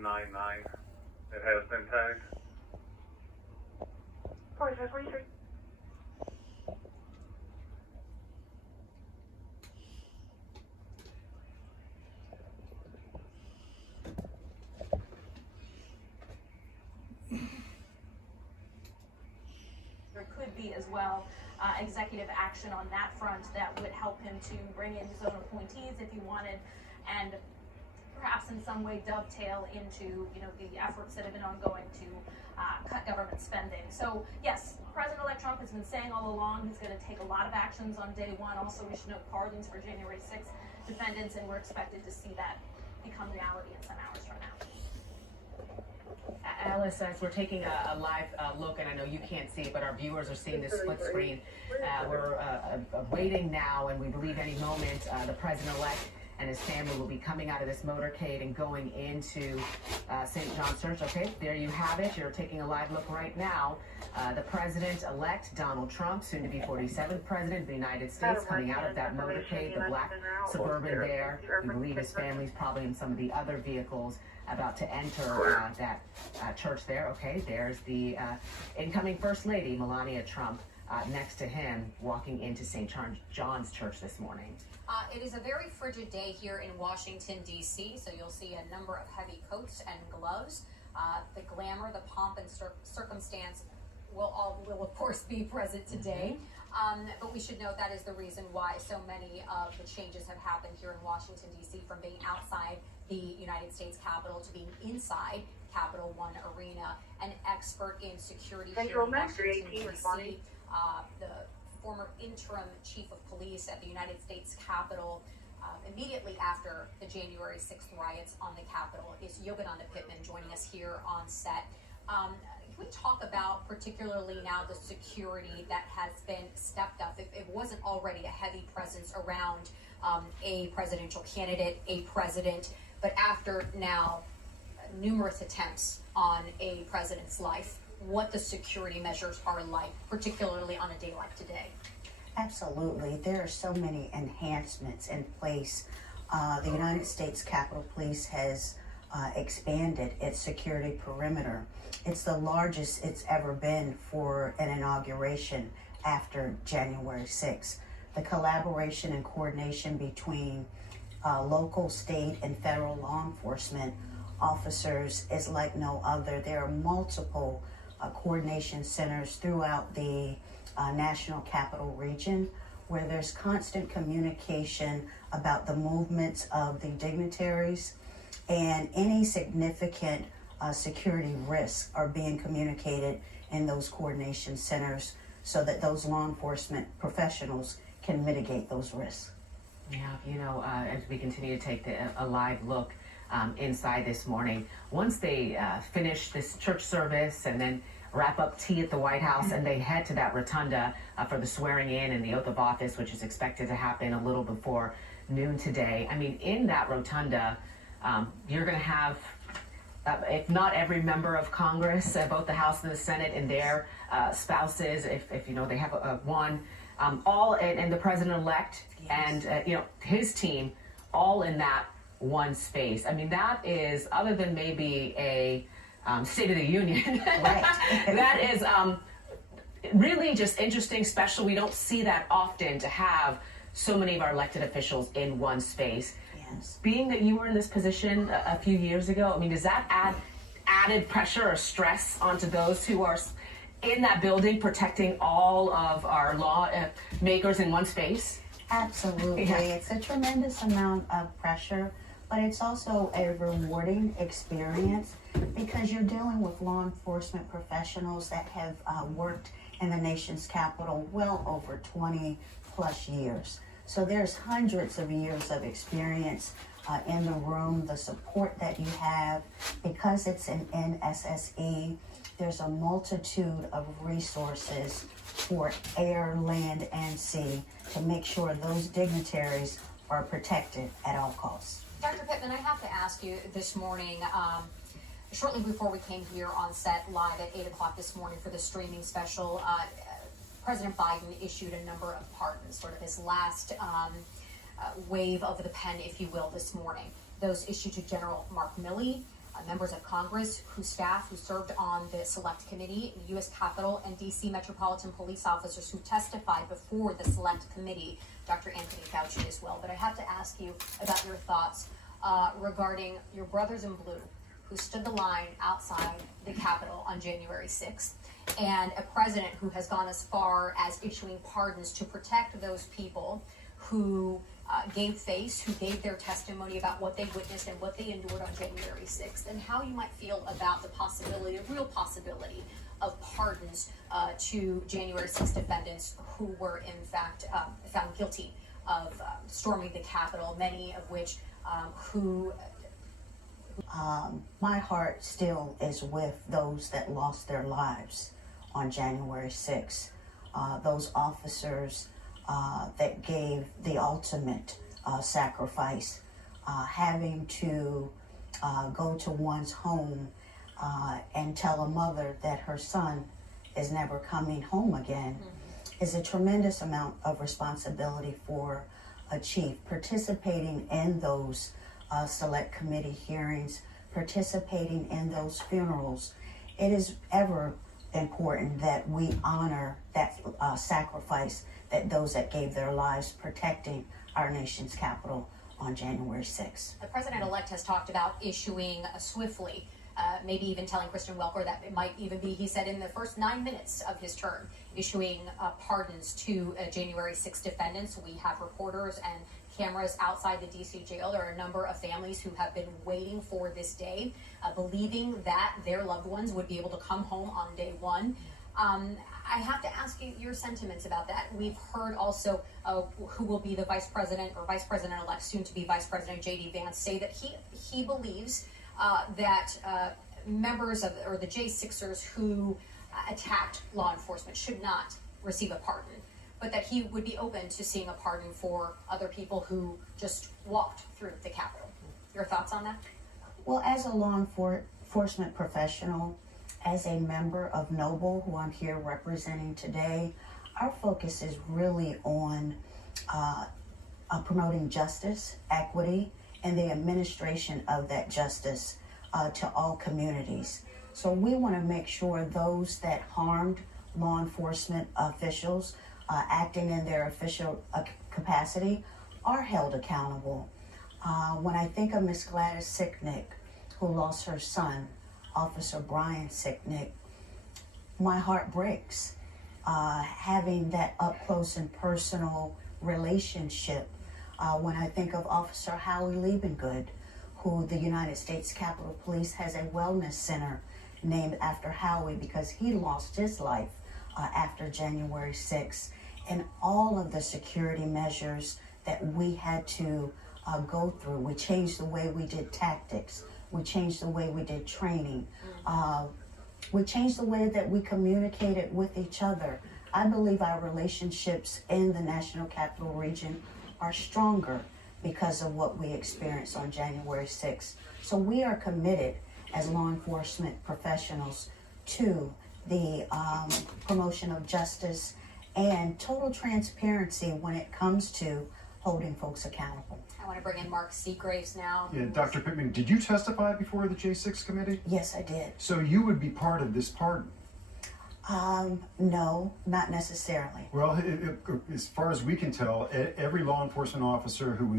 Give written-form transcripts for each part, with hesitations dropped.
199. It has been tagged. 4543. There could be as well executive action on that front that would help him to bring in his own appointees if he wanted, and perhaps in some way dovetail into the efforts that have been ongoing to cut government spending. So yes, President-elect Trump has been saying all along he's going to take a lot of actions on day one. Also, we should note pardons for January 6th defendants, and we're expected to see that become reality in some hours from now. Alice, as we're taking a live look, and I know you can't see it, but our viewers are seeing this split screen. We're waiting now, and we believe any moment the president-elect and his family will be coming out of this motorcade and going into St. John's Church. Okay, there you have it. You're taking a live look right now. The president-elect, Donald Trump, soon to be 47th president of the United States, coming out of that motorcade, the black Suburban there. We believe his family's probably in some of the other vehicles about to enter that church there. Okay, there's the incoming First Lady, Melania Trump, next to him, walking into St. John's Church this morning. It is a very frigid day here in Washington, D.C., so you'll see a number of heavy coats and gloves. The glamour, the pomp and circumstance will of course be present today. But we should note that is the reason why so many of the changes have happened here in Washington, D.C., from being outside the United States Capitol to being inside Capital One Arena. An expert in security here in Washington, D.C., the former interim chief of police at the United States Capitol, immediately after the January 6th riots on the Capitol, is Yogananda Pittman joining us here on set. Can we talk about particularly now the security that has been stepped up? If it wasn't already a heavy presence around a presidential candidate, a president, but after now numerous attempts on a president's life, what the security measures are like, particularly on a day like today? Absolutely. There are so many enhancements in place. The United States Capitol Police has expanded its security perimeter. It's the largest it's ever been for an inauguration after January 6th. The collaboration and coordination between local, state, and federal law enforcement officers is like no other. There are multiple coordination centers throughout the National Capital Region where there's constant communication about the movements of the dignitaries, and any significant security risks are being communicated in those coordination centers so that those law enforcement professionals can mitigate those risks. Yeah, as we continue to take a live look inside this morning, once they finish this church service and then wrap up tea at the White House and they head to that rotunda for the swearing in and the oath of office, which is expected to happen a little before noon today. I mean, in that rotunda, you're going to have, if not every member of Congress, both the House and the Senate and their spouses, if they have one, all, and the president-elect, yes, and his team, all in that one space. I mean, that is, other than maybe a State of the Union, right. That is really just interesting, special. We don't see that often, to have so many of our elected officials in one space. Yes. Being that you were in this position a few years ago, I mean, does that add added pressure or stress onto those who are in that building protecting all of our law makers in one space? Absolutely. Yeah. It's a tremendous amount of pressure, but it's also a rewarding experience because you're dealing with law enforcement professionals that have worked in the nation's capital well over 20 plus years. So there's hundreds of years of experience in the room, the support that you have. Because it's an NSSE, there's a multitude of resources for air, land, and sea to make sure those dignitaries are protected at all costs. Dr. Pittman, I have to ask you this morning, shortly before we came here on set live at 8 o'clock this morning for the streaming special, President Biden issued a number of pardons, sort of his last wave of the pen, if you will, this morning. Those issued to General Mark Milley, members of Congress, staff who served on the Select Committee, the U.S. Capitol, and D.C. Metropolitan Police officers who testified before the Select Committee, Dr. Anthony Fauci as well. But I have to ask you about your thoughts regarding your brothers in blue who stood the line outside the Capitol on January 6th, and a president who has gone as far as issuing pardons to protect those people who gave face, who gave their testimony about what they witnessed and what they endured on January 6th, and how you might feel about the possibility, the real possibility of pardons to January 6th defendants who were in fact found guilty of storming the Capitol, many of which my heart still is with those that lost their lives on January 6th. Those officers that gave the ultimate sacrifice, having to go to one's home and tell a mother that her son is never coming home again, is a tremendous amount of responsibility for a chief. Participating in those select committee hearings, participating in those funerals, it is ever important that we honor that sacrifice that those that gave their lives protecting our nation's capital on January 6th. The president-elect has talked about issuing swiftly, maybe even telling Kristen Welker that it might even be, he said, in the first 9 minutes of his term, issuing pardons to January 6 defendants. We have reporters and cameras outside the D.C. jail. There are a number of families who have been waiting for this day, believing that their loved ones would be able to come home on day one. I have to ask you your sentiments about that. We've heard also who will be the vice president or vice president-elect, soon to be Vice President J.D. Vance, say that he believes that members of, or the J6ers who attacked law enforcement should not receive a pardon, but that he would be open to seeing a pardon for other people who just walked through the Capitol. Your thoughts on that? Well, as a law enforcement professional, as a member of Noble, who I'm here representing today, our focus is really on promoting justice, equity, and the administration of that justice to all communities. So we want to make sure those that harmed law enforcement officials acting in their official capacity are held accountable. When I think of Miss Gladys Sicknick, who lost her son, Officer Brian Sicknick, my heart breaks. Having that up close and personal relationship. When I think of Officer Howie Liebengood, who the United States Capitol Police has a wellness center named after Howie because he lost his life after January 6th, and all of the security measures that we had to go through. We changed the way we did tactics. We changed the way we did training. We changed the way that we communicated with each other. I believe our relationships in the National Capital Region are stronger because of what we experienced on January 6th. So we are committed as law enforcement professionals to the promotion of justice and total transparency when it comes to holding folks accountable. I want to bring in Mark Seagraves now. Yeah, Dr. Pittman, did you testify before the J6 committee? Yes, I did. So you would be part of this pardon? No, not necessarily. Well, as far as we can tell, every law enforcement officer who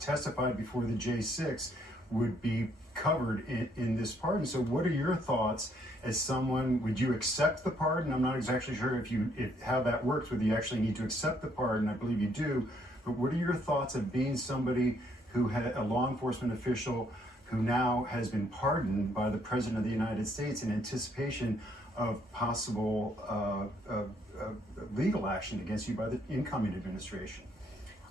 testified before the J6 would be covered in this pardon. So what are your thoughts as someone? Would you accept the pardon? I'm not exactly sure if how that works, whether you actually need to accept the pardon. I believe you do. But what are your thoughts of being somebody who had a law enforcement official who now has been pardoned by the President of the United States in anticipation of possible legal action against you by the incoming administration?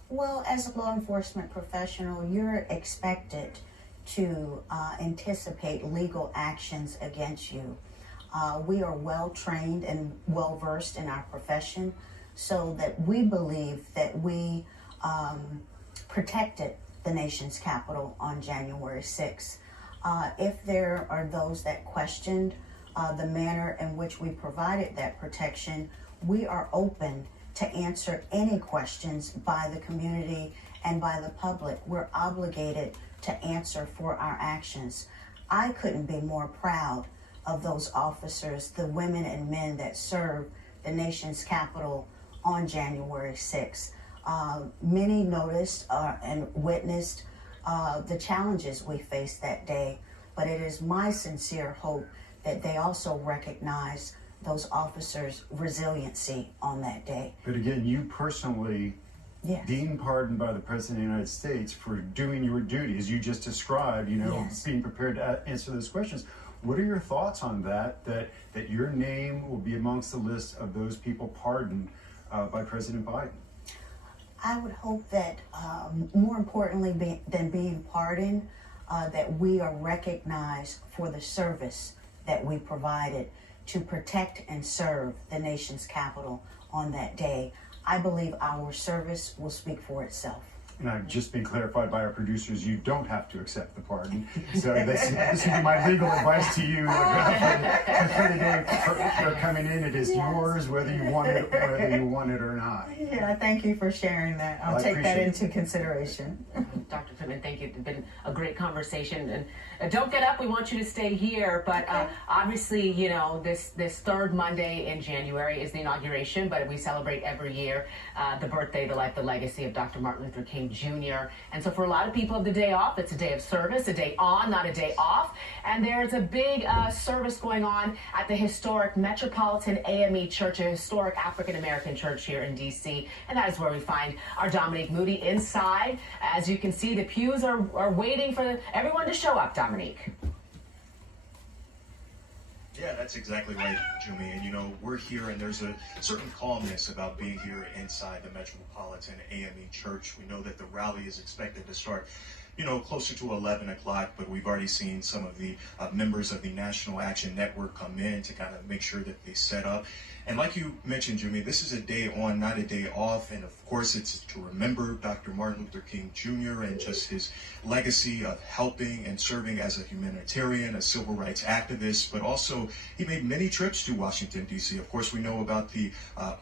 Well, as a law enforcement professional, you're expected to anticipate legal actions against you. We are well trained and well versed in our profession, so that we believe that we protected the nation's capital on January 6th. If there are those that questioned the manner in which we provided that protection, we are open to answer any questions by the community and by the public. We're obligated to answer for our actions. I couldn't be more proud of those officers, the women and men that served the nation's capital on January 6th. Many noticed and witnessed the challenges we faced that day, but it is my sincere hope that they also recognize those officers' resiliency on that day. But again, you personally Yes. being pardoned by the President of the United States for doing your duty, as you just described, Yes. being prepared to answer those questions. What are your thoughts on that your name will be amongst the list of those people pardoned by President Biden? I would hope that more importantly than being pardoned, that we are recognized for the service that we provided to protect and serve the nation's capital on that day. I believe our service will speak for itself. And I've just been clarified by our producers, you don't have to accept the pardon. So this would be my legal advice to you for the day for coming in. It is yours, whether you want it or not. Yeah, thank you for sharing that. I'll take that into consideration. Dr. Pittman, thank you. It's been a great conversation. And don't get up. We want you to stay here. But obviously, this third Monday in January is the inauguration, but we celebrate every year the birthday, the life, the legacy of Dr. Martin Luther King Jr. And so for a lot of people, the day off, it's a day of service, a day on, not a day off. And there's a big service going on at the historic Metropolitan AME Church, a historic African-American church here in D.C. And that is where we find our Dominique Moody inside. As you can see, the pews are waiting for everyone to show up, Dominique. Yeah, that's exactly right, Jumi. And we're here, and there's a certain calmness about being here inside the Metropolitan AME Church. We know that the rally is expected to start, closer to 11 o'clock, but we've already seen some of the members of the National Action Network come in to kind of make sure that they set up. And like you mentioned, Jumi, this is a day on, not a day off. And of course, it's to remember Dr. Martin Luther King Jr. and just his legacy of helping and serving as a humanitarian, a civil rights activist, but also he made many trips to Washington, D.C. Of course, we know about the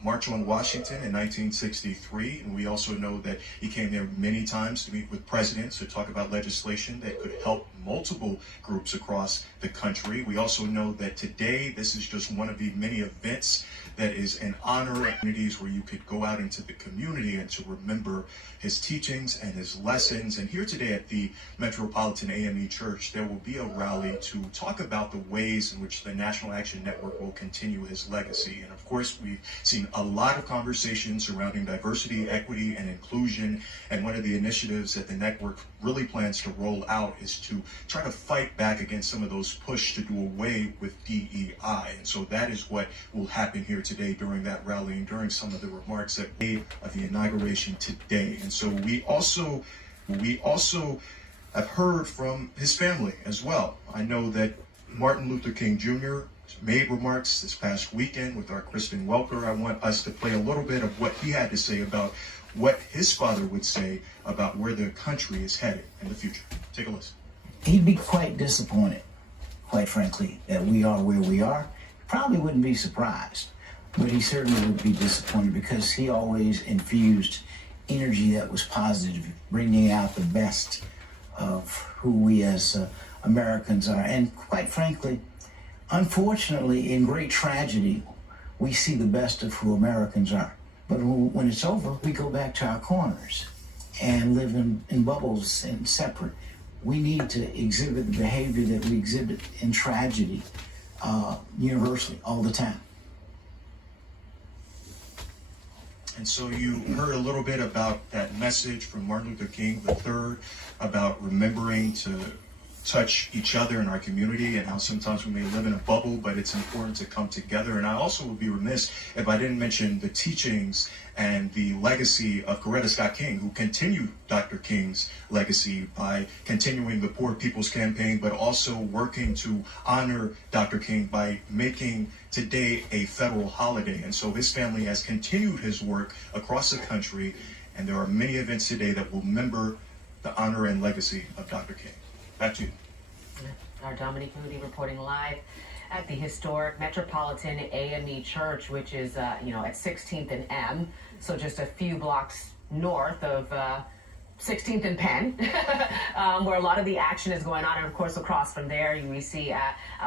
March on Washington in 1963, and we also know that he came there many times to meet with presidents to talk about legislation that could help multiple groups across the country. We also know that today, this is just one of the many events that is an honor opportunities where you could go out into the community and to remember his teachings and his lessons. And here today at the Metropolitan AME Church, there will be a rally to talk about the ways in which the National Action Network will continue his legacy. And of course, we've seen a lot of conversations surrounding diversity, equity, and inclusion. And one of the initiatives that the network really plans to roll out is to try to fight back against some of those push to do away with DEI. And so that is what will happen here today during that rally and during some of the remarks that made of the inauguration today. And so we also have heard from his family as well. I know that Martin Luther King Jr. made remarks this past weekend with our Kristen Welker. I want us to play a little bit of what he had to say about what his father would say about where the country is headed in the future. Take a listen. He'd be quite disappointed, quite frankly, that we are where we are. Probably wouldn't be surprised, but he certainly would be disappointed because he always infused energy that was positive, bringing out the best of who we as Americans are. And quite frankly, unfortunately, in great tragedy, we see the best of who Americans are. But when it's over, we go back to our corners and live in bubbles and separate. We need to exhibit the behavior that we exhibit in tragedy universally all the time. And so you heard a little bit about that message from Martin Luther King III about remembering to touch each other in our community and how sometimes we may live in a bubble, but it's important to come together. And I also would be remiss if I didn't mention the teachings and the legacy of Coretta Scott King, who continued Dr. King's legacy by continuing the Poor People's Campaign, but also working to honor Dr. King by making today a federal holiday. And so his family has continued his work across the country, and there are many events today that will remember the honor and legacy of Dr. King. Back to you. Our Dominique Moody reporting live at the historic Metropolitan AME Church, which is, at 16th and M, so just a few blocks north of 16th and Penn, where a lot of the action is going on. And of course, across from there, we see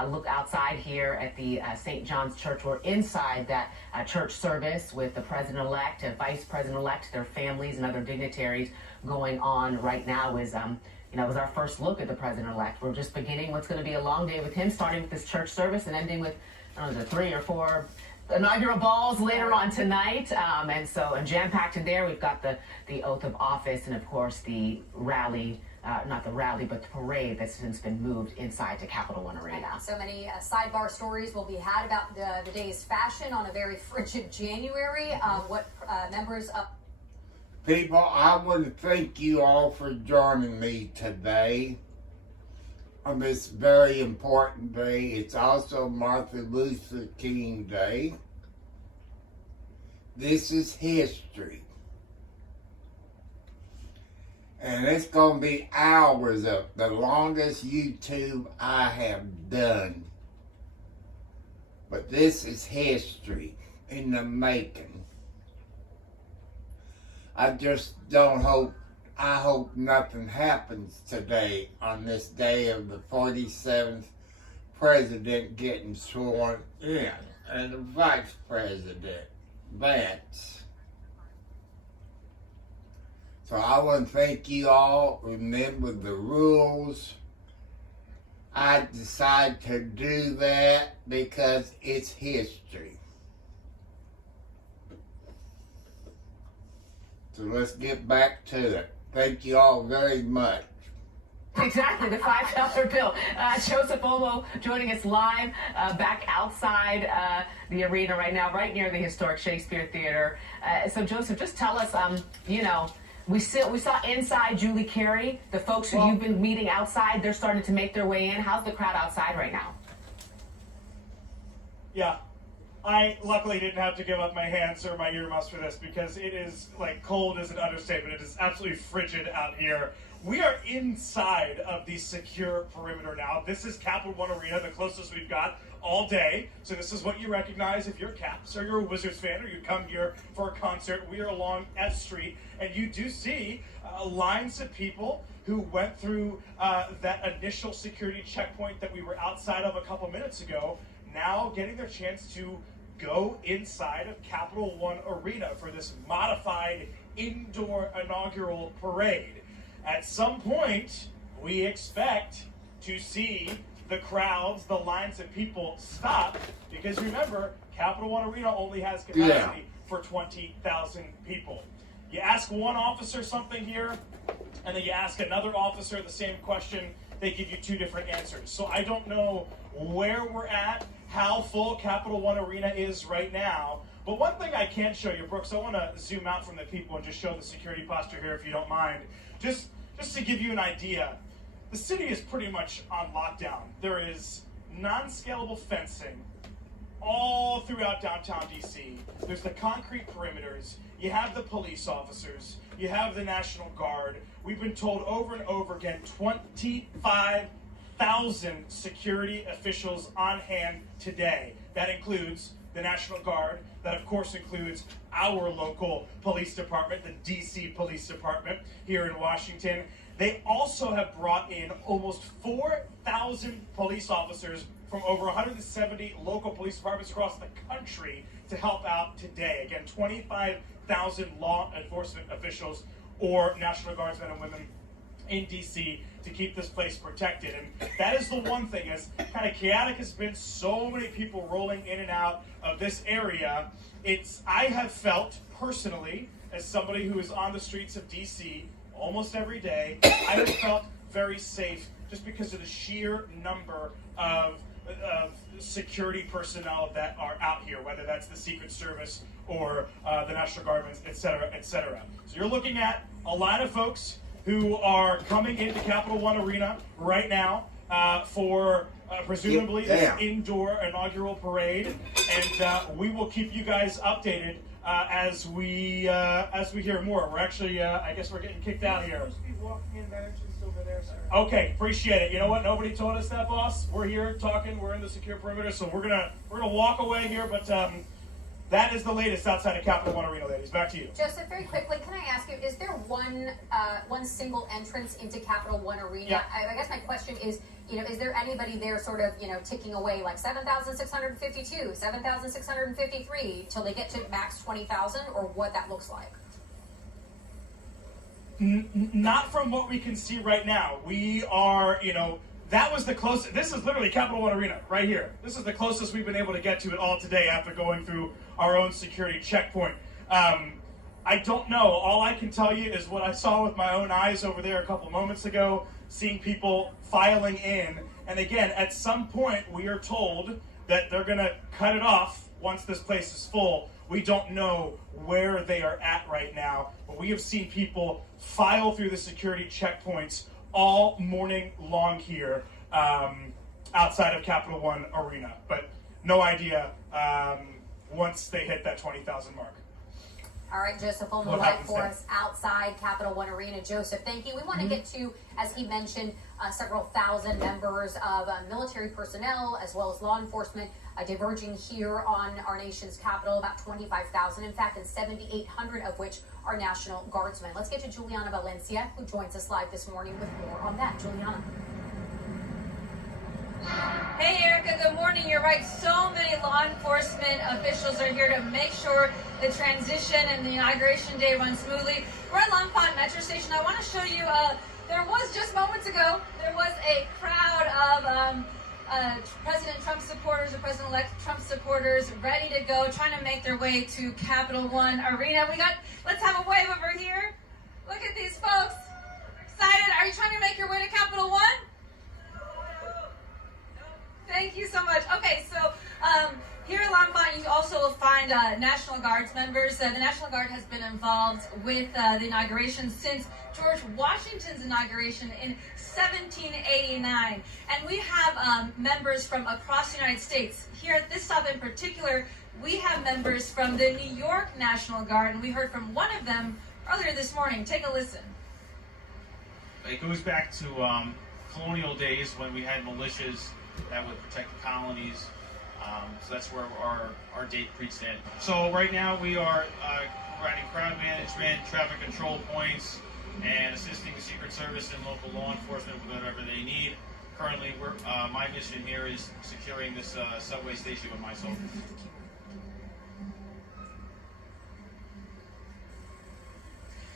look outside here at the St. John's Church. We're inside that church service with the president-elect and vice president-elect, their families and other dignitaries going on right now. Is it was our first look at the president-elect. We're just beginning what's going to be a long day with him, starting with this church service and ending with, I don't know, 3 or 4 inaugural balls later on tonight, and jam-packed in there. We've got the oath of office, and of course the rally, not the rally, but the parade that's since been moved inside to Capital One Arena. So many sidebar stories will be had about the day's fashion on a very frigid January. What members of People, I want to thank you all for joining me today on this very important day. It's also Martin Luther King Day. This is history. And it's going to be hours of the longest YouTube I have done. But this is history in the making. I just I hope nothing happens today on this day of the 47th president getting sworn in and the vice president, Vance. So I want to thank you all. Remember the rules. I decided to do that because it's history. So let's get back to it. Thank you all very much. Exactly, the $5 bill. Joseph Omo joining us live back outside the arena right now, right near the historic Shakespeare Theater. So Joseph, just tell us, we saw inside Julie Carey, the folks who you've been meeting outside, they're starting to make their way in. How's the crowd outside right now? Yeah. I luckily didn't have to give up my hands or my earmuffs for this because it is like cold is an understatement. It is absolutely frigid out here. We are inside of the secure perimeter now. This is Capital One Arena, the closest we've got all day. So this is what you recognize if you're a Caps or you're a Wizards fan or you come here for a concert. We are along S Street, and you do see lines of people who went through that initial security checkpoint that we were outside of a couple minutes ago, now getting their chance to go inside of Capital One Arena for this modified indoor inaugural parade. At some point, we expect to see the crowds, the lines of people stop, because remember, Capital One Arena only has capacity for 20,000 people. You ask one officer something here, and then you ask another officer the same question, they give you 2 different answers. So I don't know where we're at, how full Capital One Arena is right now. But one thing I can show you, Brooks, I want to zoom out from the people and just show the security posture here, if you don't mind. Just to give you an idea, the city is pretty much on lockdown. There is non-scalable fencing all throughout downtown DC. There's the concrete perimeters. You have the police officers. You have the National Guard. We've been told over and over again, 25,000 security officials on hand today. That includes the National Guard. That, of course, includes our local police department, the DC Police Department here in Washington. They also have brought in almost 4,000 police officers from over 170 local police departments across the country to help out today. Again, 25,000 law enforcement officials or National Guardsmen and women in DC to keep this place protected. And that is the one thing, as kind of chaotic has been, so many people rolling in and out of this area. I have felt personally, as somebody who is on the streets of DC almost every day, I have felt very safe just because of the sheer number of security personnel that are out here, whether that's the Secret Service or the National Guardsmen, et cetera, et cetera. So you're looking at a lot of folks who are coming into Capital One Arena right now for presumably this indoor inaugural parade, and we will keep you guys updated as we hear more. We're actually, I guess we're getting kicked out here. You're supposed to be walking in that entrance over there, sir. Okay, appreciate it. You know what? Nobody told us that, boss. We're here talking. We're in the secure perimeter, so we're gonna walk away here. But that is the latest outside of Capital One Arena, ladies. Back to you. Joseph, very quickly, can I ask you, is there one single entrance into Capital One Arena? Yeah. I guess my question is, is there anybody there sort of, ticking away like 7,652, 7,653 till they get to max 20,000, or what that looks like? Not from what we can see right now. We are, that was the closest. This is literally Capital One Arena right here. This is the closest we've been able to get to it all today after going through our own security checkpoint. I don't know. All I can tell you is what I saw with my own eyes over there a couple moments ago, seeing people filing in. And again, at some point, we are told that they're going to cut it off once this place is full. We don't know where they are at right now, but we have seen people file through the security checkpoints all morning long here outside of Capital One Arena. But no idea once they hit that 20,000 mark. All right, Joseph, on the light for us outside Capital One Arena. Joseph, thank you. We want to get to, as he mentioned, several thousand members of military personnel as well as law enforcement diverging here on our nation's capital, about 25,000, in fact, and 7,800 of which are National Guardsmen. Let's get to Juliana Valencia, who joins us live this morning with more on that. Juliana. Hey, Erica, good morning. You're right. So many law enforcement officials are here to make sure the transition and the inauguration day runs smoothly. We're at Long Pond Metro Station. I want to show you, there was just moments ago, there was a crowd of President Trump supporters or President-elect Trump supporters ready to go, trying to make their way to Capital One Arena. Let's have a wave over here. Look at these folks. Excited. Are you trying to make your way to Capital One? Thank you so much. Okay, so here at Long Pond, you also will find National Guards members. The National Guard has been involved with the inauguration since George Washington's inauguration in 1789. And we have members from across the United States. Here at this stop in particular, we have members from the New York National Guard, and we heard from one of them earlier this morning. Take a listen. It goes back to colonial days when we had militias that would protect the colonies. So that's where our date creeps in. So right now we are providing crowd management, traffic control points, and assisting the Secret Service and local law enforcement with whatever they need. Currently, my mission here is securing this subway station with my soldiers.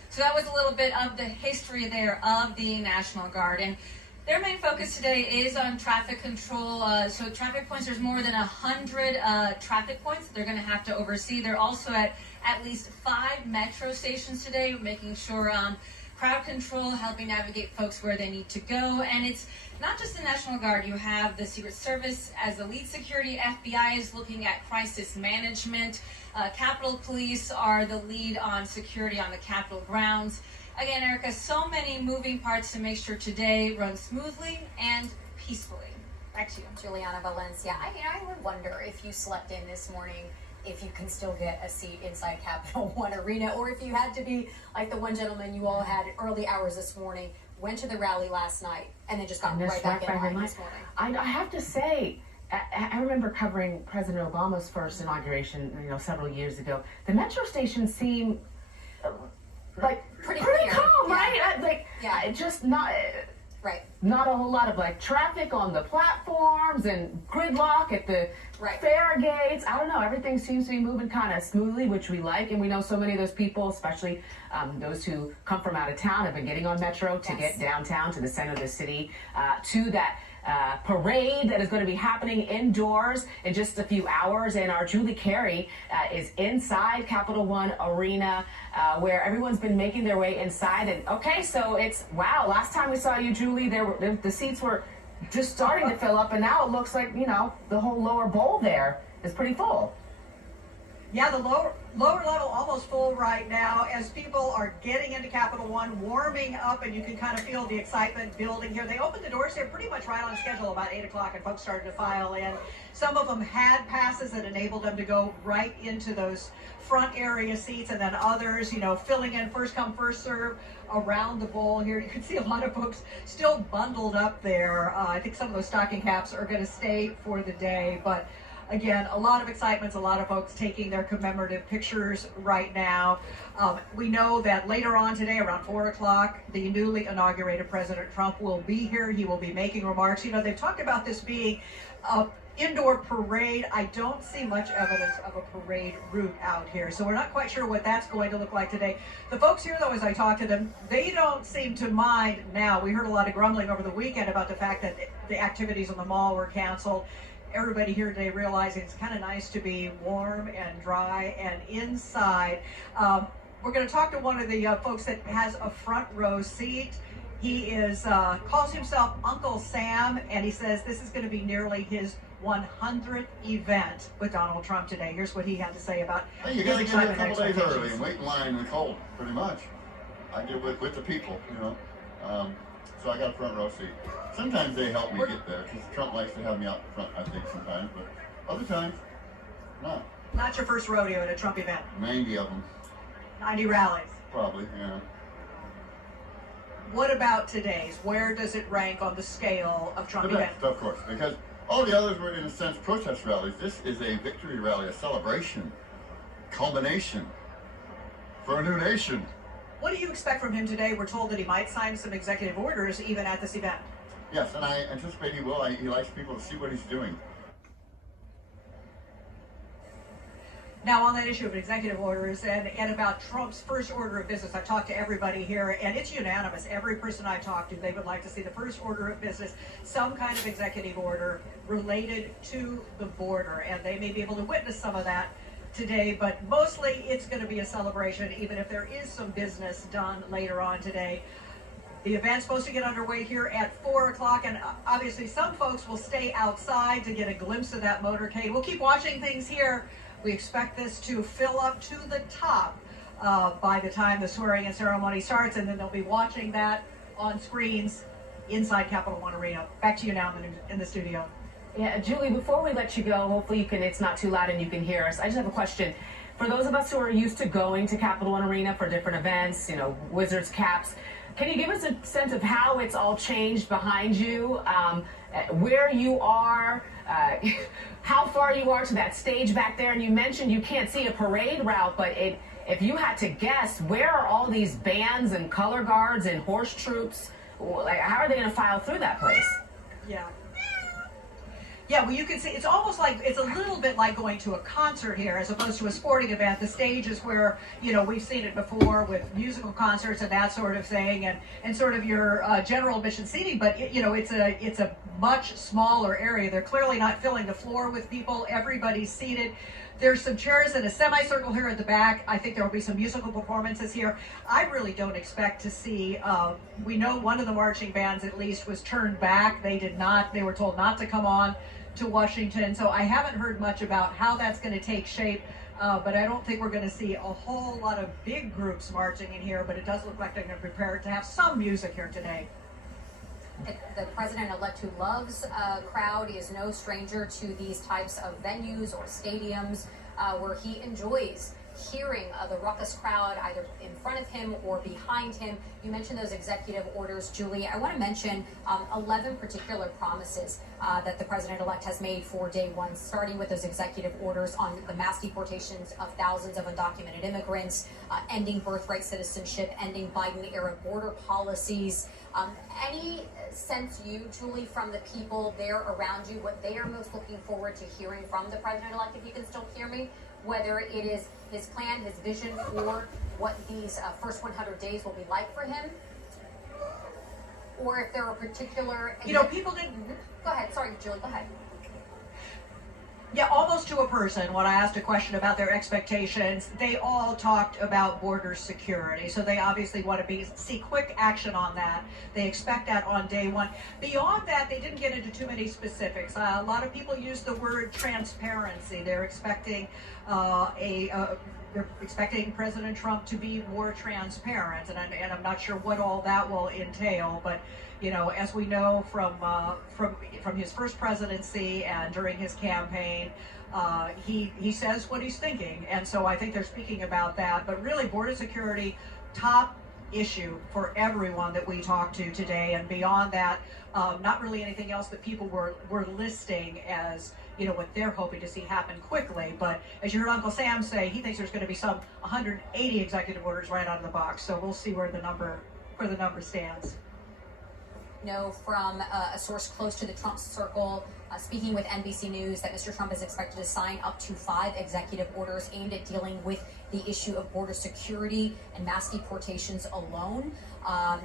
So that was a little bit of the history there of the National Guard. And their main focus today is on traffic control. So traffic points, there's more than 100 traffic points they're going to have to oversee. They're also at least 5 metro stations today, making sure crowd control, helping navigate folks where they need to go. And it's not just the National Guard. You have the Secret Service as the lead security. FBI is looking at crisis management. Capitol Police are the lead on security on the Capitol grounds. Again, Erica, so many moving parts to make sure today runs smoothly and peacefully. Back to you. Juliana Valencia. I would wonder if you slept in this morning, if you can still get a seat inside Capital One Arena, or if you had to be like the one gentleman you all had early hours this morning, went to the rally last night, and then just got right back in line this morning. I have to say, I remember covering President Obama's first inauguration, several years ago. The metro stations seem like pretty calm, right? Just not right. Not a whole lot of traffic on the platforms and gridlock at the fare gates. I don't know. Everything seems to be moving kind of smoothly, which we like, and we know so many of those people, especially those who come from out of town, have been getting on Metro to get downtown to the center of the city to that parade that is going to be happening indoors in just a few hours. And our Julie Carey is inside Capital One Arena, where everyone's been making their way inside. And okay, so it's last time we saw you, Julie, the seats were just starting to fill up, and now it looks like the whole lower bowl there is pretty full. Yeah, the lower level almost full right now as people are getting into Capital One, warming up, and you can kind of feel the excitement building here. They opened the doors here pretty much right on schedule about 8 o'clock, and folks started to file in. Some of them had passes that enabled them to go right into those front area seats, and then others, filling in first come, first serve around the bowl here. You can see a lot of folks still bundled up there. I think some of those stocking caps are going to stay for the day, but again, a lot of excitement, a lot of folks taking their commemorative pictures right now. We know that later on today, around 4 o'clock, the newly inaugurated President Trump will be here. He will be making remarks. You know, they've talked about this being indoor parade. I don't see much evidence of a parade route out here, so we're not quite sure what that's going to look like today. The folks here, though, as I talk to them, they don't seem to mind now. We heard a lot of grumbling over the weekend about the fact that the activities in the mall were canceled. Everybody here today realizing it's kind of nice to be warm and dry and inside. We're going to talk to one of the folks that has a front row seat. He calls himself Uncle Sam, and he says this is going to be nearly his 100th event with Donald Trump today. Here's what he had to say about you got to get here a couple days early and wait in line in the cold, pretty much. I get with the people, you know. So I got a front row seat. Sometimes they help me get there because Trump likes to have me out front, I think, sometimes, but other times, not. Not your first rodeo at a Trump event. 90 of them. 90 rallies. Probably, yeah. What about today's? Where does it rank on the scale of Trump events? Of course, because all the others were, in a sense, protest rallies. This is a victory rally, a celebration, culmination for a new nation. What do you expect from him today? We're told that he might sign some executive orders even at this event. Yes, and I anticipate he will. He likes people to see what he's doing. Now, on that issue of executive orders and about Trump's first order of business, I've talked to everybody here, and it's unanimous. Every person I talked to, they would like to see the first order of business, some kind of executive order related to the border, and they may be able to witness some of that today, but mostly it's going to be a celebration, even if there is some business done later on today. The event's supposed to get underway here at 4 o'clock, and obviously some folks will stay outside to get a glimpse of that motorcade. We'll keep watching things here. We expect this to fill up to the top by the time the swearing-in ceremony starts, and then they'll be watching that on screens inside Capital One Arena. Back to you now in the studio. Yeah, Julie, before we let you go, hopefully it's not too loud and you can hear us. I just have a question. For those of us who are used to going to Capital One Arena for different events, you know, Wizards, Caps, can you give us a sense of how it's all changed behind you, where you are, how far you are to that stage back there? And you mentioned you can't see a parade route, but if you had to guess, where are all these bands and color guards and horse troops? Like, how are they going to file through that place? Yeah. Yeah, well, you can see it's almost like it's a little bit like going to a concert here as opposed to a sporting event. The stage is where, you know, we've seen it before with musical concerts and that sort of thing, and sort of your general admission seating. But you know, it's a much smaller area. They're clearly not filling the floor with people. Everybody's seated. There's some chairs in a semicircle here at the back. I think there will be some musical performances here. I really don't expect to see, we know one of the marching bands at least was turned back. They were told not to come on to Washington. So I haven't heard much about how that's going to take shape, but I don't think we're going to see a whole lot of big groups marching in here, but it does look like they're going to prepare to have some music here today. The president-elect who loves a crowd, he is no stranger to these types of venues or stadiums where he enjoys hearing the raucous crowd either in front of him or behind him. You mentioned those executive orders, Julie. I want to mention 11 particular promises that the president-elect has made for day one, starting with those executive orders on the mass deportations of thousands of undocumented immigrants, ending birthright citizenship, ending Biden-era border policies. Any sense Julie, from the people there around you, what they are most looking forward to hearing from the president-elect, if you can still hear me, whether it is his plan, his vision for what these first 100 days will be like for him, or if there are particular... You know, people didn't... Go ahead. Sorry, Julie, go ahead. Yeah, almost to a person, when I asked a question about their expectations, they all talked about border security. So they obviously want to see quick action on that. They expect that on day one. Beyond that, they didn't get into too many specifics. A lot of people use the word transparency. They're expecting they're expecting President Trump to be more transparent, and I'm not sure what all that will entail, but you know, as we know from his first presidency and during his campaign, he says what he's thinking, and so I think they're speaking about that. But really, border security top issue for everyone that we talked to today. And beyond that, not really anything else that people were listing as, you know, what they're hoping to see happen quickly. But as you heard Uncle Sam say, he thinks there's going to be some 180 executive orders right out of the box. So we'll see where the number stands. Know from a source close to the Trump circle, speaking with NBC News, that Mr. Trump is expected to sign up to 5 executive orders aimed at dealing with the issue of border security and mass deportations alone.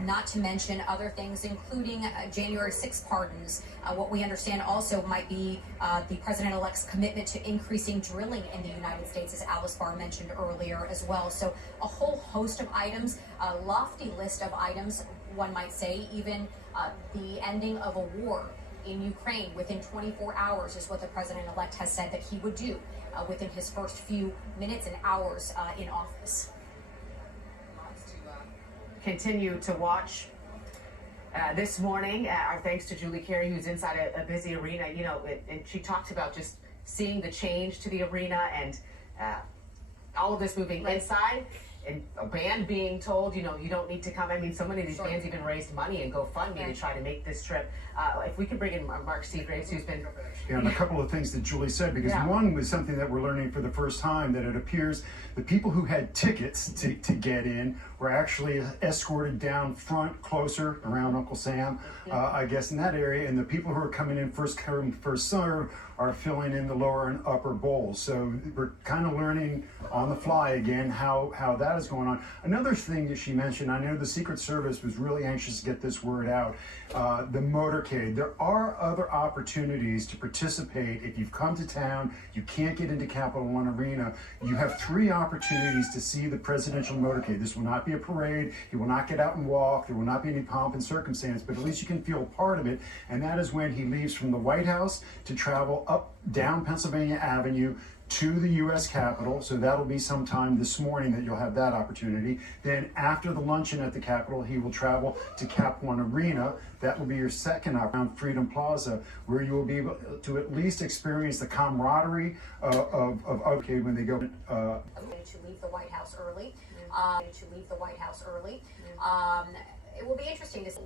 Not to mention other things, including January 6 pardons. What we understand also might be the president-elect's commitment to increasing drilling in the United States, as Alice Barr mentioned earlier as well. So a whole host of items, a lofty list of items, one might say. Even the ending of a war in Ukraine within 24 hours is what the president-elect has said that he would do within his first few minutes and hours in office. Continue to watch. This morning, our thanks to Julie Carey, who's inside a busy arena, you know, and she talked about just seeing the change to the arena and all of this moving inside, and a band being told, you know, you don't need to come. I mean, so many of these bands even raised money and GoFundMe to try to make this trip. If we could bring in Mark Seagraves, who's been... Yeah, and a couple of things that Julie said, because one was something that we're learning for the first time, that it appears the people who had tickets to get in were actually escorted down front, closer, around Uncle Sam, I guess in that area, and the people who are coming in first come, first serve are filling in the lower and upper bowls. So we're kind of learning on the fly again how that is going on. Another thing that she mentioned, I know the Secret Service was really anxious to get this word out, the motorcade. There are other opportunities to participate. If you've come to town, you can't get into Capital One Arena, you have 3 opportunities to see the presidential motorcade. This will not be a parade, you will not get out and walk, there will not be any pomp and circumstance, but at least you can feel part of it, and that is when he leaves from the White House to travel up down Pennsylvania Avenue to the U.S. Capitol. So that'll be sometime this morning that you'll have that opportunity. Then after the luncheon at the Capitol, he will travel to Cap One Arena. That will be your second around Freedom Plaza, where you will be able to at least experience the camaraderie of okay when they go. To leave the White House early. It will be interesting to see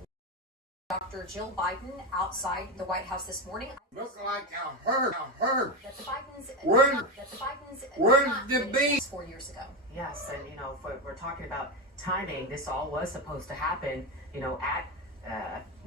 Dr. Jill Biden outside the White House this morning. Look like a hearse. That's Biden's. Where's the bee? 4 years ago. Yes, and you know, if we're talking about timing, this all was supposed to happen, you know, at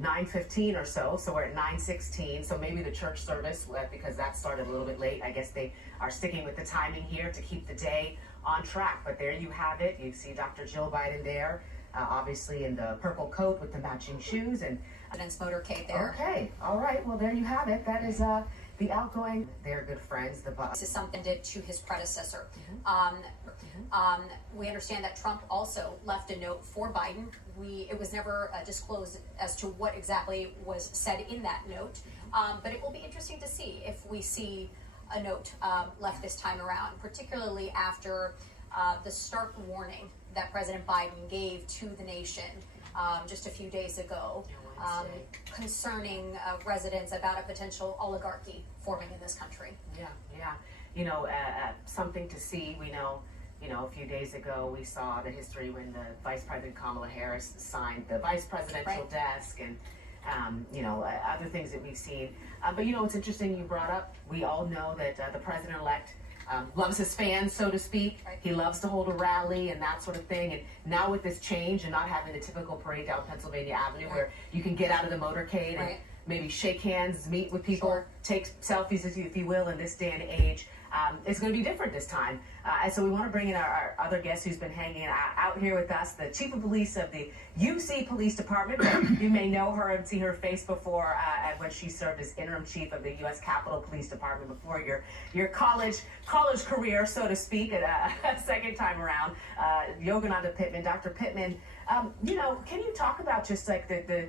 9:15 or so. So we're at 9:16. So maybe the church service, because that started a little bit late, I guess they are sticking with the timing here to keep the day on track. But there you have it. You see Dr. Jill Biden there. Obviously in the purple coat with the matching shoes and President's motorcade there. Okay, all right. Well, there you have it. That is the outgoing. They're good friends. This is something did to his predecessor. We understand that Trump also left a note for Biden. It was never disclosed as to what exactly was said in that note, but it will be interesting to see if we see a note left this time around, particularly after the stark warning that President Biden gave to the nation just a few days ago concerning residents about a potential oligarchy forming in this country. Yeah. You know, something to see. We know, you know, a few days ago we saw the history when the Vice President Kamala Harris signed the vice presidential desk and you know, other things that we've seen. But you know, it's interesting you brought up, we all know that the president-elect loves his fans, so to speak. He loves to hold a rally and that sort of thing. And now with this change and not having the typical parade down Pennsylvania Avenue where you can get out of the motorcade and maybe shake hands, meet with people, take selfies, if you will, in this day and age, it's going to be different this time. And so we want to bring in our other guest who's been hanging out here with us, the Chief of Police of the UC Police Department. You may know her and see her face before when she served as interim chief of the U.S. Capitol Police Department before your college career, so to speak, at a second time around. Yogananda Pittman, Dr. Pittman, you know, can you talk about just like the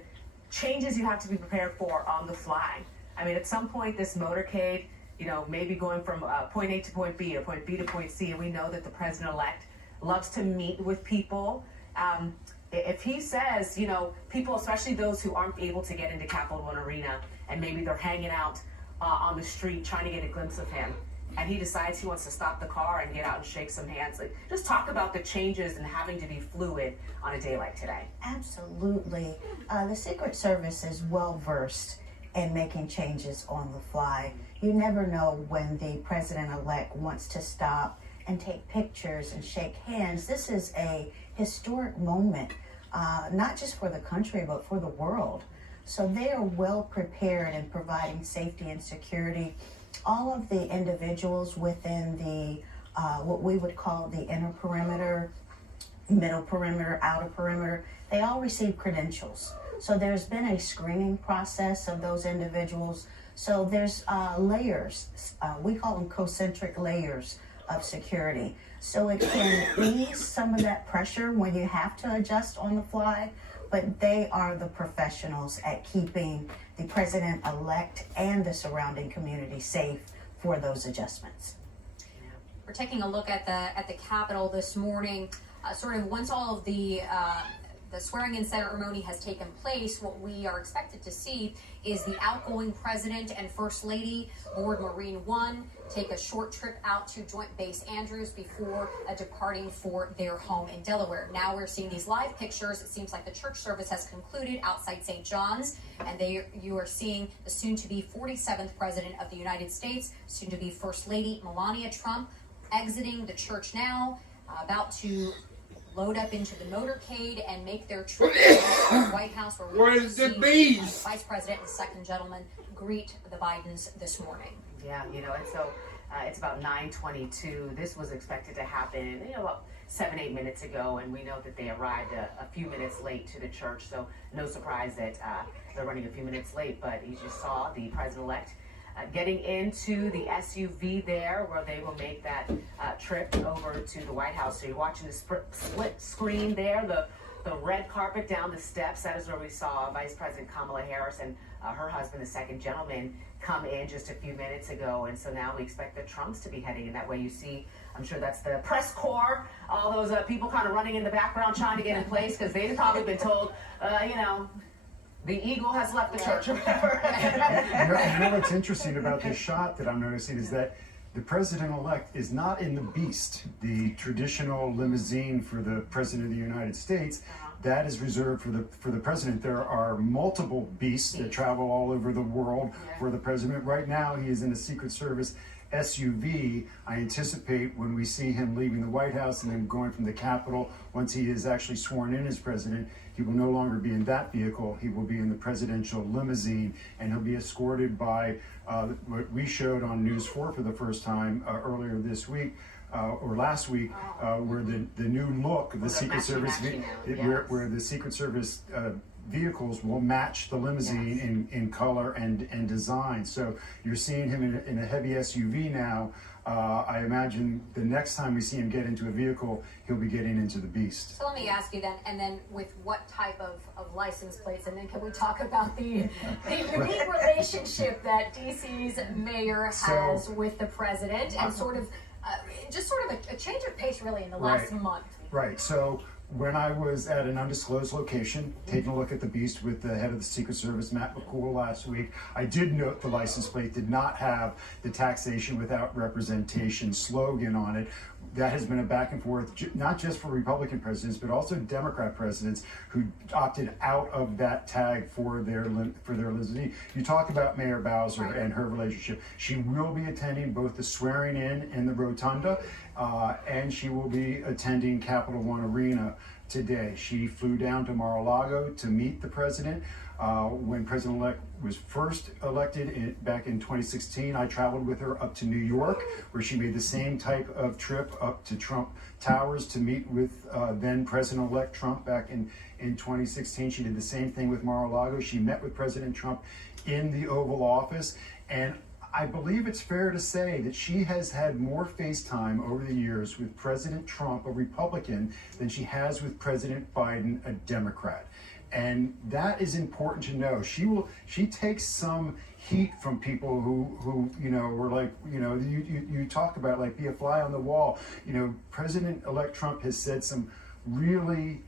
changes you have to be prepared for on the fly? I mean, at some point, this motorcade, you know, maybe going from point A to point B or point B to point C, and we know that the president-elect loves to meet with people. If he says, you know, people, especially those who aren't able to get into Capital One Arena, and maybe they're hanging out on the street trying to get a glimpse of him, and he decides he wants to stop the car and get out and shake some hands. Like, just talk about the changes and having to be fluid on a day like today. Absolutely. The Secret Service is well versed in making changes on the fly. You never know when the president-elect wants to stop and take pictures and shake hands. This is a historic moment, not just for the country, but for the world. So they are well prepared in providing safety and security. All of the individuals within the what we would call the inner perimeter, middle perimeter, outer perimeter, they all receive credentials. So there's been a screening process of those individuals. So there's layers, we call them concentric layers of security. So it can ease some of that pressure when you have to adjust on the fly, but they are the professionals at keeping the president-elect and the surrounding community safe for those adjustments. We're taking a look at the Capitol this morning. Sort of once all of the swearing-in ceremony has taken place, what we are expected to see is the outgoing president and first lady board Marine One take a short trip out to Joint Base Andrews before departing for their home in Delaware. Now we're seeing these live pictures. It seems like the church service has concluded outside St. John's, and you are seeing the soon-to-be 47th president of the United States, soon-to-be First Lady Melania Trump, exiting the church now, about to load up into the motorcade and make their trip to the White House, where we will see the Vice President and Second Gentleman greet the Bidens this morning. Yeah, and so it's about 9:22. This was expected to happen, about 7-8 minutes ago, and we know that they arrived a few minutes late to the church, so no surprise that they're running a few minutes late. But as you saw, the president-elect getting into the SUV there, where they will make that trip over to the White House. So you're watching the split screen there, the red carpet down the steps. That is where we saw Vice President Kamala Harris and her husband, the second gentleman, come in just a few minutes ago. And so now we expect the Trumps to be heading in that way. You see, I'm sure that's the press corps, all those people kind of running in the background trying to get in place, because they've probably been told, the eagle has left the church or whatever. You know what's interesting about this shot that I'm noticing is that the president-elect is not in the Beast, the traditional limousine for the president of the United States. That is reserved for the president. There are multiple beasts that travel all over the world for the president. Right now, he is in a Secret Service SUV. I anticipate when we see him leaving the White House and then going from the Capitol, once he is actually sworn in as president, he will no longer be in that vehicle. He will be in the presidential limousine, and he'll be escorted by what we showed on News 4 for the first time earlier this week. Or last week, where the new look of the Secret Service, where the Secret Service vehicles will match the limousine in color and design. So you're seeing him in a heavy SUV now. I imagine the next time we see him get into a vehicle, he'll be getting into the Beast. So let me ask you then, and then with what type of license plates, and then can we talk about the unique relationship that DC's mayor has with the president, and sort of a change of pace really in the last month. Right. So when I was at an undisclosed location, taking a look at the Beast with the head of the Secret Service, Matt McCool, last week, I did note the license plate did not have the taxation without representation slogan on it. That has been a back and forth, not just for Republican presidents, but also Democrat presidents who opted out of that tag for their limousine. You talk about Mayor Bowser and her relationship. She will be attending both the swearing in the rotunda, and she will be attending Capital One Arena today. She flew down to Mar-a-Lago to meet the president. When President-elect was first elected back in 2016, I traveled with her up to New York, where she made the same type of trip up to Trump Towers to meet with then President-elect Trump back in 2016. She did the same thing with Mar-a-Lago. She met with President Trump in the Oval Office, and I believe it's fair to say that she has had more FaceTime over the years with President Trump, a Republican, than she has with President Biden, a Democrat. And that is important to know. She takes some heat from people who were like, you talk about like be a fly on the wall. President-elect Trump has said some really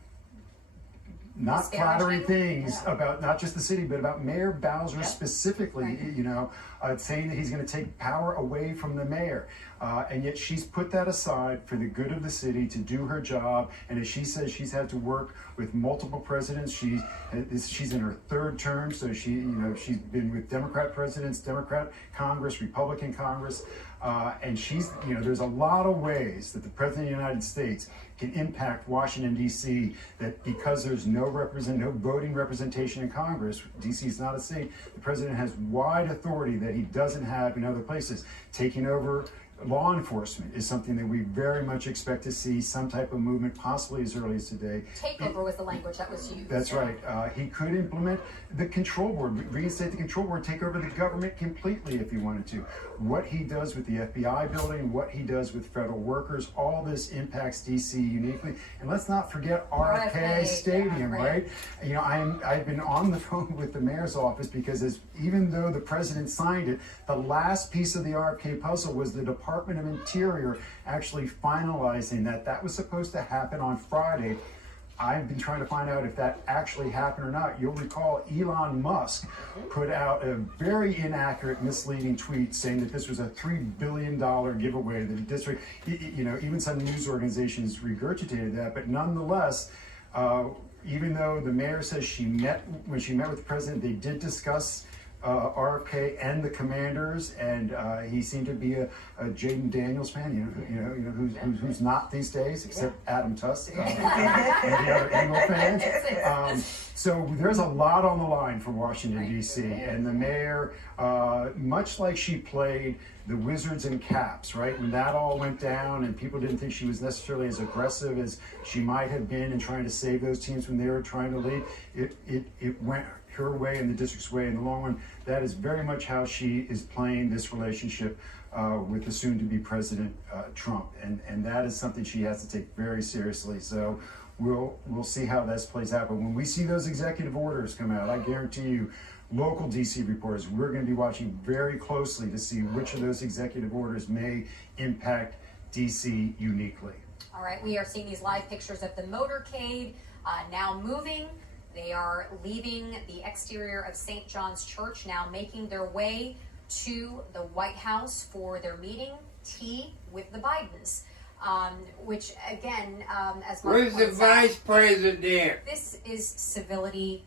not flattering things Yeah. about not just the city, but about Mayor Bowser Yep. specifically, Right. you know, saying that he's going to take power away from the mayor. And yet she's put that aside for the good of the city to do her job. And as she says, she's had to work with multiple presidents. She's in her third term, so she's been with Democrat presidents, Democrat Congress, Republican Congress. And there's a lot of ways that the President of the United States can impact Washington, D.C., that because there's no voting representation in Congress, D.C. is not a state, the President has wide authority that he doesn't have in other places. Taking over law enforcement is something that we very much expect to see some type of movement, possibly as early as today. Takeover was the language that was used. That's right. He could implement the control board, reinstate the control board, take over the government completely if he wanted to. What he does with the FBI building, what he does with federal workers, all this impacts DC uniquely. And let's not forget RFK Stadium, yeah, right? You know, I've been on the phone with the mayor's office because even though the president signed it, the last piece of the RFK puzzle was the Department of Interior actually finalizing that. That was supposed to happen on Friday. I've been trying to find out if that actually happened or not. You'll recall Elon Musk put out a very inaccurate, misleading tweet saying that this was a $3 billion giveaway to the district. You know, even some news organizations regurgitated that, but nonetheless, even though the mayor says when she met with the president, they did discuss RFK and the commanders, and he seemed to be a Jaden Daniels fan, who's not these days, except Adam Tusk and the other Eagle fans. So there's a lot on the line for Washington, D.C., and the mayor, much like she played the Wizards and Caps, right? When that all went down and people didn't think she was necessarily as aggressive as she might have been in trying to save those teams when they were trying to lead, it went her way and the district's way in the long run. That is very much how she is playing this relationship with the soon-to-be President Trump, and that is something she has to take very seriously. So we'll see how this plays out. But when we see those executive orders come out, I guarantee you, local DC reporters, we're going to be watching very closely to see which of those executive orders may impact DC uniquely. All right, we are seeing these live pictures of the motorcade now moving. They are leaving the exterior of St. John's Church, now making their way to the White House for their meeting, tea with the Bidens. Which, again, as Mark Where's the points out, vice president? this is civility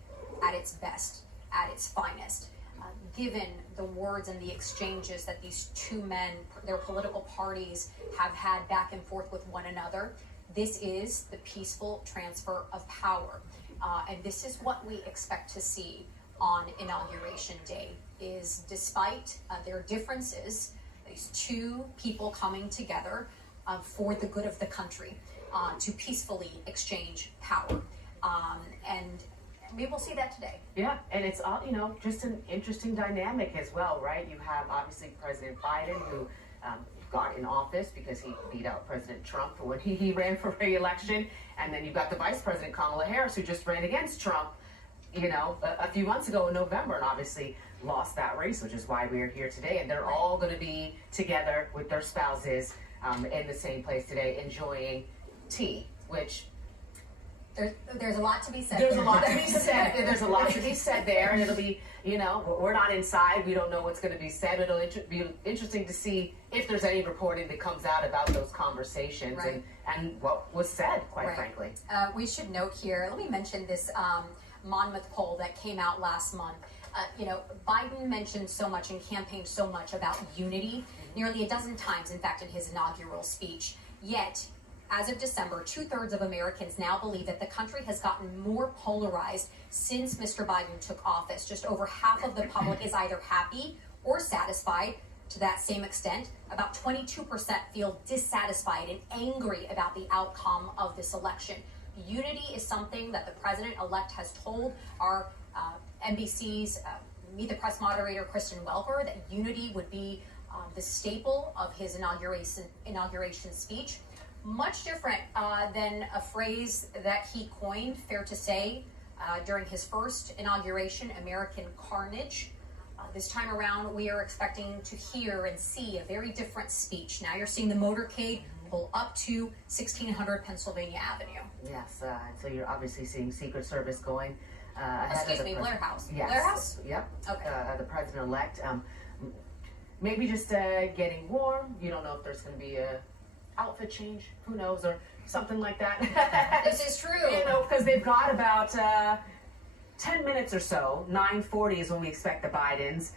at its best, at its finest. Given the words and the exchanges that these two men, their political parties, have had back and forth with one another, this is the peaceful transfer of power. And this is what we expect to see on Inauguration Day, is despite their differences, these two people coming together for the good of the country to peacefully exchange power. And we will see that today. Yeah, and it's all, just an interesting dynamic as well, right? You have obviously President Biden, who got in office because he beat out President Trump when he ran for re-election. And then you've got the Vice President Kamala Harris, who just ran against Trump, a few months ago in November, and obviously lost that race, which is why we're here today. And they're all going to be together with their spouses in the same place today, enjoying tea, which... There's a lot to be said. There's a lot to be said. There's a lot to be said there, and it'll be, we're not inside. We don't know what's going to be said. It'll be interesting to see if there's any reporting that comes out about those conversations and what was said, quite frankly. We should note here, let me mention this Monmouth poll that came out last month. Biden mentioned so much and campaigned so much about unity, nearly a dozen times, in fact, in his inaugural speech. Yet, as of December, 2/3 of Americans now believe that the country has gotten more polarized since Mr. Biden took office. Just over half of the public is either happy or satisfied to that same extent. About 22% feel dissatisfied and angry about the outcome of this election. Unity is something that the president-elect has told our NBC's Meet the Press moderator, Kristen Welker, that unity would be the staple of his inauguration speech. Much different than a phrase that he coined, fair to say, during his first inauguration, American carnage. This time around, we are expecting to hear and see a very different speech. Now you're seeing the motorcade pull up to 1600 Pennsylvania Avenue. Yes, so you're obviously seeing Secret Service going ahead Excuse of the me, Blair House. Yes. Blair House? Yep. Okay. The president-elect. Maybe just getting warm. You don't know if there's going to be a outfit change. Who knows? Or something like that. This is true. You know, because they've got about 10 minutes or so. 9:40 is when we expect the Bidens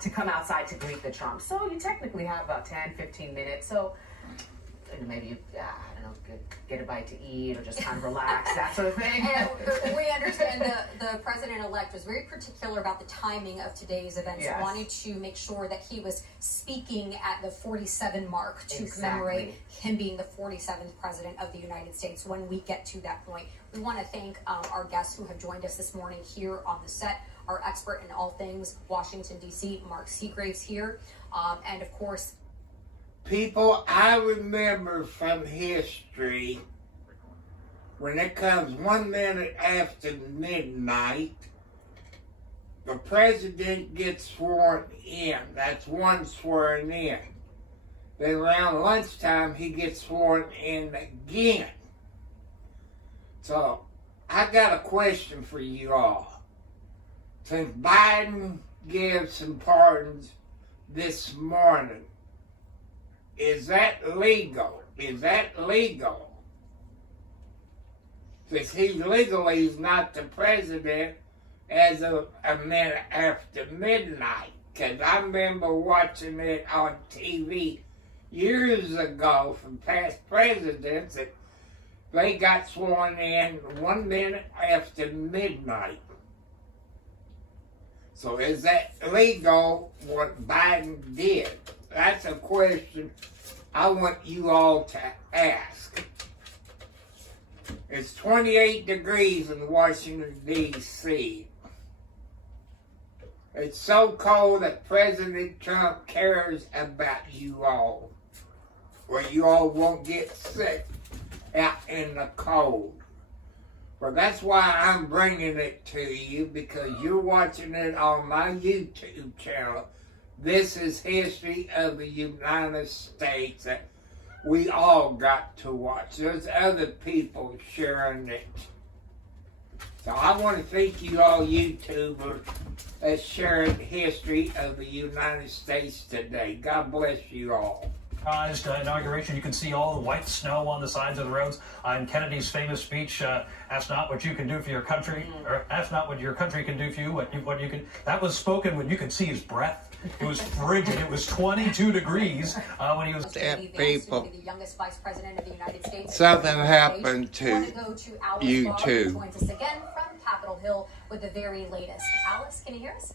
to come outside to greet the Trump. So you technically have about 10, 15 minutes. So maybe you, I don't know, get a bite to eat or just kind of relax, that sort of thing. And we understand the president-elect was very particular about the timing of today's events. Yes. Wanted to make sure that he was speaking at the 47 mark to commemorate him being the 47th president of the United States when we get to that point. We want to thank our guests who have joined us this morning here on the set, our expert in all things Washington, D.C., Mark Seagraves here, and of course, people, I remember from history when it comes 1 minute after midnight, the president gets sworn in. That's one sworn in. Then around lunchtime, he gets sworn in again. So, I got a question for you all. Since Biden gave some pardons this morning, is that legal? Is that legal? Since he legally is not the president as of a minute after midnight. Because I remember watching it on TV years ago from past presidents that they got sworn in 1 minute after midnight. So is that legal, what Biden did? That's a question I want you all to ask. It's 28 degrees in Washington, D.C. It's so cold that President Trump cares about you all. Where you all won't get sick out in the cold. Well, that's why I'm bringing it to you, because you're watching it on my YouTube channel. This is history of the United States that we all got to watch. There's other people sharing it. So I want to thank you all YouTubers that shared history of the United States today. God bless you all. Inauguration, you can see all the white snow on the sides of the roads. In Kennedy's famous speech, ask not what you can do for your country, or ask not what your country can do for you, what you can. That was spoken when you could see his breath. It was frigid. It was 22 degrees when he was. People, the youngest vice president of the United States. something happened to you too. Joins us again from Capitol Hill with the very latest. Alice, can you hear us?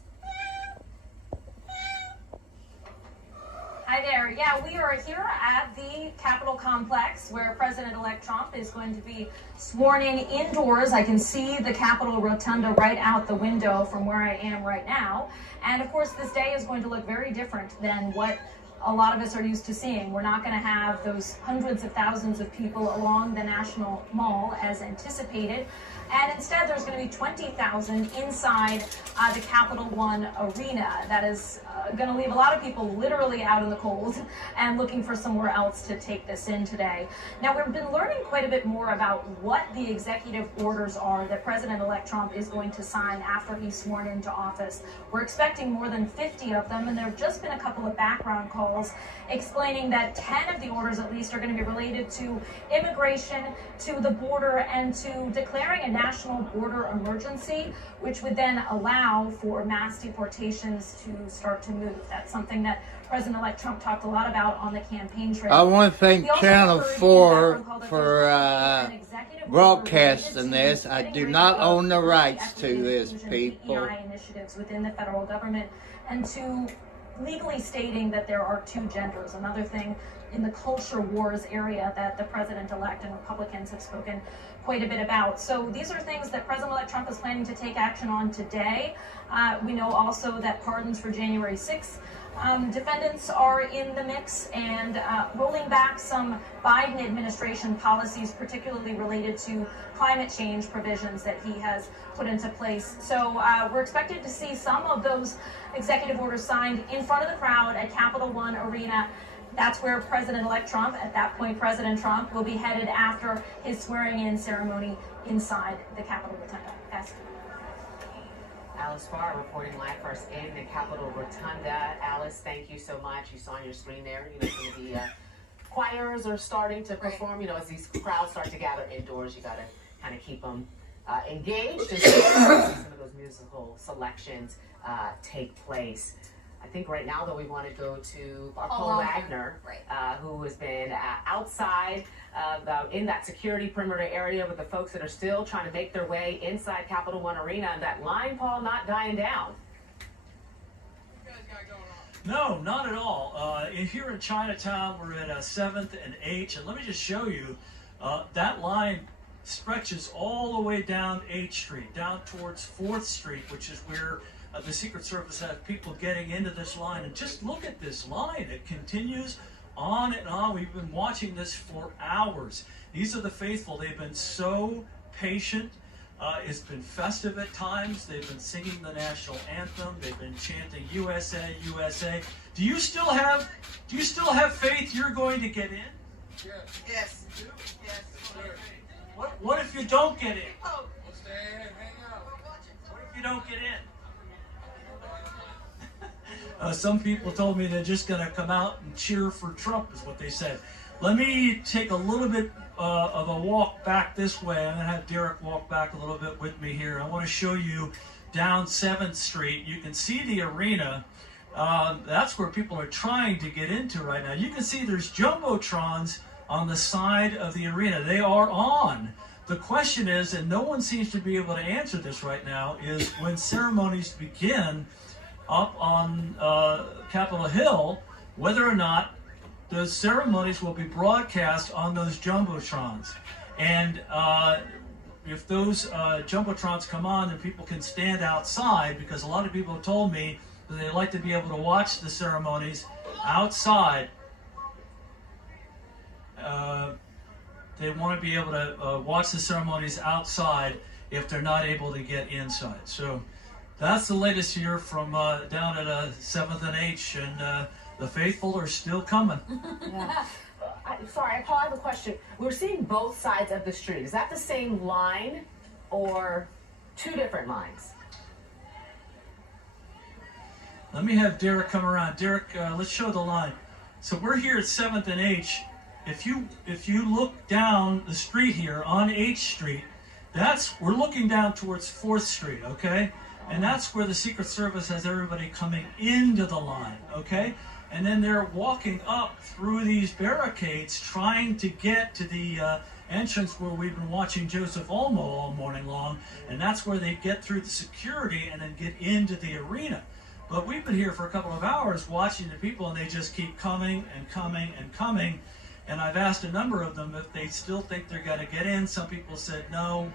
Hi there. Yeah, we are here at the Capitol complex where President-elect Trump is going to be sworn in indoors. I can see the Capitol rotunda right out the window from where I am right now. And of course, this day is going to look very different than what a lot of us are used to seeing. We're not going to have those hundreds of thousands of people along the National Mall as anticipated. And instead, there's going to be 20,000 inside the Capital One arena. That is going to leave a lot of people literally out in the cold and looking for somewhere else to take this in today. Now, we've been learning quite a bit more about what the executive orders are that President-elect Trump is going to sign after he's sworn into office. We're expecting more than 50 of them, and there have just been a couple of background calls explaining that 10 of the orders at least are going to be related to immigration, to the border, and to declaring a national border emergency, which would then allow for mass deportations to start to move. That's something that President-elect Trump talked a lot about on the campaign trail. I want to thank Channel 4 for broadcasting this. I do not own the rights to this, people. Initiatives within the federal government, and to legally stating that there are two genders. Another thing in the culture wars area that the president-elect and Republicans have spoken quite a bit about. So these are things that President-elect Trump is planning to take action on today. We know also that pardons for January 6th defendants are in the mix, and rolling back some Biden administration policies, particularly related to climate change provisions that he has put into place. So we're expected to see some of those executive orders signed in front of the crowd at Capital One Arena. That's where President-elect Trump, at that point President Trump, will be headed after his swearing-in ceremony inside the Capitol Rotunda. Alice Farr reporting live for us in the Capitol Rotunda. Alice, thank you so much. You saw on your screen there, you know, some of the choirs are starting to perform. You know, as these crowds start to gather indoors, you got to kind of keep them engaged and see some of those musical selections take place. I think right now, though, we want to go to Paul Wagner, who has been outside in that security perimeter area with the folks that are still trying to make their way inside Capital One Arena. And that line, Paul, not dying down. No, not at all. Here in Chinatown, we're at 7th and H, and let me just show you, that line stretches all the way down H Street, down towards 4th Street, which is where the Secret Service has people getting into this line. And just look at this line. It continues on and on. We've been watching this for hours. These are the faithful. They've been so patient. It's been festive at times. They've been singing the national anthem. They've been chanting USA, USA. Do you still have faith you're going to get in? Yes. Yes. What if you don't get in? Oh. We'll stay and hang out. What if you don't get in? Some people told me they're just going to come out and cheer for Trump, is what they said. Let me take a little bit of a walk back this way. I'm going to have Derek walk back a little bit with me here. I want to show you down 7th Street. You can see the arena. That's where people are trying to get into right now. You can see there's jumbotrons on the side of the arena. They are on. The question is, and no one seems to be able to answer this right now, is when ceremonies begin up on Capitol Hill, whether or not those ceremonies will be broadcast on those jumbotrons. And if those jumbotrons come on, then people can stand outside, because a lot of people have told me that they like to be able to watch the ceremonies outside. They want to be able to watch the ceremonies outside if they're not able to get inside. So that's the latest here from down at 7th and H, and the faithful are still coming. Yeah. Sorry, Paul, I have a question. We're seeing both sides of the street. Is that the same line or two different lines? Let me have Derek come around. Derek, let's show the line. So we're here at 7th and H. If you look down the street here on H Street, we're looking down towards 4th Street, okay? And that's where the Secret Service has everybody coming into the line, okay? And then they're walking up through these barricades trying to get to the entrance where we've been watching Joseph Olmo all morning long, and that's where they get through the security and then get into the arena. But we've been here for a couple of hours watching the people, and they just keep coming and coming and coming. And I've asked a number of them if they still think they're going to get in. Some people said, no,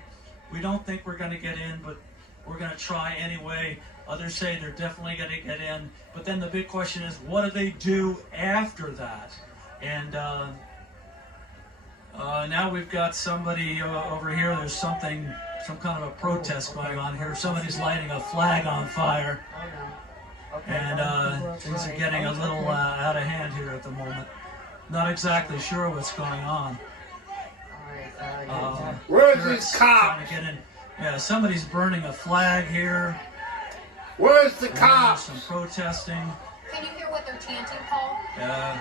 we don't think we're going to get in, but we're going to try anyway. Others say they're definitely going to get in. But then the big question is, what do they do after that? And now we've got somebody over here. There's some kind of a protest going on here. Somebody's lighting a flag on fire. And things are getting a little out of hand here at the moment. Not exactly sure what's going on. Where's this cop? Yeah, somebody's burning a flag here. Where's the cop? Some protesting. Can you hear what they're chanting, Paul? Yeah.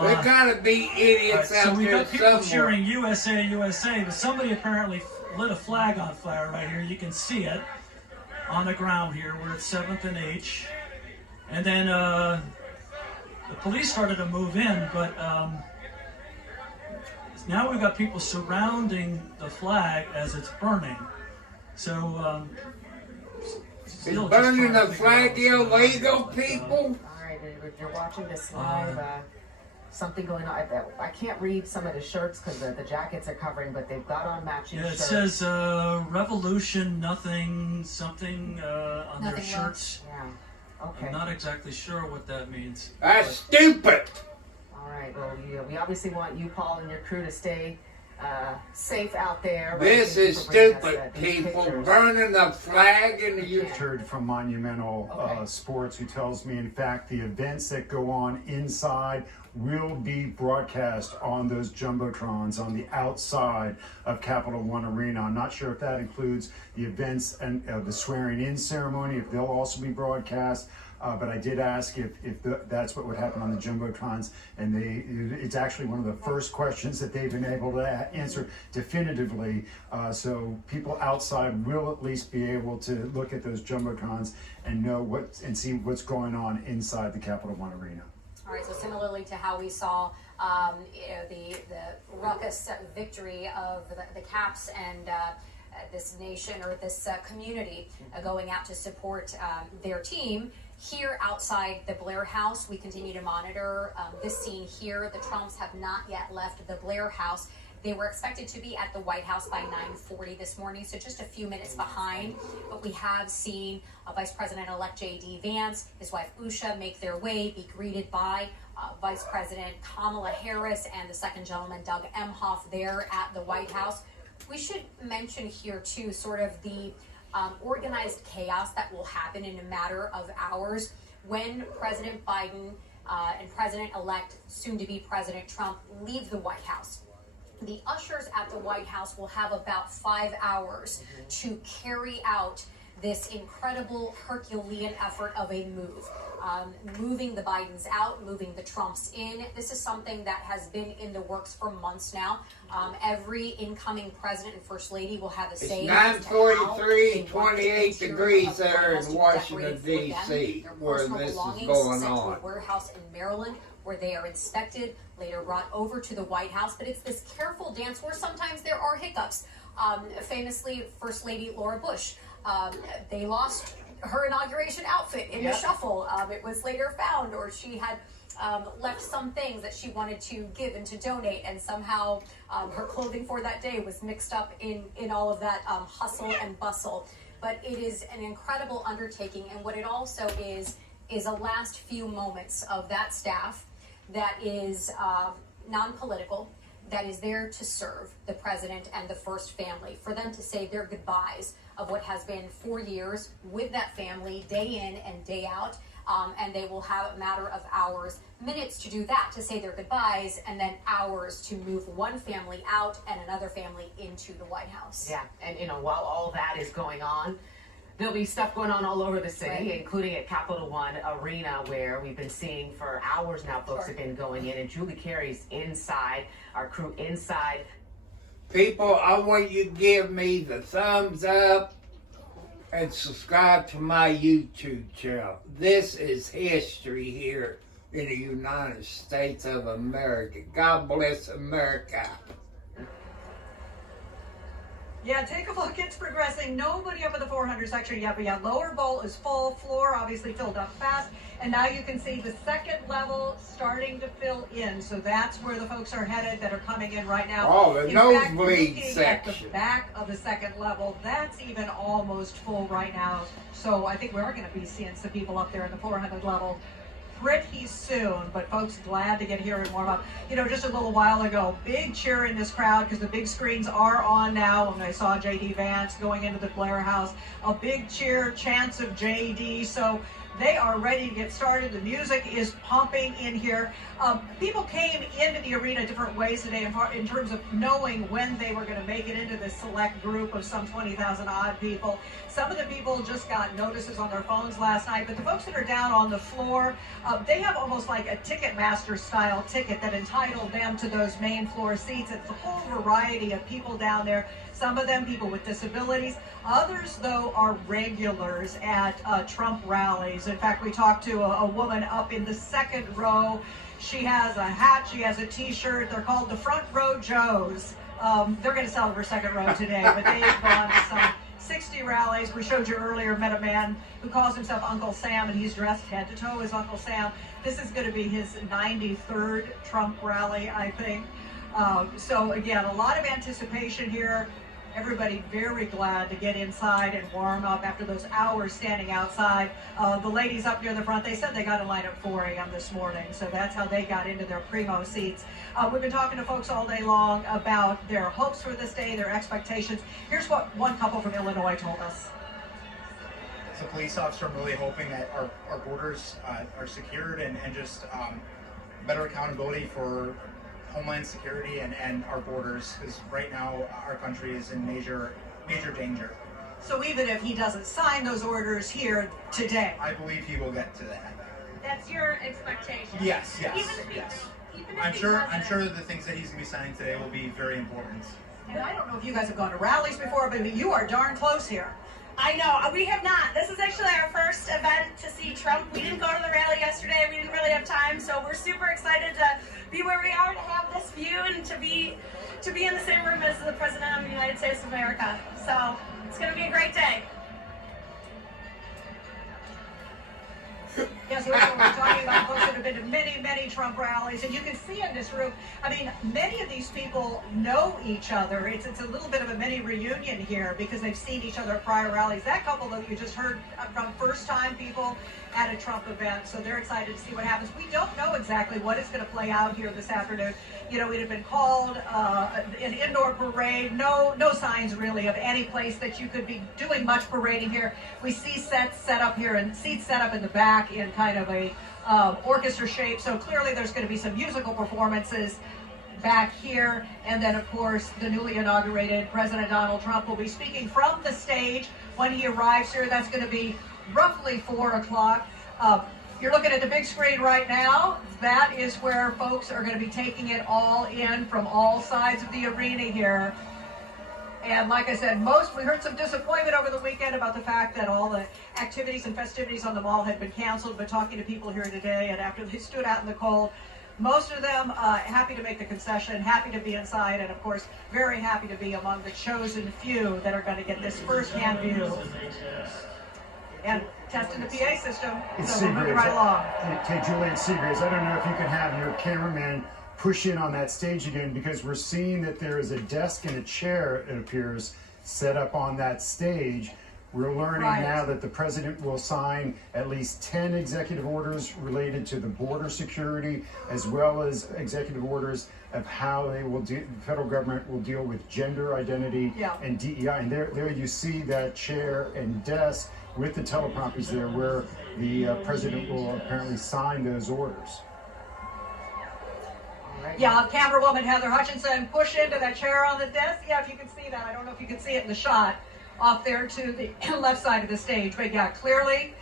There gotta be idiots right, so out we there got people somewhere. cheering USA, USA, but somebody apparently lit a flag on fire right here. You can see it on the ground here. We're at 7th and H. And then the police started to move in, but now we've got people surrounding the flag as it's burning. So, is burning the flag illegal, people? All right, you're watching this live. something going on. I can't read some of the shirts because the jackets are covering, but they've got on matching Yeah, it shirts. says Revolution nothing something on their Nothing shirts. Yeah. Okay. I'm not exactly sure what that means. That's stupid. All right. Well, we obviously want you, Paul, and your crew to stay safe out there. This Thank you is for bringing us, stupid. these People pictures. burning the flag in the Richard from Monumental Sports, who tells me, in fact, the events that go on inside will be broadcast on those jumbotrons on the outside of Capital One Arena. I'm not sure if that includes the events and the swearing-in ceremony, if they'll also be broadcast. But I did ask if that's what would happen on the jumbotrons, and it's actually one of the first questions that they've been able to answer definitively. So people outside will at least be able to look at those jumbotrons and know and see what's going on inside the Capital One Arena. All right, so similarly to how we saw the ruckus victory of the Caps and this nation or this community going out to support their team, here outside the Blair House, we continue to monitor this scene here. The Trumps have not yet left the Blair House. They were expected to be at the White House by 9:40 this morning, so just a few minutes behind. But we have seen Vice President-elect J.D. Vance, his wife Usha, make their way, be greeted by Vice President Kamala Harris and the second gentleman, Doug Emhoff, there at the White House. We should mention here, too, sort of the organized chaos that will happen in a matter of hours when President Biden and President-elect, soon-to-be President Trump, leave the White House. The ushers at the White House will have about 5 hours to carry out this incredible Herculean effort of a move. Moving the Bidens out, moving the Trumps in. This is something that has been in the works for months now. Every incoming president and first lady will have a say. It's 9:43, 28 degrees there in Washington, D.C., where this is going on. Warehouse in Maryland, where they are inspected, later brought over to the White House. But it's this careful dance where sometimes there are hiccups. Famously, First Lady Laura Bush, they lost her inauguration outfit in the shuffle. It was later found, or she had left some things that she wanted to give and to donate, and somehow her clothing for that day was mixed up in all of that hustle and bustle. But it is an incredible undertaking, and what it also is a last few moments of that staff that is non-political, that is there to serve the president and the first family, for them to say their goodbyes of what has been 4 years with that family, day in and day out. And they will have a matter of hours, minutes to do that, to say their goodbyes, and then hours to move one family out and another family into the White House. Yeah, and while all that is going on, there'll be stuff going on all over the city, including at Capital One Arena, where we've been seeing for hours now. Folks have been going in, and Julie Carey's inside, our crew inside. People, I want you to give me the thumbs up and subscribe to my YouTube channel. This is history here in the United States of America. God bless America. Yeah, take a look. It's progressing. Nobody up in the 400 section yet, but yeah, lower bowl is full. Floor obviously filled up fast. And now you can see the second level starting to fill in. So that's where the folks are headed that are coming in right now. Oh, the nosebleed section. At the back of the second level, that's even almost full right now. So I think we are going to be seeing some people up there in the 400 level pretty soon, but folks, glad to get here and warm up. Just a little while ago, big cheer in this crowd because the big screens are on now. When I saw J.D. Vance going into the Blair House, a big cheer, chants of J.D. So they are ready to get started. The music is pumping in here. People came into the arena different ways today in terms of knowing when they were going to make it into this select group of some 20,000 odd people. Some of the people just got notices on their phones last night, but the folks that are down on the floor, they have almost like a Ticketmaster style ticket that entitled them to those main floor seats. It's a whole variety of people down there. Some of them people with disabilities. Others, though, are regulars at Trump rallies. In fact, we talked to a woman up in the second row. She has a hat, she has a t-shirt. They're called the Front Row Joes. They're going to sell her second row today, but they've gone to some 60 rallies. We showed you earlier, met a man who calls himself Uncle Sam, and he's dressed head to toe as Uncle Sam. This is going to be his 93rd Trump rally, I think. So again, a lot of anticipation here. Everybody very glad to get inside and warm up after those hours standing outside. The ladies up near the front, they said they got in line at 4 a.m. this morning, so that's how they got into their primo seats. We've been talking to folks all day long about their hopes for this day, their expectations. Here's what one couple from Illinois told us. As a police officer, I'm really hoping that our borders are secured and just better accountability for Homeland Security and our borders, because right now our country is in major danger. So even if he doesn't sign those orders here today, I believe he will get to that. That's your expectation. Yes. Even if I'm sure that the things that he's going to be signing today will be very important. and I don't know if you guys have gone to rallies before, but you are darn close here. I know, we have not. This is actually our first event to see Trump. We didn't go to the rally yesterday. We didn't really have time, so we're super excited to be where we are, to have this view, and to be in the same room as the President of the United States of America. So it's going to be a great day. Yes, we're talking about folks that have been to many, many Trump rallies, and you can see in this room, I mean, many of these people know each other. It's a little bit of a mini reunion here because they've seen each other at prior rallies. That couple, though, you just heard from first-time people at a Trump event, so they're excited to see what happens. We don't know exactly what is going to play out here this afternoon. You know, it had been called an indoor parade. No signs really of any place that you could be doing much parading here. We see sets set up here and seats set up in the back in kind of a orchestra shape. So clearly there's going to be some musical performances back here. And then, of course, the newly inaugurated President Donald Trump will be speaking from the stage when he arrives here. That's going to be roughly 4 o'clock. You're looking at the big screen right now. That is where folks are going to be taking it all in from all sides of the arena here. And like I said, we heard some disappointment over the weekend about the fact that all the activities and festivities on the mall had been canceled, but talking to people here today, and after they stood out in the cold, most of them happy to make the concession, happy to be inside, and of course, very happy to be among the chosen few that are going to get this first-hand view. And testing the PA system, so we're moving right along. Hey, Julie, it's Seagraves. I don't know if you can have your cameraman push in on that stage again, because we're seeing that there is a desk and a chair, it appears, set up on that stage. We're learning now that the president will sign at least 10 executive orders related to the border security, as well as executive orders of how they will the federal government will deal with gender identity and DEI. And there you see that chair and desk with the teleprompters there, where the president will apparently sign those orders. Yeah, camera woman Heather Hutchinson push into that chair on the desk. Yeah, if you can see that. I don't know if you can see it in the shot off there to the left side of the stage. But yeah, clearly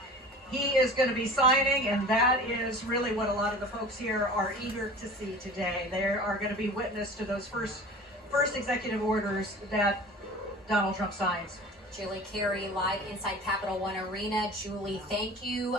he is going to be signing, and that is really what a lot of the folks here are eager to see today. They are going to be witness to those first executive orders that Donald Trump signs. Julie Carey live inside Capital One Arena. Julie, thank you.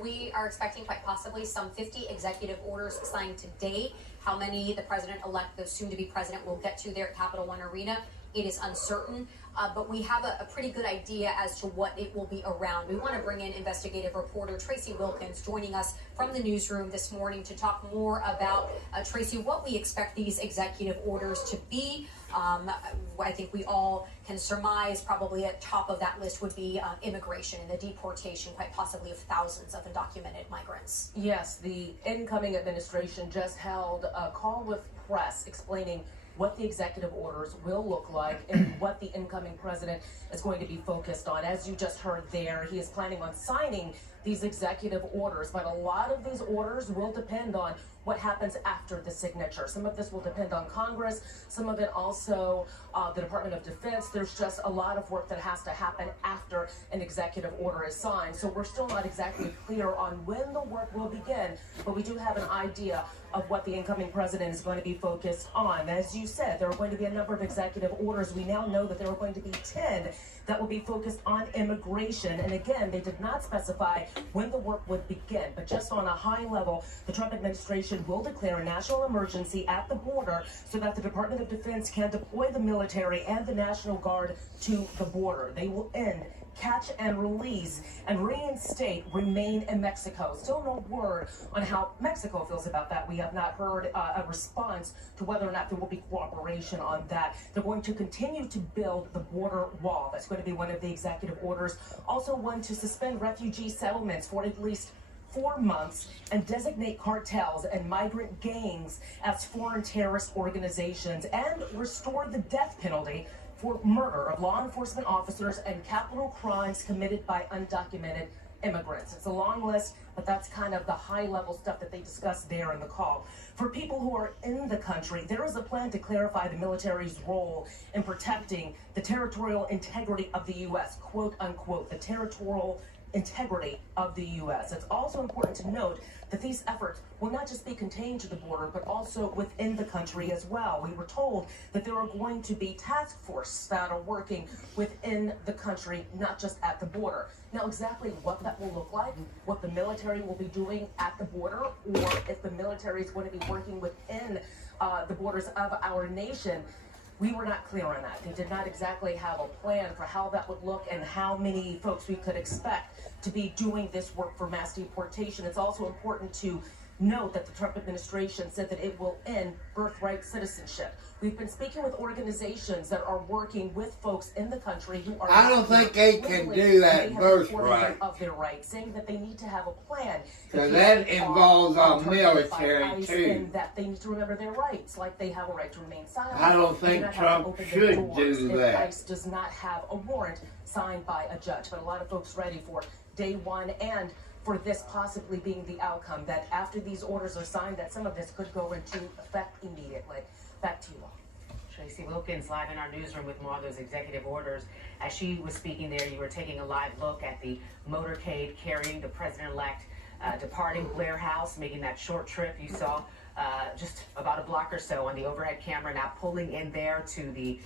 We are expecting quite possibly some 50 executive orders signed today. How many the president-elect, the soon-to-be president, will get to there at Capital One Arena, it is uncertain. But we have a pretty good idea as to what it will be around. We want to bring in investigative reporter Tracy Wilkins joining us from the newsroom this morning to talk more about, Tracy, what we expect these executive orders to be. I think we all can surmise probably at top of that list would be immigration and the deportation, quite possibly, of thousands of undocumented migrants. Yes, the incoming administration just held a call with press explaining what the executive orders will look like and what the incoming president is going to be focused on. As you just heard there, he is planning on signing these executive orders, but a lot of these orders will depend on what happens after the signature. Some of this will depend on Congress, some of it also the Department of Defense. There's just a lot of work that has to happen after an executive order is signed. So we're still not exactly clear on when the work will begin, but we do have an idea of what the incoming president is going to be focused on. As you said, there are going to be a number of executive orders. We now know that there are going to be 10 that will be focused on immigration. And again, they did not specify when the work would begin. But just on a high level, the Trump administration will declare a national emergency at the border so that the Department of Defense can deploy the military and the National Guard to the border. They will end catch and release and reinstate remain in Mexico. Still no word on how Mexico feels about that. We have not heard a response to whether or not there will be cooperation on that. They're going to continue to build the border wall. That's going to be one of the executive orders. Also one to suspend refugee settlements for at least 4 months and designate cartels and migrant gangs as foreign terrorist organizations and restore the death penalty for murder of law enforcement officers and capital crimes committed by undocumented immigrants. It's a long list, but that's kind of the high-level stuff that they discussed there in the call. For people who are in the country, there is a plan to clarify the military's role in protecting the territorial integrity of the U.S., quote unquote, the territorial integrity of the U.S. It's also important to note that these efforts will not just be contained to the border, but also within the country as well. We were told that there are going to be task forces that are working within the country, not just at the border. Now, exactly what that will look like, what the military will be doing at the border, or if the military is going to be working within the borders of our nation, we were not clear on that. They did not exactly have a plan for how that would look and how many folks we could expect to be doing this work for mass deportation. It's also important to note that the Trump administration said that it will end birthright citizenship. We've been speaking with organizations that are working with folks in the country who are. I don't think they can do that birthright of their rights, saying that they need to have a plan. So that involves our military too. And that they need to remember their rights, like they have a right to remain silent. I don't think Trump should do that. ICE does not have a warrant signed by a judge, but a lot of folks ready for day one and for this possibly being the outcome, that after these orders are signed, that some of this could go into effect immediately. Back to you all. Tracy Wilkins live in our newsroom with more of those executive orders. As she was speaking there, you were taking a live look at the motorcade carrying the president-elect departing Blair House, making that short trip. You saw just about a block or so on the overhead camera, now pulling in there to the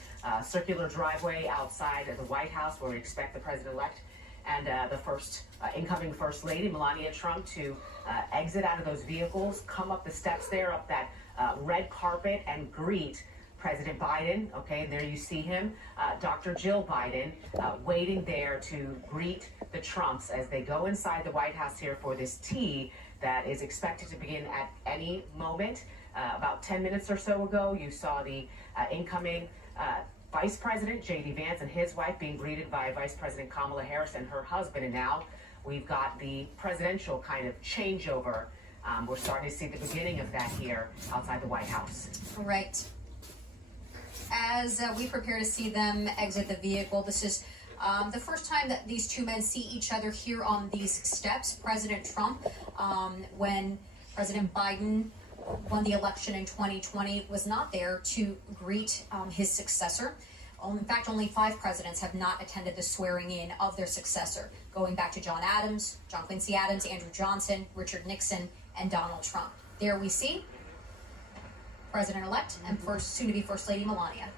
circular driveway outside of the White House, where we expect the president-elect and the first incoming First Lady, Melania Trump, to exit out of those vehicles, come up the steps there, up that red carpet, and greet President Biden. Okay, and there you see him, Dr. Jill Biden, waiting there to greet the Trumps as they go inside the White House here for this tea that is expected to begin at any moment. About 10 minutes or so ago, you saw the incoming Vice President J.D. Vance and his wife being greeted by Vice President Kamala Harris and her husband, and now we've got the presidential kind of changeover. We're starting to see the beginning of that here outside the White House. Right. As we prepare to see them exit the vehicle, this is the first time that these two men see each other here on these steps. President Trump, when President Biden won the election in 2020, was not there to greet his successor. In fact, only 5 presidents have not attended the swearing in of their successor, going back to John Quincy Adams, Andrew Johnson, Richard Nixon, and Donald Trump. There we see President-elect and soon-to-be First Lady Melania.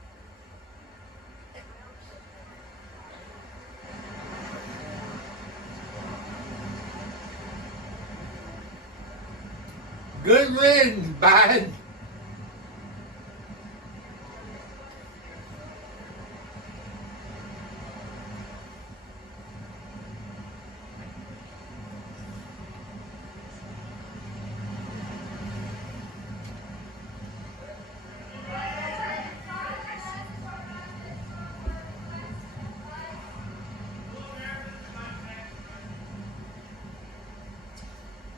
Good riddance, Biden.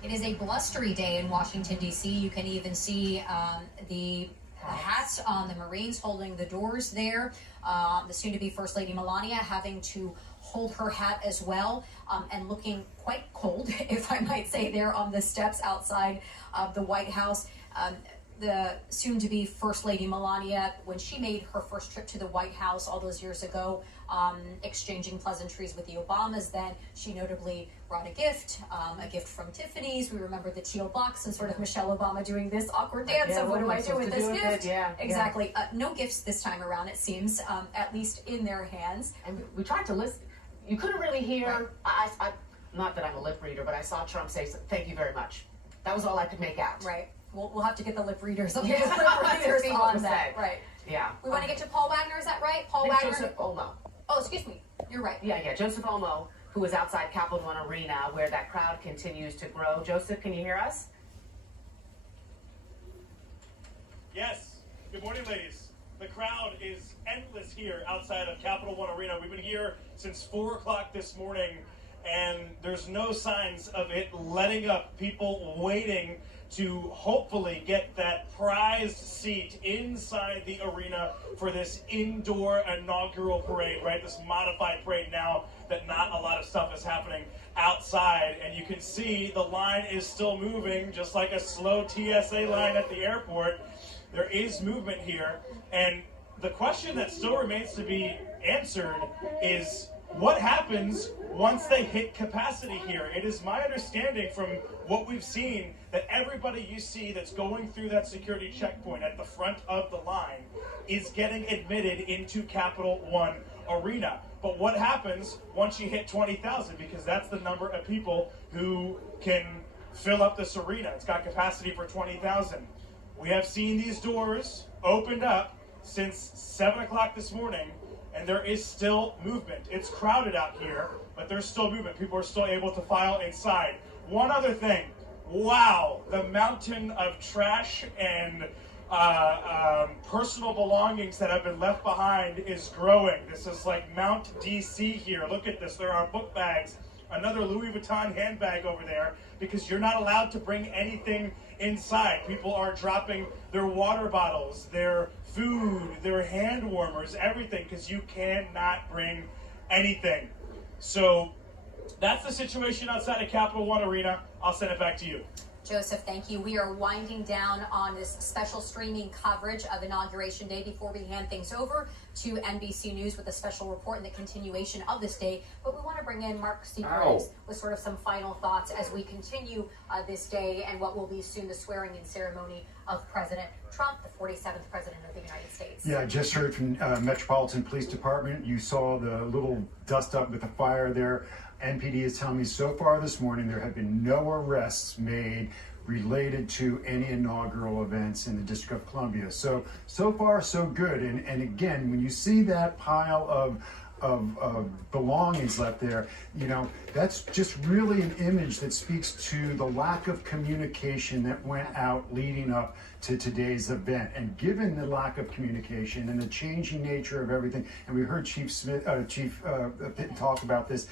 It is a blustery day in Washington, D.C. You can even see the hats on the Marines holding the doors there. The soon-to-be First Lady Melania having to hold her hat as well, and looking quite cold, if I might say, there on the steps outside of the White House. The soon-to-be First Lady Melania, when she made her first trip to the White House all those years ago, exchanging pleasantries with the Obamas, then she notably brought a gift from Tiffany's. We remember the teal box and sort of Michelle Obama doing this awkward dance of what do I do with this gift? Exactly. No gifts this time around, it seems, at least in their hands. And we tried to listen. You couldn't really hear. Right. not that I'm a lip reader, but I saw Trump say, "Thank you very much." That was all I could make out. Right. We'll have to get the lip readers on, Yeah. on that. Right. Yeah. We want to get to Paul Wagner, is that right? Paul I think Wagner? Joseph Olmo. Oh, excuse me. You're right. Yeah, Joseph Olmo, who was outside Capital One Arena where that crowd continues to grow. Joseph, can you hear us? Yes. Good morning, ladies. The crowd is endless here outside of Capital One Arena. We've been here since 4 o'clock this morning, and there's no signs of it letting up. People waiting to hopefully get that prized seat inside the arena for this indoor inaugural parade, right? This modified parade now that not a lot of stuff is happening outside. And you can see the line is still moving, just like a slow TSA line at the airport. There is movement here. And the question that still remains to be answered is, what happens once they hit capacity here? It is my understanding from what we've seen that everybody you see that's going through that security checkpoint at the front of the line is getting admitted into Capital One Arena. But what happens once you hit 20,000? Because that's the number of people who can fill up this arena. It's got capacity for 20,000. We have seen these doors opened up since 7 o'clock this morning, and there is still movement. It's crowded out here, but there's still movement. People are still able to file inside. One other thing. Wow, the mountain of trash and personal belongings that have been left behind is growing. This is like Mount DC here. Look at this. There are book bags, another Louis Vuitton handbag over there, because you're not allowed to bring anything inside. People are dropping their water bottles, their food, their hand warmers, everything, because you cannot bring anything. So that's the situation outside of Capital One Arena. I'll send it back to you. Joseph, thank you. We are winding down on this special streaming coverage of Inauguration Day before we hand things over to NBC News with a special report and the continuation of this day. But we want to bring in Mark Seagraves with sort of some final thoughts as we continue this day and what will be soon the swearing-in ceremony of President Trump, the 47th President of the United States. Yeah, I just heard from Metropolitan Police Department. You saw the little dust up with the fire there. NPD is telling me so far this morning there have been no arrests made related to any inaugural events in the District of Columbia. So far, so good. And again, when you see that pile of belongings left there, you know, that's just really an image that speaks to the lack of communication that went out leading up to today's event. And given the lack of communication and the changing nature of everything, and we heard Chief Pitton talk about this,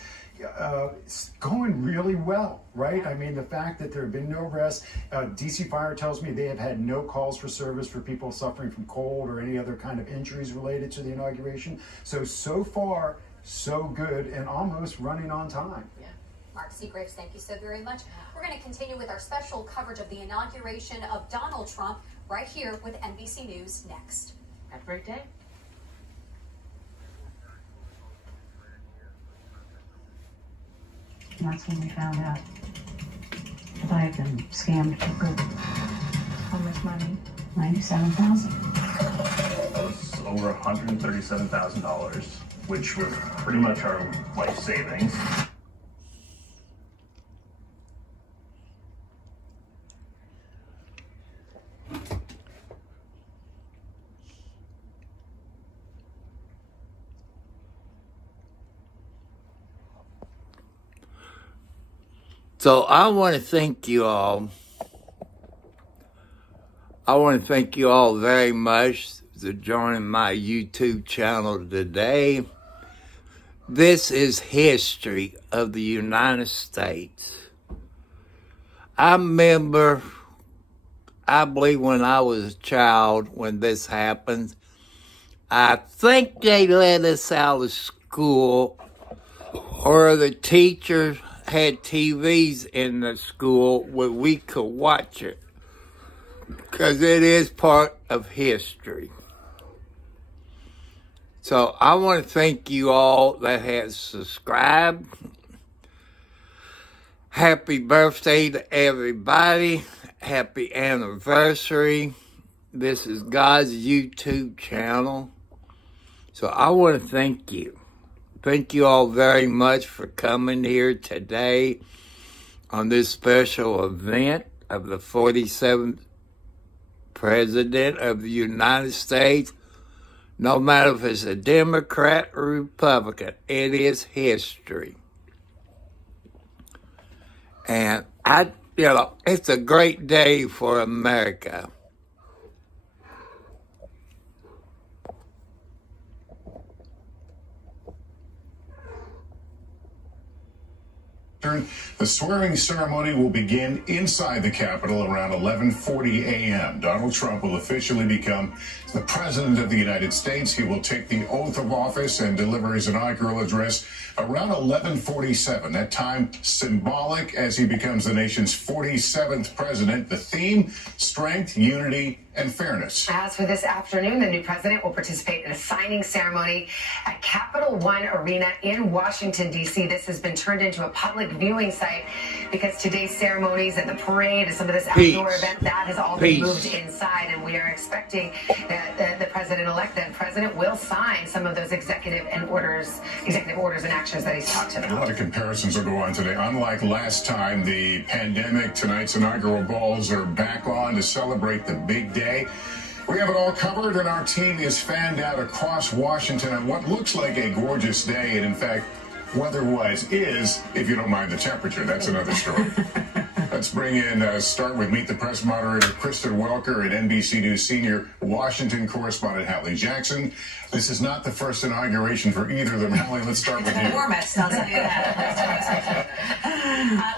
it's going really well, right? I mean, the fact that there have been no arrests, DC Fire tells me they have had no calls for service for people suffering from cold or any other kind of injuries related to the inauguration. So far, so good, and almost running on time. Yeah. Mark Seagraves, thank you so very much. We're going to continue with our special coverage of the inauguration of Donald Trump right here with NBC News next. Have a great day. And that's when we found out that I had been scammed for good. How much money? $97,000. It was over $137,000, which was pretty much our life savings. So I want to thank you all. I want to thank you all very much for joining my YouTube channel today. This is history of the United States. I remember, I believe when I was a child when this happened, I think they let us out of school, or the teachers had TVs in the school where we could watch it, because it is part of history. So I want to thank you all that have subscribed. Happy birthday to everybody. Happy anniversary. This is God's YouTube channel. So I want to thank you. thank you all very much for coming here today on this special event of the 47th President of the United States. No matter if it's a Democrat or Republican, it is history. And it's a great day for America. The swearing ceremony will begin inside the Capitol around 11:40 a.m. Donald Trump will officially become the President of the United States. He will take the oath of office and deliver his inaugural address around 11:47. That time symbolic as he becomes the nation's 47th president. The theme, strength, unity, and fairness. As for this afternoon, the new president will participate in a signing ceremony at Capital One Arena in Washington, D.C. This has been turned into a public viewing site because today's ceremonies and the parade and some of this outdoor event, that has all been moved inside, and we are expecting that the president-elect, then president, will sign some of those executive orders and actions that he's talked about. A lot of comparisons will go on today. Unlike last time, the pandemic, tonight's inaugural balls are back on to celebrate the big day. We have it all covered, and our team is fanned out across Washington on what looks like a gorgeous day, and in fact, weather-wise is, if you don't mind the temperature. That's another story. Let's bring in, start with Meet the Press moderator Kristen Welker and NBC News senior Washington correspondent Hallie Jackson. This is not the first inauguration for either of them. Hallie, let's start with you. Warmest, I'll tell you that.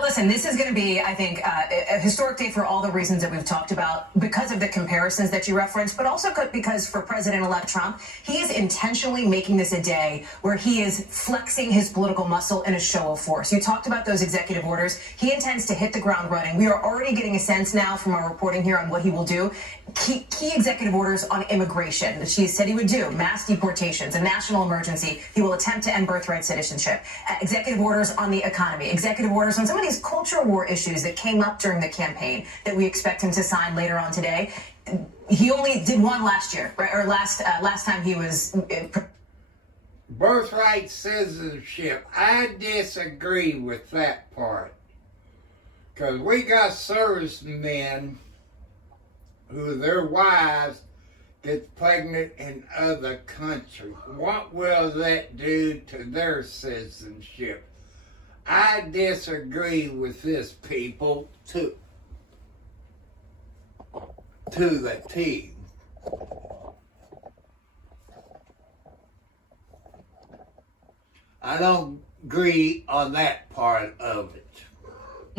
Listen, this is going to be, I think, a historic day for all the reasons that we've talked about, because of the comparisons that you referenced, but also because for President-elect Trump, he is intentionally making this a day where he is flexing his political muscle in a show of force. You talked about those executive orders. He intends to hit the ground running. We are already getting a sense now from our reporting here on what he will do. Key executive orders on immigration that she said he would do: mass deportations, a national emergency. He will attempt to end birthright citizenship. Executive orders on the economy. Executive orders on some of these culture war issues that came up during the campaign that we expect him to sign later on today. He only did one last year, right? Or last time he was. Birthright citizenship. I disagree with that part. Because we got servicemen who their wives get pregnant in other countries. What will that do to their citizenship? I disagree with this, people, to the T. I don't agree on that part of it.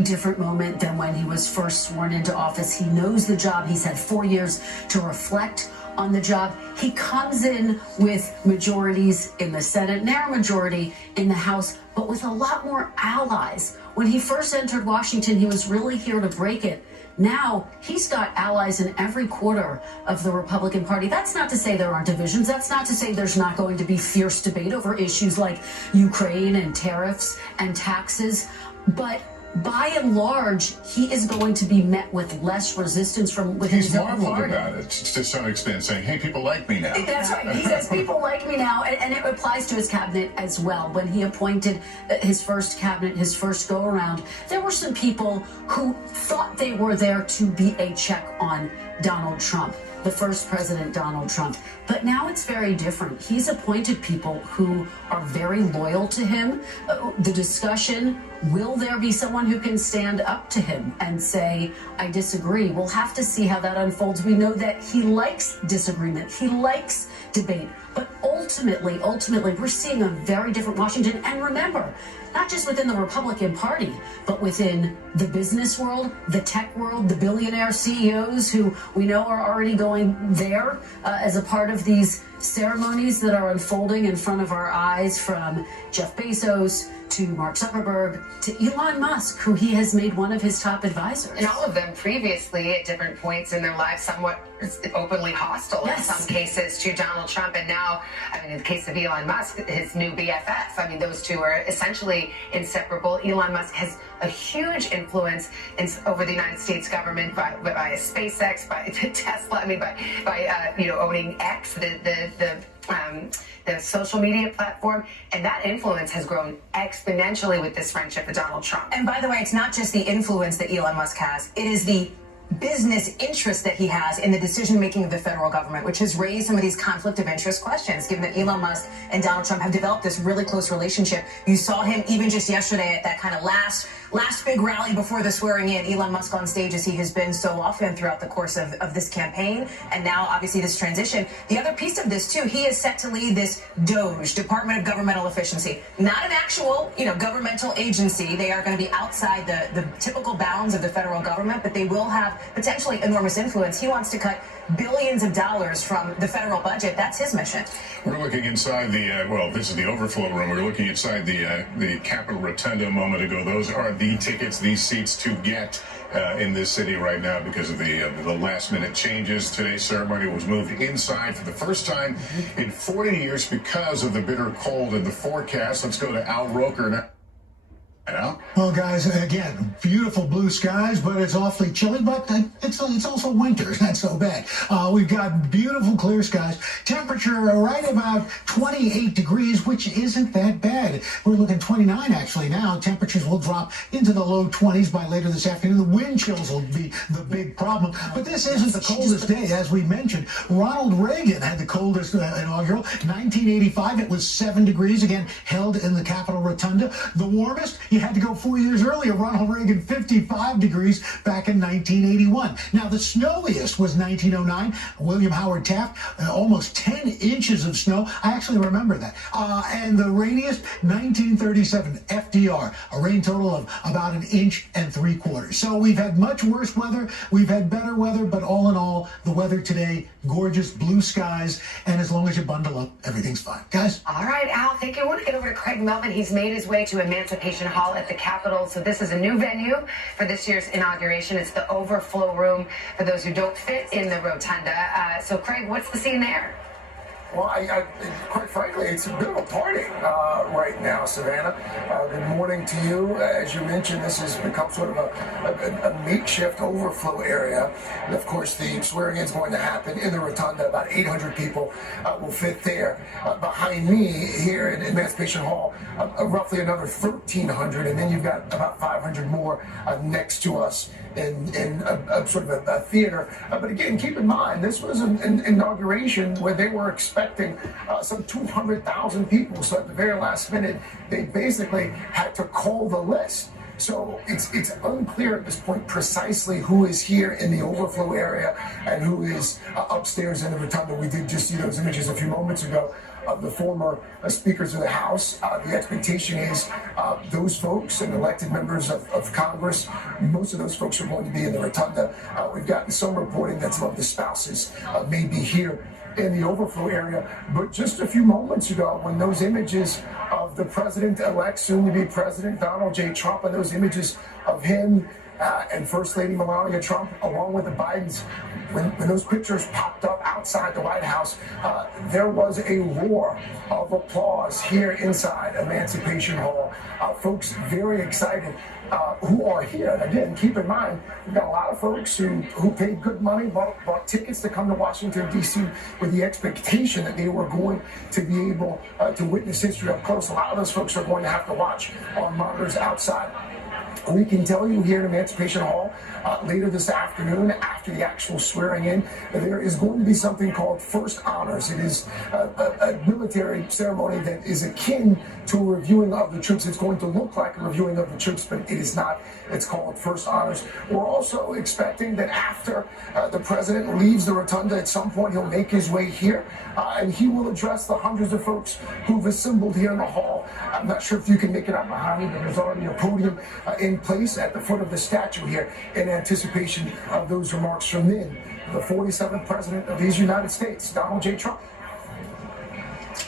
Different moment than when he was first sworn into office. He knows the job. He's had 4 years to reflect on the job. He comes in with majorities in the Senate, narrow majority in the House, but with a lot more allies. When he first entered Washington, he was really here to break it. Now, he's got allies in every quarter of the Republican Party. That's not to say there aren't divisions. That's not to say there's not going to be fierce debate over issues like Ukraine and tariffs and taxes. But by and large, he is going to be met with less resistance from within his own party. He's marveled about it to some extent, saying, hey, people like me now. That's right. He says people like me now, and it applies to his cabinet as well. When he appointed his first cabinet, his first go-around, there were some people who thought they were there to be a check on Donald Trump, the first president, Donald Trump. But now it's very different. He's appointed people who are very loyal to him. The discussion, will there be someone who can stand up to him and say, I disagree? We'll have to see how that unfolds. We know that he likes disagreement. He likes debate. But ultimately, we're seeing a very different Washington. And remember, not just within the Republican Party, but within the business world, the tech world, the billionaire CEOs who we know are already going there as a part of these ceremonies that are unfolding in front of our eyes, from Jeff Bezos to Mark Zuckerberg to Elon Musk, who he has made one of his top advisors. And all of them previously, at different points in their lives, somewhat openly hostile in some cases to Donald Trump. And now, I mean, in the case of Elon Musk, his new BFF, I mean, those two are essentially inseparable. Elon Musk has a huge influence over the United States government by SpaceX, by Tesla, I mean, by owning X, the the social media platform, and that influence has grown exponentially with this friendship with Donald Trump. And by the way, it's not just the influence that Elon Musk has, it is the business interest that he has in the decision-making of the federal government, which has raised some of these conflict of interest questions, given that Elon Musk and Donald Trump have developed this really close relationship. You saw him even just yesterday at that kind of last big rally before the swearing in, Elon Musk on stage, as he has been so often throughout the course of this campaign, and now obviously this transition. The other piece of this too, he is set to lead this DOGE, Department of Governmental Efficiency, not an actual, governmental agency. They are going to be outside the typical bounds of the federal government, but they will have potentially enormous influence. He wants to cut billions of dollars from the federal budget. That's his mission. We're looking inside this is the overflow room. We're looking inside the Capitol Rotunda a moment ago. Those are the tickets, these seats to get in this city right now because of the last-minute changes. Today's ceremony was moved inside for the first time in 40 years because of the bitter cold in the forecast. Let's go to Al Roker now. Well, guys, again, beautiful blue skies, but it's awfully chilly, but it's also winter. It's not so bad. We've got beautiful clear skies. Temperature right about 28 degrees, which isn't that bad. We're looking 29 actually now. Temperatures will drop into the low 20s by later this afternoon. The wind chills will be the big problem, but this isn't the coldest day. As we mentioned, Ronald Reagan had the coldest inaugural. 1985, it was 7 degrees, again, held in the Capitol Rotunda. The warmest, you had to go 4 years earlier. Ronald Reagan, 55 degrees back in 1981. Now, the snowiest was 1909. William Howard Taft, almost 10 inches of snow. I actually remember that. And the rainiest, 1937, FDR, a rain total of about 1.75 inches. So we've had much worse weather. We've had better weather, but all in all, the weather today, gorgeous blue skies. And as long as you bundle up, everything's fine. Guys? All right, Al, thank you. I want to get over to Craig Melvin. He's made his way to Emancipation Hall at the Capitol. So this is a new venue for this year's inauguration. It's the overflow room for those who don't fit in the rotunda. So Craig, what's the scene there? Well, quite frankly, it's a bit of a party right now, Savannah. Good morning to you. As you mentioned, this has become sort of a makeshift overflow area. And of course, the swearing in is going to happen in the rotunda. About 800 people will fit there. Behind me here at Emancipation Hall, roughly another 1,300. And then you've got about 500 more next to us in a sort of a theater. But again, keep in mind, this was an inauguration where they were expecting some 200,000 people. So at the very last minute, they basically had to call the list. So it's unclear at this point precisely who is here in the overflow area and who is upstairs in the rotunda. We did just see those images a few moments ago of the former speakers of the House. The expectation is those folks and elected members of Congress, most of those folks are going to be in the rotunda. We've gotten some reporting that some of the spouses may be here in the overflow area. But just a few moments ago, when those images of the president-elect, soon-to-be President Donald J. Trump, and those images of him and First Lady Melania Trump, along with the Bidens, when those pictures popped up outside the White House, there was a roar of applause here inside Emancipation Hall. Folks very excited who are here. Again, keep in mind, we've got a lot of folks who paid good money, bought tickets to come to Washington, D.C. with the expectation that they were going to be able to witness history up close. A lot of those folks are going to have to watch on monitors outside. We can tell you here at Emancipation Hall later this afternoon, after the actual swearing in, there is going to be something called First Honors. It is a military ceremony that is akin to a reviewing of the troops. It's going to look like a reviewing of the troops, but it is not. It's called First Honors. We're also expecting that after the president leaves the rotunda, at some point he'll make his way here, and he will address the hundreds of folks who've assembled here in the hall. I'm not sure if you can make it out behind me, but there's already a podium in place at the foot of the statue here in anticipation of those remarks from then the 47th president of these United States, Donald J. Trump.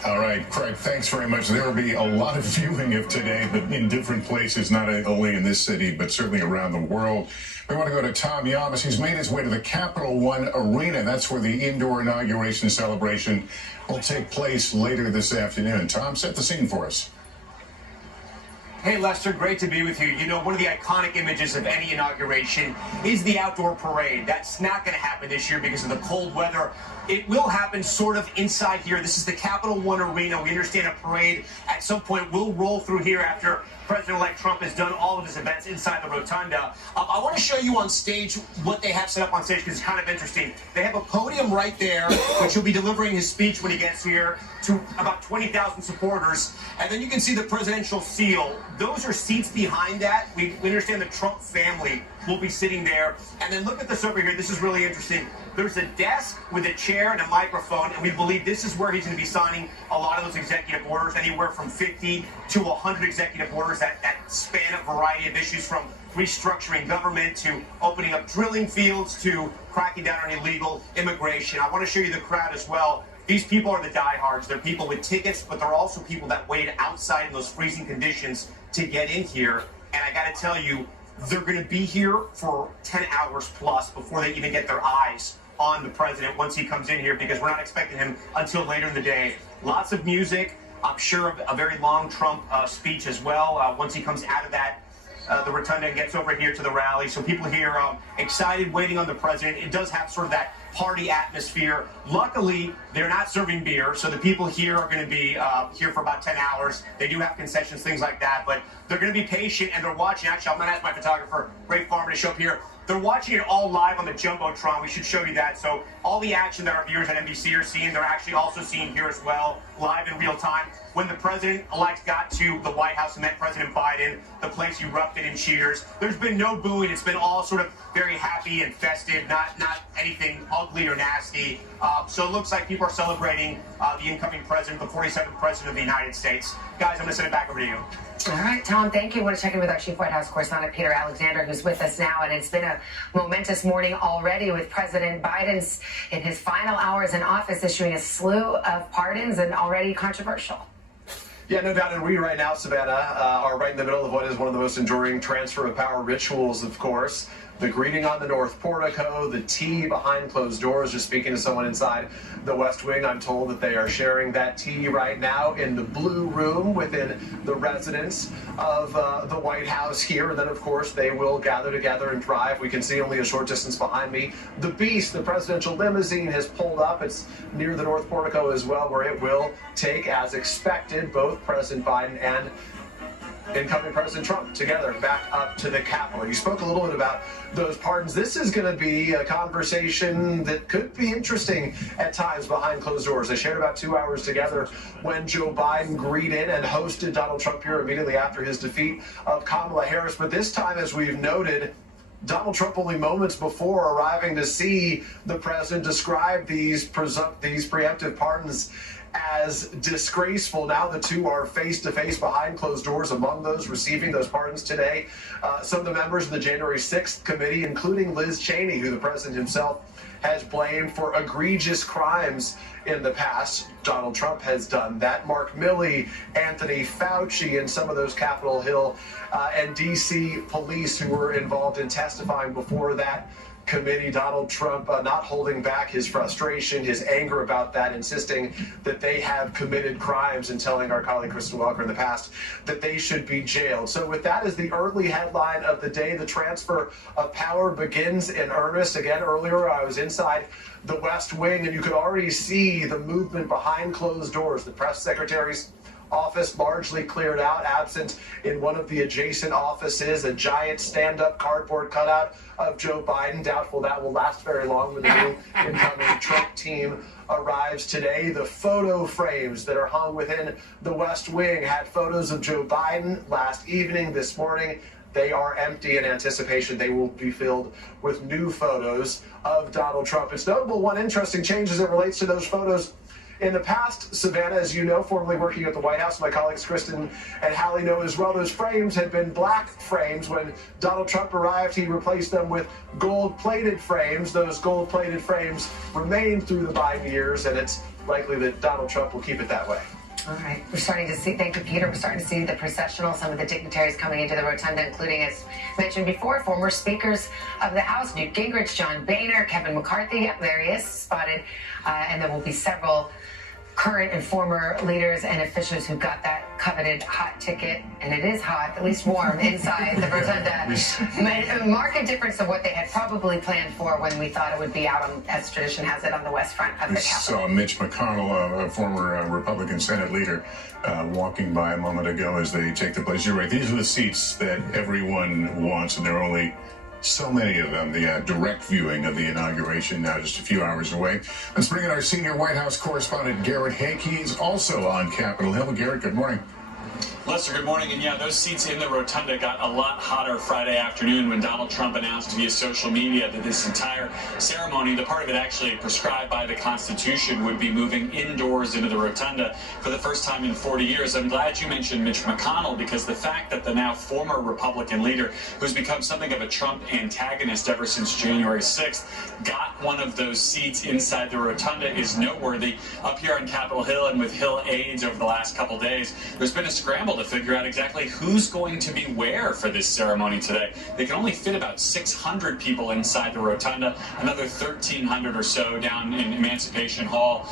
All right, Craig, thanks very much. There will be a lot of viewing of today, but in different places, not only in this city, but certainly around the world. We want to go to Tom Yamas. He's made his way to the Capital One Arena. That's where the indoor inauguration celebration will take place later this afternoon. Tom, set the scene for us. Hey, Lester, great to be with you. You know, one of the iconic images of any inauguration is the outdoor parade. That's not going to happen this year because of the cold weather. It will happen sort of inside here. This is the Capital One Arena. We understand a parade at some point will roll through here after President-elect Trump has done all of his events inside the rotunda. I want to show you on stage what they have set up on stage because it's kind of interesting. They have a podium right there, which he'll be delivering his speech when he gets here to about 20,000 supporters. And then you can see the presidential seal. Those are seats behind that. We understand the Trump family will be sitting there. And then look at this over here. This is really interesting. There's a desk with a chair and a microphone, and we believe this is where he's going to be signing a lot of those executive orders, anywhere from 50 to 100 executive orders that span a variety of issues, from restructuring government to opening up drilling fields to cracking down on illegal immigration. I want to show you the crowd as well. These people are the diehards. They're people with tickets, but they're also people that waited outside in those freezing conditions to get in here. And I got to tell you, they're going to be here for 10 hours plus before they even get their eyes on the president once he comes in here, because we're not expecting him until later in the day. Lots of music. I'm sure a very long Trump speech as well once he comes out of that the rotunda and gets over here to the rally. So people here excited, waiting on the president. It does have sort of that party atmosphere. Luckily, they're not serving beer, so the people here are going to be here for about 10 hours. They do have concessions, things like that, but they're going to be patient and they're watching. Actually, I'm going to ask my photographer, Ray Farmer, to show up here. They're watching it all live on the Jumbotron. We should show you that. So all the action that our viewers at NBC are seeing, they're actually also seeing here as well, live in real time. When the president-elect got to the White House and met President Biden, the place erupted in cheers. There's been no booing. It's been all sort of very happy and festive, not anything ugly or nasty. So it looks like people are celebrating the incoming president, the 47th president of the United States. Guys, I'm going to send it back over to you. All right, Tom, thank you. I want to check in with our Chief White House correspondent, Peter Alexander, who's with us now. And it's been a momentous morning already with President Biden's, in his final hours in office, issuing a slew of pardons and already controversial. Yeah, no doubt. And we right now, Savannah, are right in the middle of what is one of the most enduring transfer of power rituals, of course. The greeting on the North Portico, the tea behind closed doors. Just speaking to someone inside the West Wing, I'm told that they are sharing that tea right now in the Blue Room within the residence of the White House here. And then, of course, they will gather together and drive. We can see only a short distance behind me. The Beast, the presidential limousine, has pulled up. It's near the North Portico as well, where it will take, as expected, both President Biden and incoming President Trump together back up to the Capitol. You spoke a little bit about those pardons. This is going to be a conversation that could be interesting at times behind closed doors. They shared about 2 hours together when Joe Biden greeted and hosted Donald Trump here immediately after his defeat of Kamala Harris. But this time, as we've noted, Donald Trump only moments before arriving to see the president describe these preemptive pardons as disgraceful. Now the two are face-to-face behind closed doors. Among those receiving those pardons today, some of the members of the January 6th committee, including Liz Cheney, who the president himself has blamed for egregious crimes in the past. Donald Trump has done that. Mark Milley, Anthony Fauci, and some of those Capitol Hill and D.C. police who were involved in testifying before that committee. Donald Trump not holding back his frustration, his anger about that, insisting that they have committed crimes and telling our colleague Kristen Welker in the past that they should be jailed. So with that as the early headline of the day, the transfer of power begins in earnest. Again, earlier I was inside the West Wing and you could already see the movement behind closed doors. The press secretary's office largely cleared out, absent in one of the adjacent offices a giant stand-up cardboard cutout of Joe Biden. Doubtful that will last very long when the new incoming Trump team arrives today. The photo frames that are hung within the West Wing had photos of Joe Biden last evening. This morning, they are empty in anticipation they will be filled with new photos of Donald Trump. It's notable one interesting change as it relates to those photos. In the past, Savannah, as you know, formerly working at the White House, my colleagues Kristen and Hallie know as well, those frames had been black frames. When Donald Trump arrived, he replaced them with gold-plated frames. Those gold-plated frames remained through the Biden years, and it's likely that Donald Trump will keep it that way. All right. We're starting to see, thank you, Peter, we're starting to see the processional, some of the dignitaries coming into the rotunda, including, as mentioned before, former speakers of the House, Newt Gingrich, John Boehner, Kevin McCarthy. Yep, there he is, spotted. And there will be several current and former leaders and officials who got that coveted hot ticket, and it is hot, at least warm, inside the rotunda. A marked difference of what they had probably planned for when we thought it would be out on, as tradition has it, on the west front of the Capitol. Saw Mitch McConnell, a former Republican Senate leader, walking by a moment ago as they take the place. You're right, these are the seats that everyone wants, and there are only so many of them. The direct viewing of the inauguration now just a few hours away. Let's bring in our senior White House correspondent, Garrett Hake. He's also on Capitol Hill. Garrett, good morning. Lester, good morning. And yeah, those seats in the rotunda got a lot hotter Friday afternoon when Donald Trump announced via social media that this entire ceremony, the part of it actually prescribed by the Constitution, would be moving indoors into the rotunda for the first time in 40 years. I'm glad you mentioned Mitch McConnell, because the fact that the now former Republican leader, who's become something of a Trump antagonist ever since January 6th, got one of those seats inside the rotunda is noteworthy. Up here on Capitol Hill and with Hill aides over the last couple days, there's been a scramble to figure out exactly who's going to be where for this ceremony today. They can only fit about 600 people inside the rotunda, another 1,300 or so down in Emancipation Hall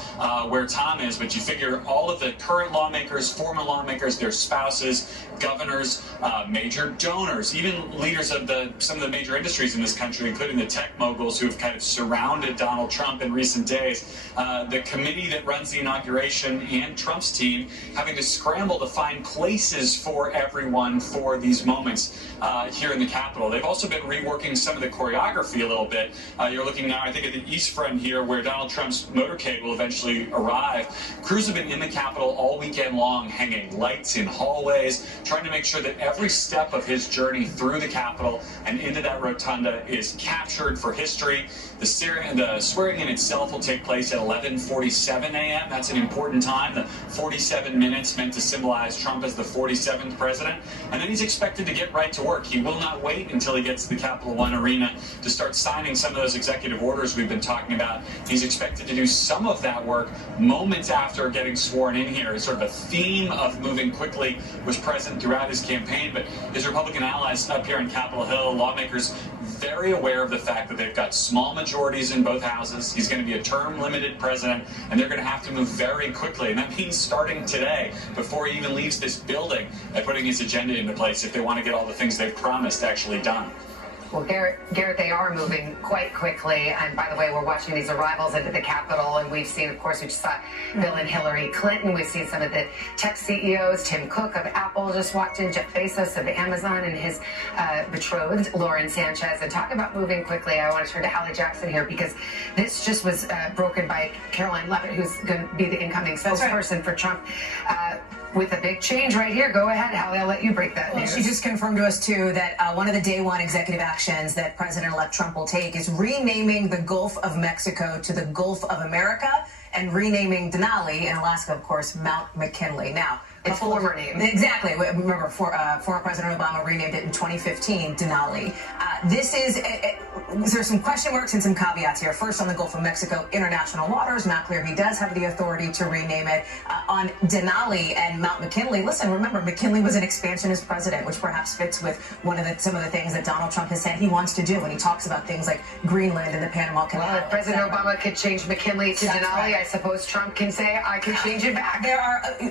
where Tom is, but you figure all of the current lawmakers, former lawmakers, their spouses, governors, major donors, even leaders of some of the major industries in this country, including the tech moguls who have kind of surrounded Donald Trump in recent days. The committee that runs the inauguration and Trump's team having to scramble to find places for everyone for these moments here in the Capitol. They've also been reworking some of the choreography a little bit. You're looking now, I think, at the East Front here, where Donald Trump's motorcade will eventually arrive. Crews have been in the Capitol all weekend long, hanging lights in hallways, trying to make sure that every step of his journey through the Capitol and into that rotunda is captured for history. The swearing in itself will take place at 11:47 a.m. That's an important time. The 47 minutes meant to symbolize Trump as the 47th president. And then he's expected to get right to work. He will not wait until he gets to the Capital One Arena to start signing some of those executive orders we've been talking about. He's expected to do some of that work moments after getting sworn in here. Sort of a theme of moving quickly was present throughout his campaign, but his Republican allies up here on Capitol Hill, lawmakers very aware of the fact that they've got small majorities in both houses. He's going to be a term-limited president, and they're going to have to move very quickly. And that means starting today, before he even leaves this building, and putting his agenda into place if they want to get all the things they've promised actually done. Well, Garrett, they are moving quite quickly. And by the way, we're watching these arrivals into the Capitol, and we've seen, of course, we just saw Bill and Hillary Clinton. We've seen some of the tech CEOs. Tim Cook of Apple just walked in, Jeff Bezos of Amazon, and his betrothed, Lauren Sanchez. And talk about moving quickly, I want to turn to Hallie Jackson here, because this just was broken by Caroline Leavitt, who's going to be the incoming spokesperson for Trump. With a big change right here. Go ahead, Hallie, I'll let you break that news. She just confirmed to us, too, that one of the day one executive actions that President-elect Trump will take is renaming the Gulf of Mexico to the Gulf of America and renaming Denali in Alaska, of course, Mount McKinley. Now, its former name. Exactly. Remember, former President Obama renamed it in 2015, Denali. There's some question marks and some caveats here. First, on the Gulf of Mexico, international waters, not clear he does have the authority to rename it. On Denali and Mount McKinley, listen, remember, McKinley was an expansionist president, which perhaps fits with some of the things that Donald Trump has said he wants to do when he talks about things like Greenland and the Panama Canal. Well, if President Obama could change McKinley to Denali, right. I suppose Trump can say, I can change it back.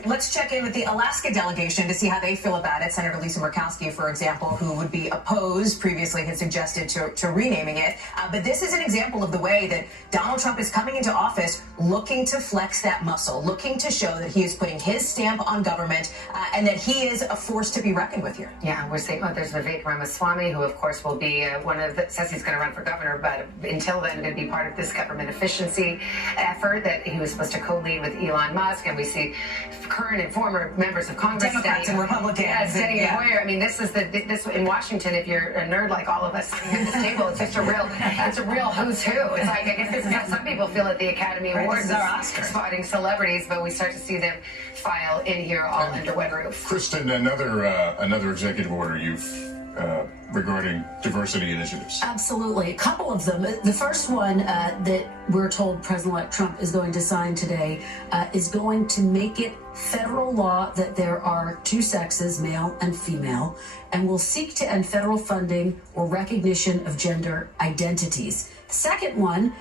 Let's check in with the Alaska delegation to see how they feel about it. Senator Lisa Murkowski, for example, who would be opposed, previously had suggested to renaming it. But this is an example of the way that Donald Trump is coming into office looking to flex that muscle, looking to show that he is putting his stamp on government and that he is a force to be reckoned with here. Yeah, we're saying, there's Vivek Ramaswamy, who of course will be says he's going to run for governor, but until then going to be part of this government efficiency effort that he was supposed to co-lead with Elon Musk. And we see current and former members of Congress, Democrats and Republicans. Standing where, I mean, this in Washington, if you're a nerd like all of us sitting at this table, it's just a real who's who. It's like, I guess this is how some people feel at the Academy Awards, spotting celebrities, but we start to see them file in here all under one roof. Kristen, another executive order regarding diversity initiatives. Absolutely. A couple of them. The first one that we're told President-elect Trump is going to sign today is going to make it federal law that there are two sexes, male and female, and will seek to end federal funding or recognition of gender identities. Second one,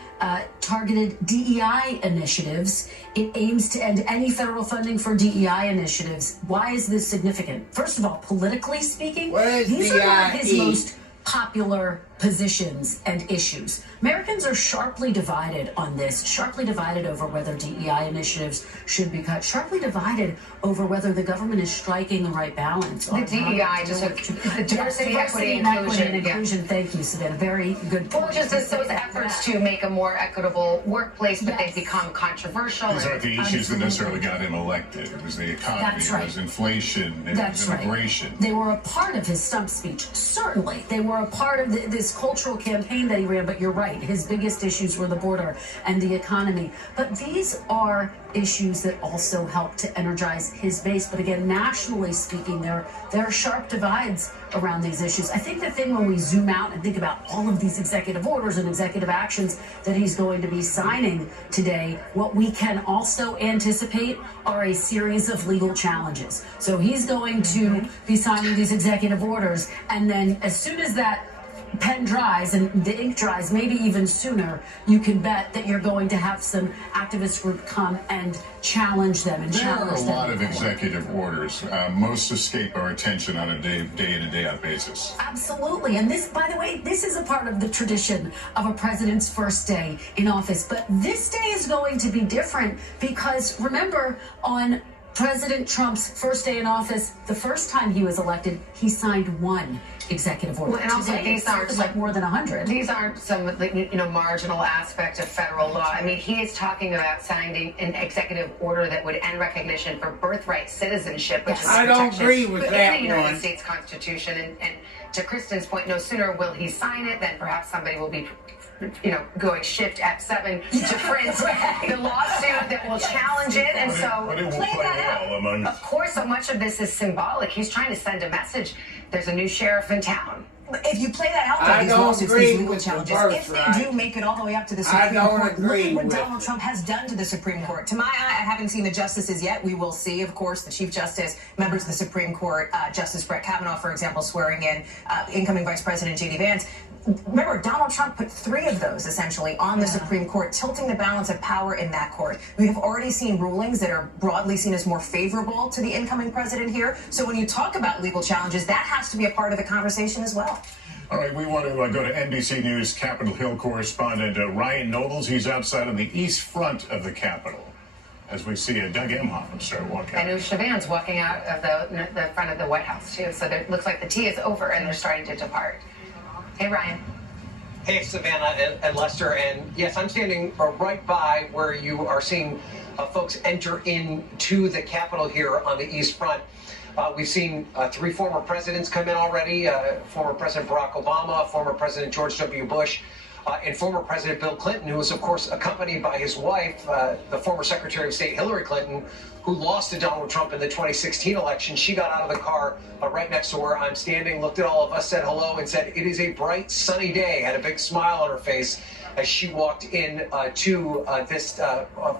targeted DEI initiatives. It aims to end any federal funding for DEI initiatives. Why is this significant? First of all, politically speaking, these are not his most popular positions and issues. Americans are sharply divided on this, sharply divided over whether DEI initiatives should be cut, sharply divided over whether the government is striking the right balance. The DEI, just the diversity, equity, and inclusion. Thank you, Savannah. Very good point. Well, just those efforts to make a more equitable workplace, but they've become controversial. These aren't the issues that necessarily got him elected. It was the economy, it was inflation, it was immigration. They were a part of his stump speech, certainly. They were a part of this cultural campaign that he ran, but you're right. His biggest issues were the border and the economy. But these are issues that also help to energize his base. But again, nationally speaking, there are sharp divides around these issues. I think the thing when we zoom out and think about all of these executive orders and executive actions that he's going to be signing today, what we can also anticipate are a series of legal challenges. So he's going to be signing these executive orders, and then as soon as that pen dries and the ink dries, maybe even sooner, you can bet that you're going to have some activist group come and challenge them and challenge them. There are a lot of executive orders. Most escape our attention on a day in and day out basis. Absolutely. And this, by the way, this is a part of the tradition of a president's first day in office. But this day is going to be different because, remember, on President Trump's first day in office, the first time he was elected, he signed one executive order. Well, and also, these aren't like more than 100. These aren't some marginal aspect of federal law. I mean, he is talking about signing an executive order that would end recognition for birthright citizenship, which is I don't agree with that in the United one. States Constitution. And to Kristen's point, no sooner will he sign it than perhaps somebody will be going shift F7 to print the lawsuit that will challenge it. And so, But it will play well among... of course, so much of this is symbolic. He's trying to send a message. There's a new sheriff in town. If you play that out there, these lawsuits, these legal challenges, if they do make it all the way up to the Supreme Court, look at what Donald Trump has done to the Supreme Court. To my eye, I haven't seen the justices yet. We will see, of course, the Chief Justice, members of the Supreme Court, Justice Brett Kavanaugh, for example, swearing in incoming Vice President J.D. Vance. Remember, Donald Trump put 3 of those, essentially, on the Supreme Court, tilting the balance of power in that court. We have already seen rulings that are broadly seen as more favorable to the incoming president here. So when you talk about legal challenges, that has to be a part of the conversation as well. All right, we want to go to NBC News Capitol Hill correspondent Ryan Nobles. He's outside on the east front of the Capitol as we see Doug Emhoff start walking out. And Chavan's walking out of the front of the White House, too. So it looks like the tea is over and they're starting to depart. Hey, Ryan. Hey, Savannah and Lester, and yes, I'm standing right by where you are seeing folks enter into the Capitol here on the East Front. We've seen 3 former presidents come in already, former President Barack Obama, former President George W. Bush, and former President Bill Clinton, who was, of course, accompanied by his wife, the former Secretary of State Hillary Clinton, who lost to Donald Trump in the 2016 election. She got out of the car right next to where I'm standing, looked at all of us, said hello, and said, "It is a bright, sunny day," had a big smile on her face as she walked in to this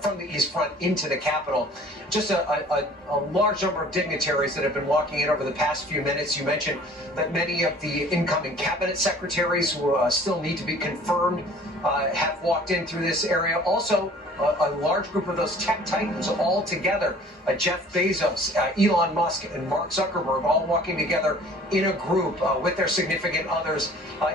from the East Front into the Capitol. Just a large number of dignitaries that have been walking in over the past few minutes. You mentioned that many of the incoming cabinet secretaries who still need to be confirmed have walked in through this area. Also, a large group of those tech titans all together, Jeff Bezos, Elon Musk, and Mark Zuckerberg, all walking together in a group with their significant others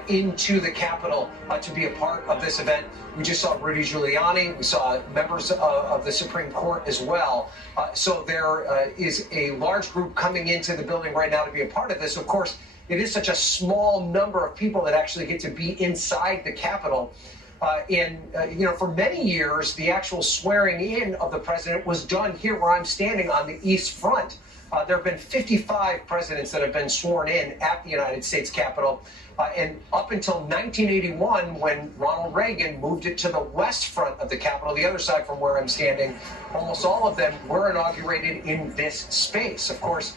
into the Capitol to be a part of this event. We just saw Rudy Giuliani. We saw members of the Supreme Court as well. So there is a large group coming into the building right now to be a part of this. Of course, it is such a small number of people that actually get to be inside the Capitol. For many years, the actual swearing in of the president was done here where I'm standing on the East Front. There have been 55 presidents that have been sworn in at the United States Capitol. And up until 1981, when Ronald Reagan moved it to the West Front of the Capitol, the other side from where I'm standing, almost all of them were inaugurated in this space. Of course,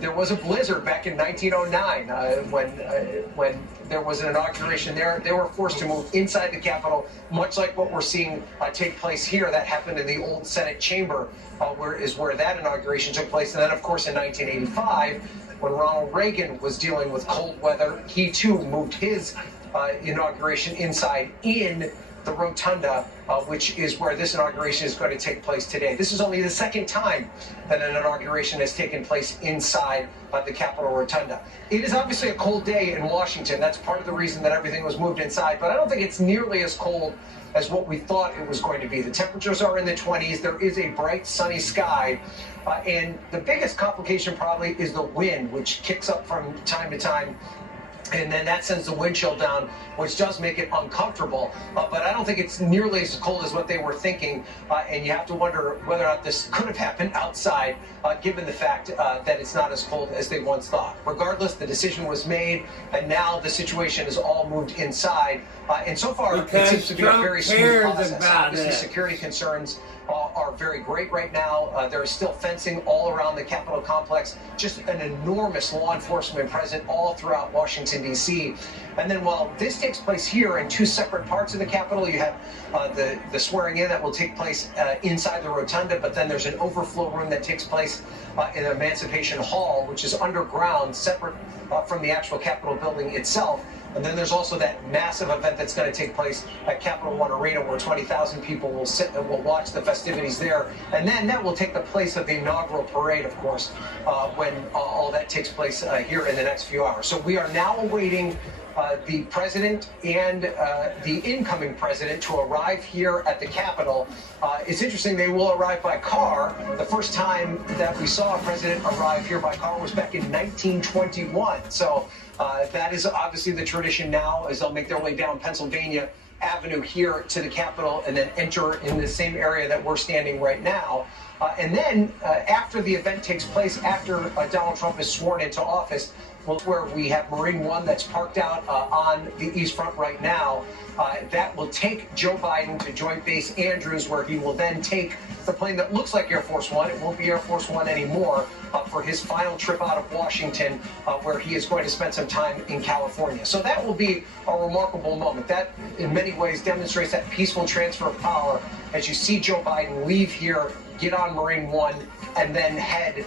there was a blizzard back in 1909 when there was an inauguration there. They were forced to move inside the Capitol, much like what we're seeing take place here. That happened in the old Senate chamber, where that inauguration took place. And then, of course, in 1985, when Ronald Reagan was dealing with cold weather, he too moved his inauguration inside in the rotunda, which is where this inauguration is going to take place today. This is only the second time that an inauguration has taken place inside the Capitol Rotunda. It is obviously a cold day in Washington. That's part of the reason that everything was moved inside, but I don't think it's nearly as cold as what we thought it was going to be. The temperatures are in the 20s. There is a bright, sunny sky. And the biggest complication probably is the wind, which kicks up from time to time. And then that sends the wind chill down, which does make it uncomfortable. But I don't think it's nearly as cold as what they were thinking. And you have to wonder whether or not this could have happened outside, given the fact that it's not as cold as they once thought. Regardless, the decision was made, and now the situation is all moved inside. And so far, it seems to be a very smooth process. Obviously, security concerns are very great right now. There is still fencing all around the Capitol complex, just an enormous law enforcement present all throughout Washington, D.C. And then while this takes place here in two separate parts of the Capitol, you have the swearing in that will take place inside the rotunda, but then there's an overflow room that takes place in Emancipation Hall, which is underground, separate from the actual Capitol building itself. And then there's also that massive event that's going to take place at Capital One Arena, where 20,000 people will sit and will watch the festivities there. And then that will take the place of the inaugural parade, of course, when all that takes place here in the next few hours. So we are now awaiting the president and the incoming president to arrive here at the Capitol. It's interesting, they will arrive by car. The first time that we saw a president arrive here by car was back in 1921. So that is obviously the tradition now, as they'll make their way down Pennsylvania Avenue here to the Capitol and then enter in the same area that we're standing right now. And then after the event takes place, after Donald Trump is sworn into office, where we have Marine One that's parked out on the East Front right now, that will take Joe Biden to Joint Base Andrews, where he will then take the plane that looks like Air Force One. It won't be Air Force One anymore for his final trip out of Washington, where he is going to spend some time in California. So that will be a remarkable moment. That, in many ways, demonstrates that peaceful transfer of power as you see Joe Biden leave here, get on Marine One, and then head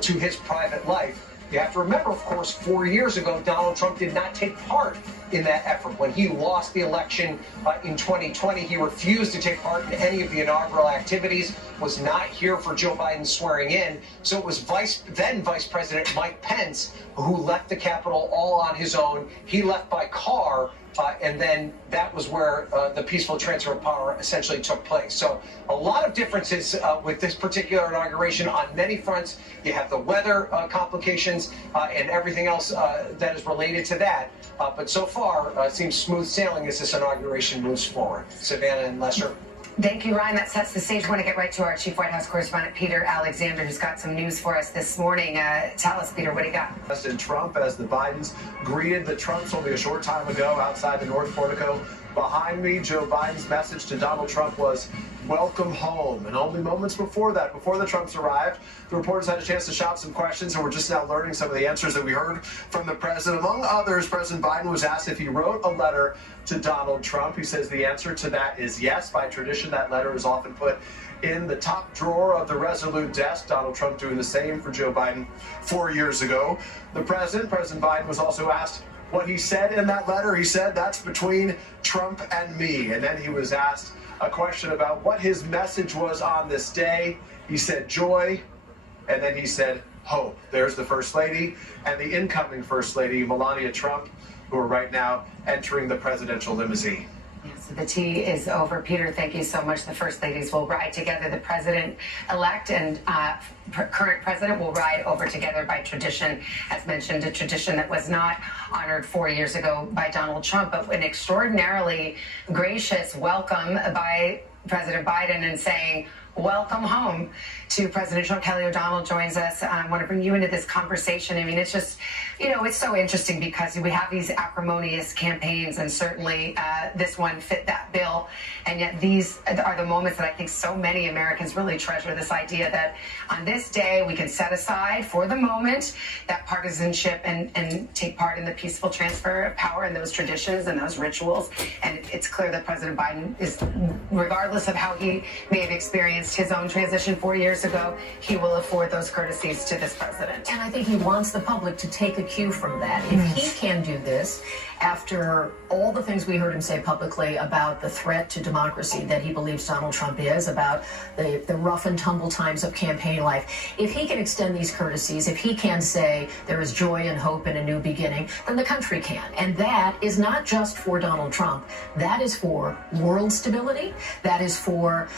to his private life. You have to remember, of course, 4 years ago, Donald Trump did not take part in that effort. When he lost the election in 2020, he refused to take part in any of the inaugural activities, was not here for Joe Biden's swearing in. So it was then Vice President Mike Pence who left the Capitol all on his own. He left by car. And then that was where the peaceful transfer of power essentially took place. So a lot of differences with this particular inauguration on many fronts. You have the weather complications and everything else that is related to that. But so far, it seems smooth sailing as this inauguration moves forward. Savannah and Lester. Thank you, Ryan. That sets the stage. I want to get right to our Chief White House correspondent, Peter Alexander, who's got some news for us this morning. Tell us, Peter, what do you got? President Trump, as the Bidens greeted the Trumps only a short time ago outside the North Portico. Behind me, Joe Biden's message to Donald Trump was, "Welcome home." And only moments before that, before the Trumps arrived, the reporters had a chance to shout some questions, and we're just now learning some of the answers that we heard from the president. Among others, President Biden was asked if he wrote a letter to Donald Trump. He says the answer to that is yes. By tradition, that letter is often put in the top drawer of the Resolute desk. Donald Trump doing the same for Joe Biden 4 years ago. President Biden, was also asked what he said in that letter. He said, "That's between Trump and me." And then he was asked a question about what his message was on this day. He said joy, and then he said hope. There's the First Lady and the incoming First Lady, Melania Trump, who are right now entering the presidential limousine. So the tea is over. Peter, thank you so much. The First Ladies will ride together. The President-elect and current President will ride over together by tradition. As mentioned, a tradition that was not honored 4 years ago by Donald Trump, but an extraordinarily gracious welcome by President Biden and saying, "Welcome home" to President Trump. Kelly O'Donnell joins us. I want to bring you into this conversation. I mean, it's just, it's so interesting because we have these acrimonious campaigns, and certainly this one fit that bill. And yet these are the moments that I think so many Americans really treasure, this idea that on this day we can set aside for the moment that partisanship and take part in the peaceful transfer of power and those traditions and those rituals. And it's clear that President Biden is, regardless of how he may have experienced experienced his own transition 4 years ago, he will afford those courtesies to this president. And I think he wants the public to take a cue from that. If he can do this, after all the things we heard him say publicly about the threat to democracy that he believes Donald Trump is, about the rough and tumble times of campaign life, if he can extend these courtesies, if he can say there is joy and hope in a new beginning, then the country can. And that is not just for Donald Trump. That is for world stability. That is for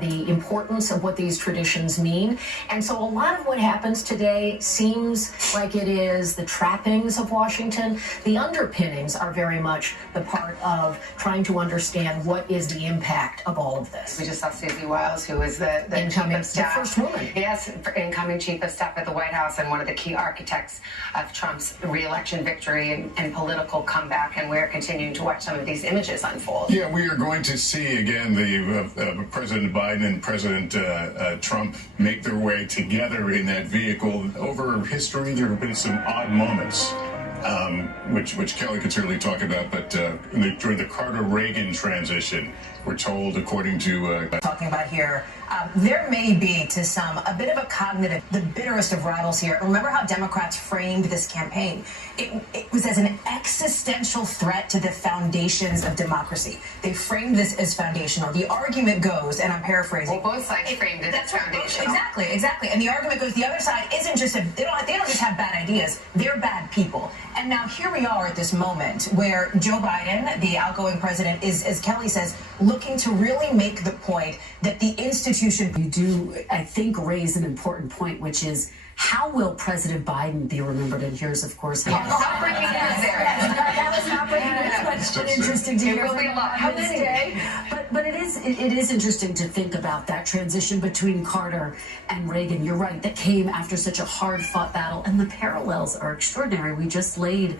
the importance of what these traditions mean. And so a lot of what happens today seems like it is the trappings of Washington. The underpinnings are very much the part of trying to understand what is the impact of all of this. We just saw Susie Wiles, who is the incoming chief of staff. The first woman. Yes, incoming chief of staff at the White House and one of the key architects of Trump's re-election victory and political comeback. And we're continuing to watch some of these images unfold. Yeah, we are going to see again the President Biden and President Trump make their way together in that vehicle. Over history, there have been some odd moments. Which Kelly could certainly talk about, but during the Carter-Reagan transition, we're told, according to... Talking about here, there may be, to some, a bit of a cognitive, the bitterest of rivals here. Remember how Democrats framed this campaign? It was as an existential threat to the foundations of democracy. They framed this as foundational. The argument goes, and I'm paraphrasing. Well, both sides framed it as foundational. Exactly. And the argument goes, the other side isn't just, they don't just have bad ideas, they're bad people. And now here we are at this moment where Joe Biden, the outgoing president, is, as Kelly says, looking to really make the point that the institution... You do, I think, raise an important point, which is, how will President Biden be remembered? And here's, of course, that was not breaking news, but interesting to hear from how many. But it is interesting to think about that transition between Carter and Reagan. You're right, that came after such a hard-fought battle, and the parallels are extraordinary. We just laid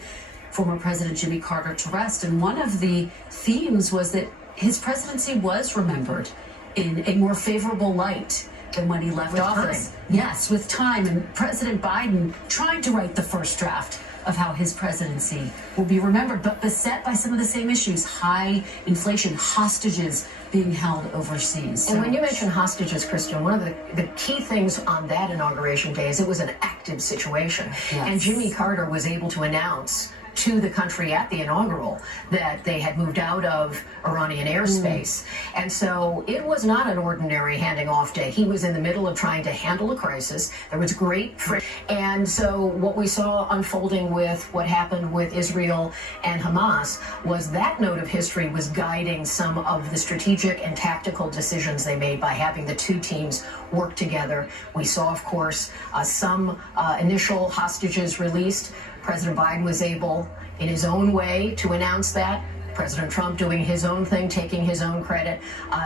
former President Jimmy Carter to rest, and one of the themes was that his presidency was remembered in a more favorable light than when he left office. Yes, with time. And President Biden trying to write the first draft of how his presidency will be remembered, but beset by some of the same issues: high inflation, hostages being held overseas. And when you mention hostages, Christian, one of the key things on that inauguration day is it was an active situation. Yes. And Jimmy Carter was able to announce to the country at the inaugural that they had moved out of Iranian airspace. And so it was not an ordinary handing off day. He was in the middle of trying to handle a crisis. There was great friction. And so what we saw unfolding with what happened with Israel and Hamas was that note of history was guiding some of the strategic and tactical decisions they made by having the two teams work together. We saw, of course, some initial hostages released. President Biden was able, in his own way, to announce that. President Trump doing his own thing, taking his own credit.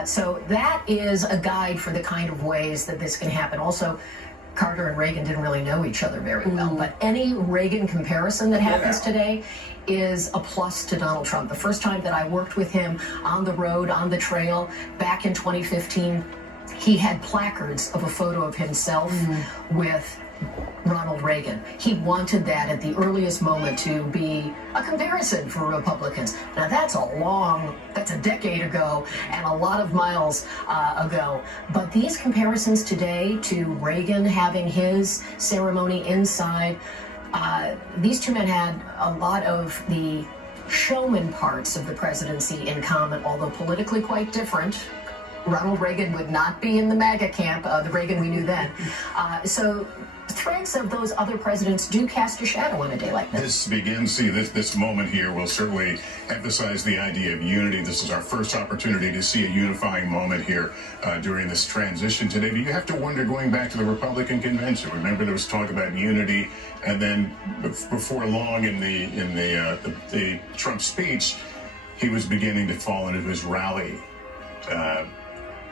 So that is a guide for the kind of ways that this can happen. Also, Carter and Reagan didn't really know each other very well, but any Reagan comparison that happens today is a plus to Donald Trump. The first time that I worked with him on the road, on the trail, back in 2015, he had placards of a photo of himself with Ronald Reagan. He wanted that at the earliest moment to be a comparison for Republicans. Now that's a decade ago and a lot of miles ago. But these comparisons today to Reagan having his ceremony inside, these two men had a lot of the showman parts of the presidency in common, although politically quite different. Ronald Reagan would not be in the MAGA camp, the Reagan we knew then. So threats of those other presidents do cast a shadow on a day like this. This moment here will certainly emphasize the idea of unity. This is our first opportunity to see a unifying moment here during this transition today. But you have to wonder, going back to the Republican convention, remember there was talk about unity, and then before long in the Trump speech, he was beginning to fall into his rally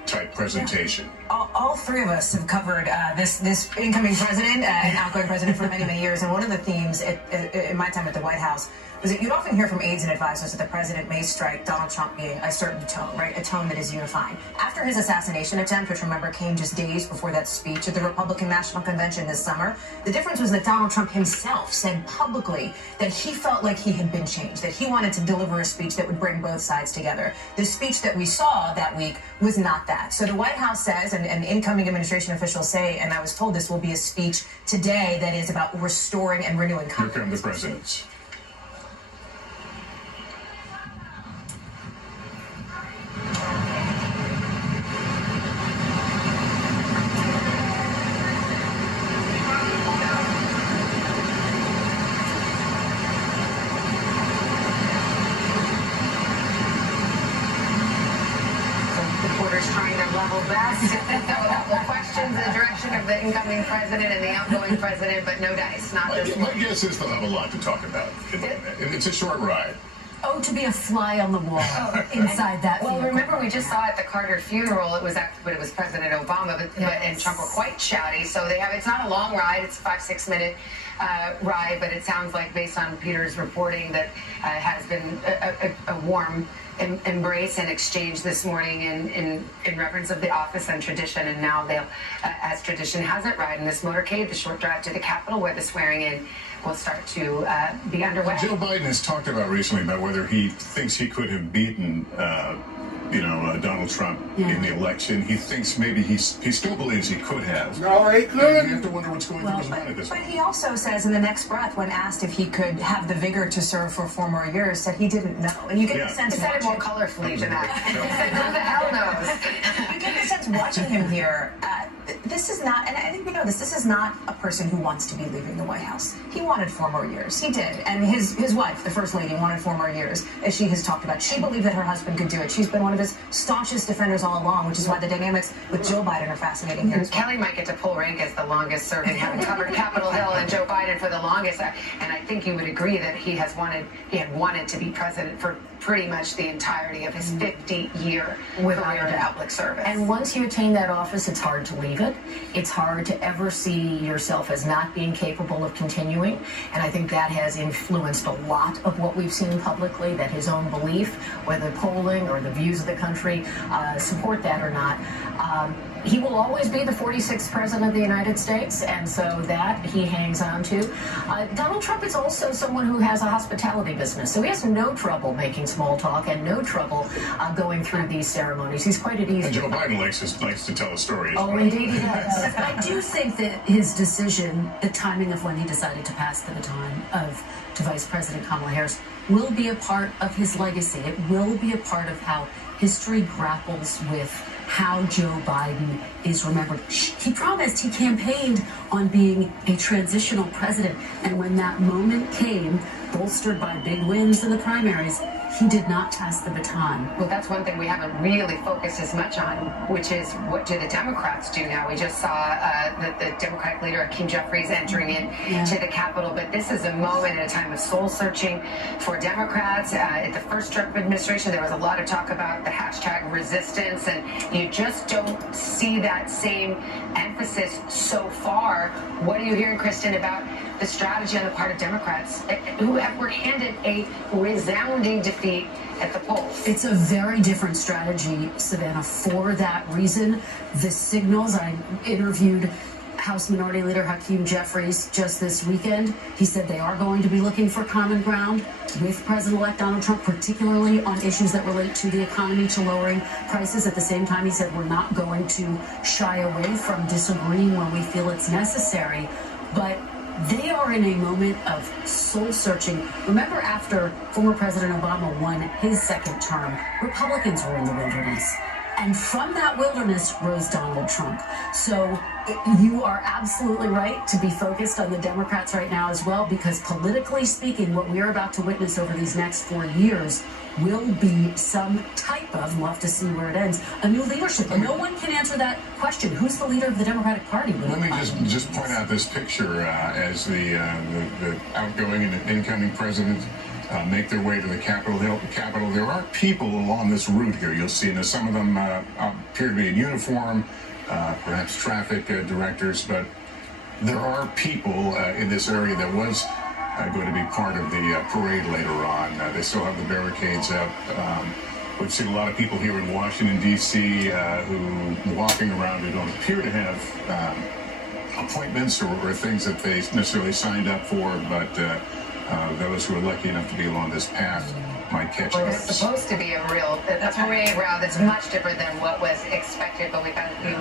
type presentation. All three of us have covered this incoming president and outgoing president for many, many years. And one of the themes in my time at the White House was that you'd often hear from aides and advisors that the president may strike Donald Trump being a certain tone, right? A tone that is unifying. After his assassination attempt, which remember came just days before that speech at the Republican National Convention this summer, the difference was that Donald Trump himself said publicly that he felt like he had been changed, that he wanted to deliver a speech that would bring both sides together. The speech that we saw that week was not that. So the White House says, and incoming administration officials say, and I was told this will be a speech today that is about restoring and renewing confidence. Here come the presidents. Reporters trying their level best to throw a couple questions in the direction of the incoming president and the outgoing president, but no dice, not this My one. guess is they'll have a lot to talk about. It's a short ride. Oh, to be a fly on the wall inside that Well, vehicle. remember we just saw at the Carter funeral, it was President Obama, but and Trump were quite shouty. So it's not a long ride; it's a 5-6 minute ride, but it sounds like, based on Peter's reporting, that has been a warm embrace and exchange this morning in reference of the office and tradition. And now they'll, as tradition has it, ride in this motorcade, the short drive to the Capitol, where the swearing in will start to be underway. Joe Biden has talked about recently about whether he thinks he could have beaten, Donald Trump in the election. He thinks maybe he still believes he could have. No, he And couldn't. you have to wonder what's going through his mind at this But point. he also says in the next breath, when asked if he could have the vigor to serve for 4 more years, said he didn't know. And you get the sense He said it more watching, colorfully than that. He said, who the hell knows? you get the sense watching him here. This is not, and I think we know this is not a person who wants to be leaving the White House. He wanted 4 more years. He did. And his wife, the First Lady, wanted 4 more years, as she has talked about. She believed that her husband could do it. She's been one of his staunchest defenders all along, which is why the dynamics with Joe Biden are fascanating here. Kelly might get to pull rank as the longest serving, having covered Capitol Hill and Joe Biden for the longest. And I think you would agree that he had wanted to be president for pretty much the entirety of his 50-year career in public service. And once you attain that office, it's hard to leave it. It's hard to ever see yourself as not being capable of continuing. And I think that has influenced a lot of what we've seen publicly, that his own belief, whether polling or the views of the country support that or not. He will always be the 46th president of the United States, and so that he hangs on to. Donald Trump is also someone who has a hospitality business, so he has no trouble making small talk and no trouble going through these ceremonies. He's quite at ease. And Joe Biden likes to tell a story. Oh, indeed he does. I do think that his decision, the timing of when he decided to pass the baton to Vice President Kamala Harris, will be a part of his legacy. It will be a part of how history grapples with how Joe Biden is remembered. He promised, he campaigned on being a transitional president, and when that moment came, bolstered by big wins in the primaries, he did not pass the baton. Well, that's one thing we haven't really focused as much on, which is what do the Democrats do now? We just saw the Democratic leader, Hakeem Jeffries, entering to the Capitol, but this is a moment at a time of soul searching for Democrats. At the first Trump administration, there was a lot of talk about the hashtag resistance, and you just don't see that same emphasis so far. What are you hearing, Kristen, about the strategy on the part of Democrats who were handed a resounding defeat at the polls? It's a very different strategy, Savannah, for that reason. The signals, I interviewed House Minority Leader Hakeem Jeffries just this weekend. He said they are going to be looking for common ground with President-elect Donald Trump, particularly on issues that relate to the economy, to lowering prices. At the same time, he said we're not going to shy away from disagreeing when we feel it's necessary. But they are in a moment of soul searching. Remember, after former President Obama won his second term, Republicans were in the wilderness. And from that wilderness rose Donald Trump. So you are absolutely right to be focused on the Democrats right now as well, because politically speaking, what we are about to witness over these next 4 years will be some type of, we'll have to see where it ends, a new leadership. And no one can answer that question. Who's the leader of the Democratic Party? Let me just point out this picture as the outgoing and incoming president make their way to the Capitol. There are people along this route here. You'll see, and some of them appear to be in uniform, perhaps traffic directors, but there are people in this area that was going to be part of the parade later on. They still have the barricades up. We've seen a lot of people here in Washington, D.C. Who walking around who don't appear to have appointments or things that they necessarily signed up for, but those who are lucky enough to be along this path might catch Well, it. it's supposed to be a parade route that's much different than what was expected, but we've got a few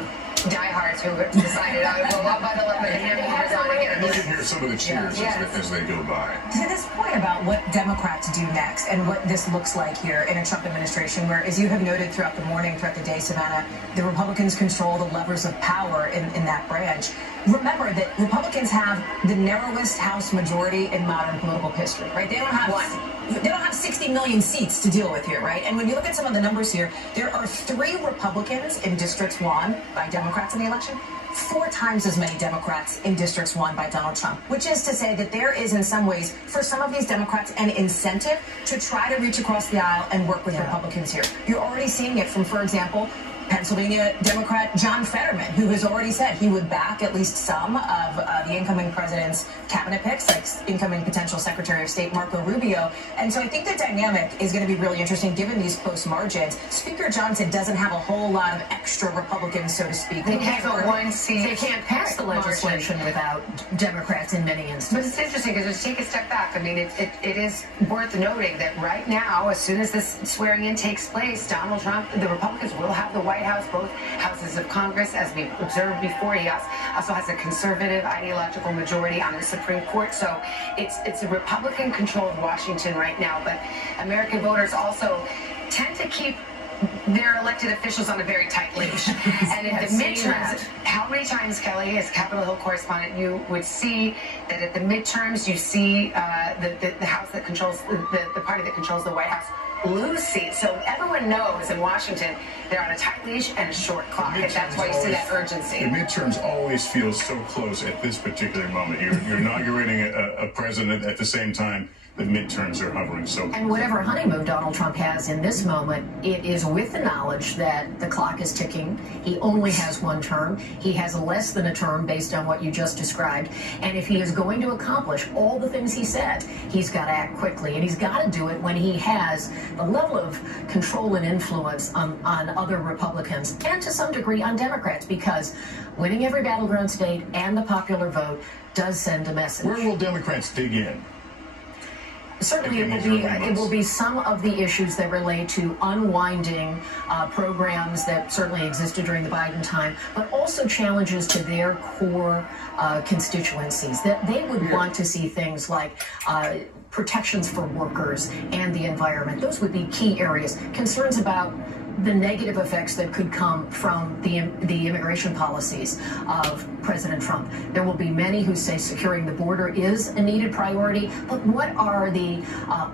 diehards who decided I would go up by the left and hand movers on again. You can hear some of the cheers as they go by. To this point about what Democrats do next and what this looks like here in a Trump administration, where, as you have noted throughout the morning, throughout the day, Savannah, the Republicans control the levers of power in that branch. Remember that Republicans have the narrowest House majority in modern political history, right? They don't have 60 million seats to deal with here, right? And when you look at some of the numbers here, there are 3 Republicans in districts won by Democrats in the election, 4 times as many Democrats in districts won by Donald Trump, which is to say that there is in some ways for some of these Democrats an incentive to try to reach across the aisle and work with Republicans here. You're already seeing it from, for example, Pennsylvania Democrat John Fetterman, who has already said he would back at least some of the incoming president's cabinet picks, like incoming potential Secretary of State Marco Rubio. And so I think the dynamic is going to be really interesting given these close margins. Speaker Johnson doesn't have a whole lot of extra Republicans, so to speak. They can't go one seat. They can't pass the legislation without Democrats in many instances. But it's interesting because just take a step back. I mean, it is worth noting that right now, as soon as this swearing in takes place, Donald Trump, the Republicans will have the White House, both houses of Congress, as we observed before. He also has a conservative ideological majority on the Supreme Court. So it's a Republican-controlled Washington right now. But American voters also tend to keep their elected officials on a very tight leash. And in the midterms, how many times, Kelly, as Capitol Hill correspondent, you would see that at the midterms, you see the House that controls, the party that controls the White House lose seats. So everyone knows in Washington they're on a tight leash and a short clock, and that's why you see that urgency. The midterms always feel so close at this particular moment. You're inaugurating a president at the same time the midterms are hovering so close. And whatever honeymoon Donald Trump has in this moment, it is with the knowledge that the clock is ticking. He only has one term. He has less than a term based on what you just described. And if he is going to accomplish all the things he said, he's got to act quickly. And he's got to do it when he has the level of control and influence on other Republicans and to some degree on Democrats, because winning every battleground state and the popular vote does send a message. Where will Democrats dig in? Certainly, it will be some of the issues that relate to unwinding programs that certainly existed during the Biden time, but also challenges to their core constituencies that they would want to see things like protections for workers and the environment. Those would be key areas. Concerns about the negative effects that could come from the immigration policies of President Trump. There will be many who say securing the border is a needed priority, but what are the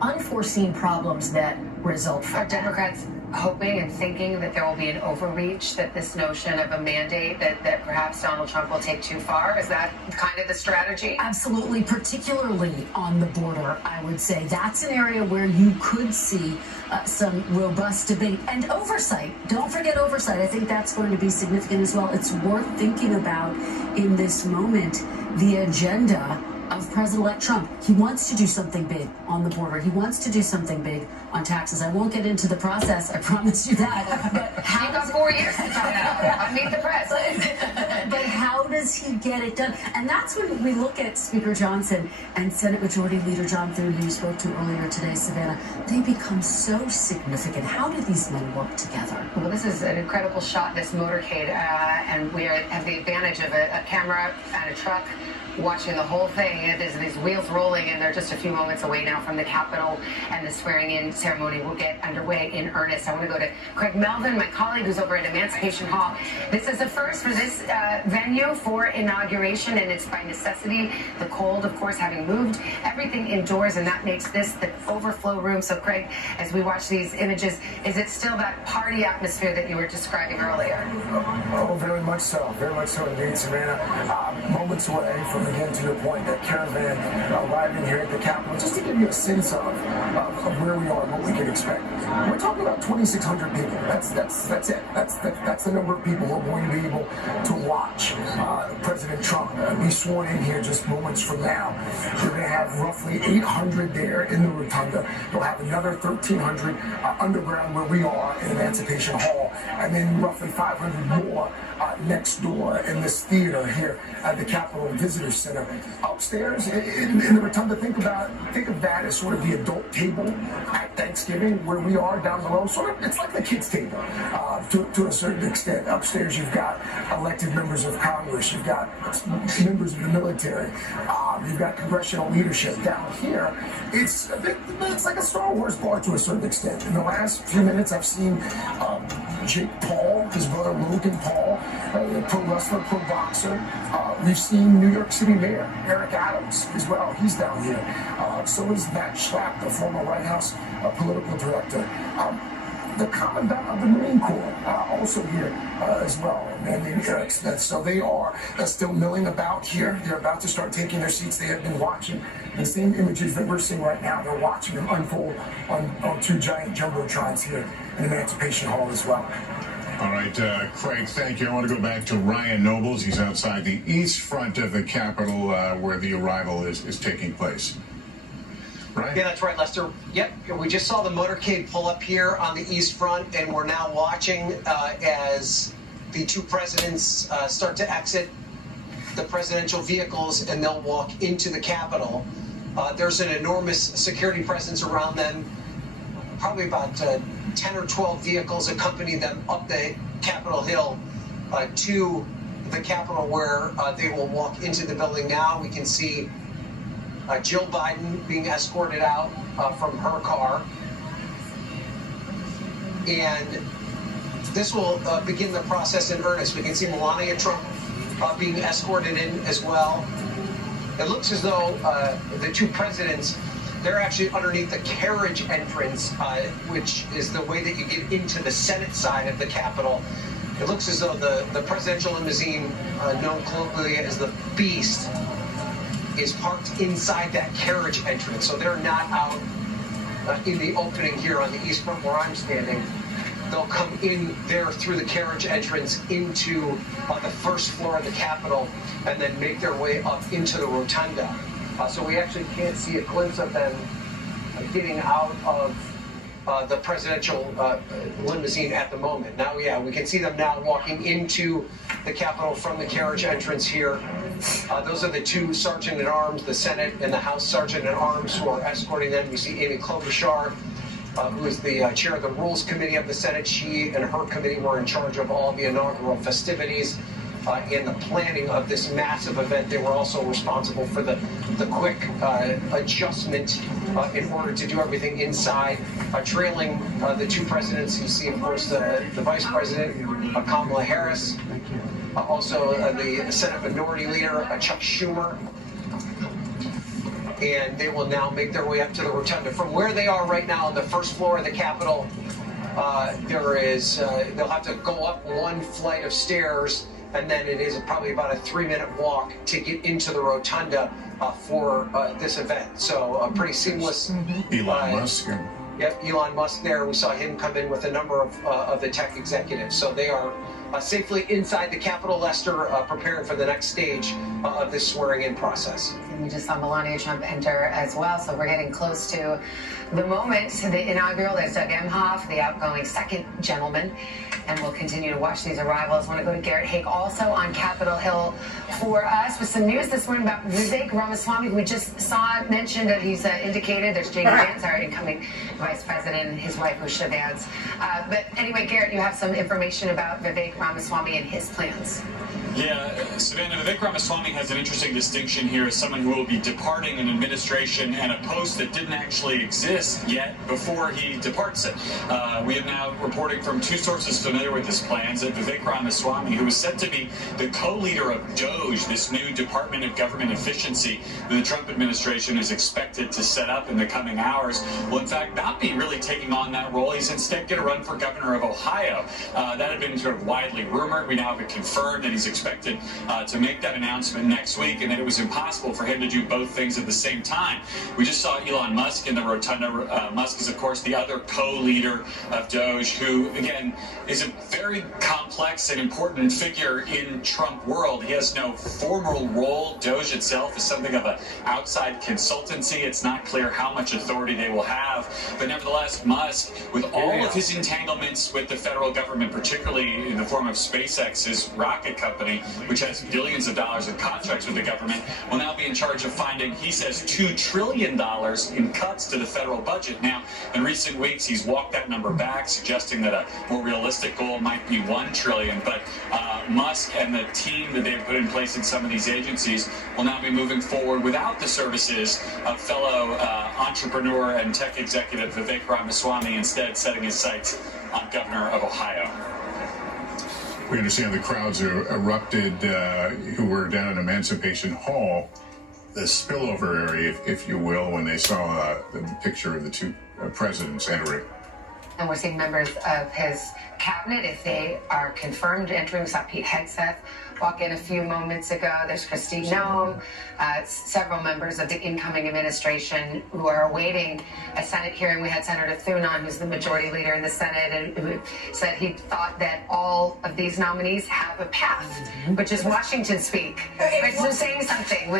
unforeseen problems that result from Are Democrats hoping and thinking that there will be an overreach, that this notion of a mandate that perhaps Donald Trump will take too far? Is that kind of the strategy? Absolutely, particularly on the border, I would say. That's an area where you could see some robust debate and oversight. Don't forget oversight. I think that's going to be significant as well. It's worth thinking about in this moment the agenda of President-elect Trump. He wants to do something big on the border. He wants to do something big on taxes. I won't get into the process, I promise you that. But how got 4 years to find out. I mean, the press. But how does he get it done? And that's when we look at Speaker Johnson and Senate Majority Leader John Thune, who you spoke to earlier today, Savannah. They become so significant. How do these men work together? Well, this is an incredible shot, this motorcade, and we have the advantage of a camera and a truck watching the whole thing. There's these wheels rolling, and they're just a few moments away now from the Capitol, and the swearing-in ceremony will get underway in earnest. I want to go to Craig Melvin, my colleague who's over at Emancipation Hall. This is a first for this venue for inauguration, and it's by necessity. The cold, of course, having moved everything indoors, and that makes this the overflow room. So, Craig, as we watch these images, is it still that party atmosphere that you were describing earlier? Oh, very much so indeed, Savannah. Moments away from, again, to your point, that caravan arriving here at the Capitol, just to give you a sense of where we are, what we can expect. We're talking about 2,600 people. That's it. That's the number of people we're going to be able to watch President Trump be sworn in here just moments from now. You're going to have roughly 800 there in the rotunda. You'll have another 1,300 underground where we are in Emancipation Hall, and then roughly 500 more next door in this theater here at the Capitol Visitor Center. Upstairs in the rotunda, think of that as sort of the adult table at Thanksgiving where we are down below. Sort of, it's like the kids' table to a certain extent. Upstairs, you've got elected members of Congress, you've got members of the military, you've got congressional leadership. Down here, it's like a Star Wars bar to a certain extent. In the last few minutes, I've seen Jake Paul, his brother Logan Paul, pro wrestler, pro boxer. We've seen New York City Mayor Eric Adams as well. He's down here. So is Matt Schlapp, the former White House political director. The Commandant of the Marine Corps also here as well, a man named Eric Smith. So they are still milling about here. They're about to start taking their seats. They have been watching the same images that we're seeing right now. They're watching them unfold on two giant jumbotrons here in Emancipation Hall as well. All right, Craig, thank you. I want to go back to Ryan Nobles. He's outside the east front of the Capitol where the arrival is taking place. Right. Yeah, that's right, Lester. Yep, we just saw the motorcade pull up here on the east front, and we're now watching as the two presidents start to exit the presidential vehicles, and they'll walk into the Capitol. There's an enormous security presence around them. Probably about 10 or 12 vehicles accompany them up the Capitol Hill to the Capitol, where they will walk into the building now. We can see Jill Biden being escorted out from her car. And this will begin the process in earnest. We can see Melania Trump being escorted in as well. It looks as though the two presidents, they're actually underneath the carriage entrance, which is the way that you get into the Senate side of the Capitol. It looks as though the presidential limousine, known colloquially as the Beast, is parked inside that carriage entrance. So they're not out in the opening here on the east front where I'm standing. They'll come in there through the carriage entrance into the first floor of the Capitol and then make their way up into the rotunda. So we actually can't see a glimpse of them getting out of the presidential limousine at the moment. Now, yeah, we can see them now walking into the Capitol from the carriage entrance here. Those are the two Sergeant-at-Arms, the Senate and the House Sergeant-at-Arms, who are escorting them. We see Amy Klobuchar, who is the chair of the Rules Committee of the Senate. She and her committee were in charge of all the inaugural festivities and the planning of this massive event. They were also responsible for the quick adjustment in order to do everything inside. Trailing the two presidents, you see, of course, the Vice President, Kamala Harris, also the Senate Minority Leader, Chuck Schumer. And they will now make their way up to the rotunda. From where they are right now on the first floor of the Capitol, they'll have to go up one flight of stairs, and then it is probably about a 3-minute walk to get into the rotunda for this event. So pretty seamless. Elon Musk. Yep, Elon Musk there. We saw him come in with a number of the tech executives. So they are safely inside the Capitol, Lester, preparing for the next stage of this swearing-in process. And we just saw Melania Trump enter as well, so we're getting close to the moment, the inaugural. There's Doug Emhoff, the outgoing second gentleman, and we'll continue to watch these arrivals. I want to go to Garrett Haake, also on Capitol Hill for us, with some news this morning about Vivek Ramaswamy. We just saw mentioned that he's indicated. There's J.D. Vance, our incoming vice president, and his wife, Usha Vance. But anyway, Garrett, you have some information about Vivek Ramaswamy and his plans. Yeah, Savannah, Vivek Ramaswamy has an interesting distinction here as someone who will be departing an administration and a post that didn't actually exist yet before he departs it. We have now reporting from two sources familiar with his plans that Vivek Ramaswamy, who is said to be the co-leader of DOGE, this new Department of Government Efficiency that the Trump administration is expected to set up in the coming hours, will in fact not be really taking on that role. He's instead going to run for governor of Ohio. That had been sort of widely rumored. We now have it confirmed that he's expected to make that announcement next week, and that it was impossible for him to do both things at the same time. We just saw Elon Musk in the rotunda. Musk is, of course, the other co-leader of Doge, who, again, is a very complex and important figure in Trump world. He has no formal role. Doge itself is something of an outside consultancy. It's not clear how much authority they will have, but nevertheless, Musk, with all of his entanglements with the federal government, particularly in the form of SpaceX's rocket company, which has billions of dollars in contracts with the government, will now be in charge of finding, he says, $2 trillion in cuts to the federal budget. Now, in recent weeks, he's walked that number back, suggesting that a more realistic goal might be $1 trillion. But Musk and the team that they've put in place in some of these agencies will now be moving forward without the services of fellow entrepreneur and tech executive Vivek Ramaswamy, instead setting his sights on Governor of Ohio. We understand the crowds erupted who were down at Emancipation Hall, the spillover area, if you will, when they saw the picture of the two presidents entering. And we're seeing members of his cabinet, if they are confirmed entering. We saw Pete Hegseth walk in a few moments ago. There's Christine Noem, several members of the incoming administration who are awaiting a Senate hearing. We had Senator Thune on, who's the majority leader in the Senate, and who said he thought that all of these nominees have a path, which is Washington speak. It's saying something.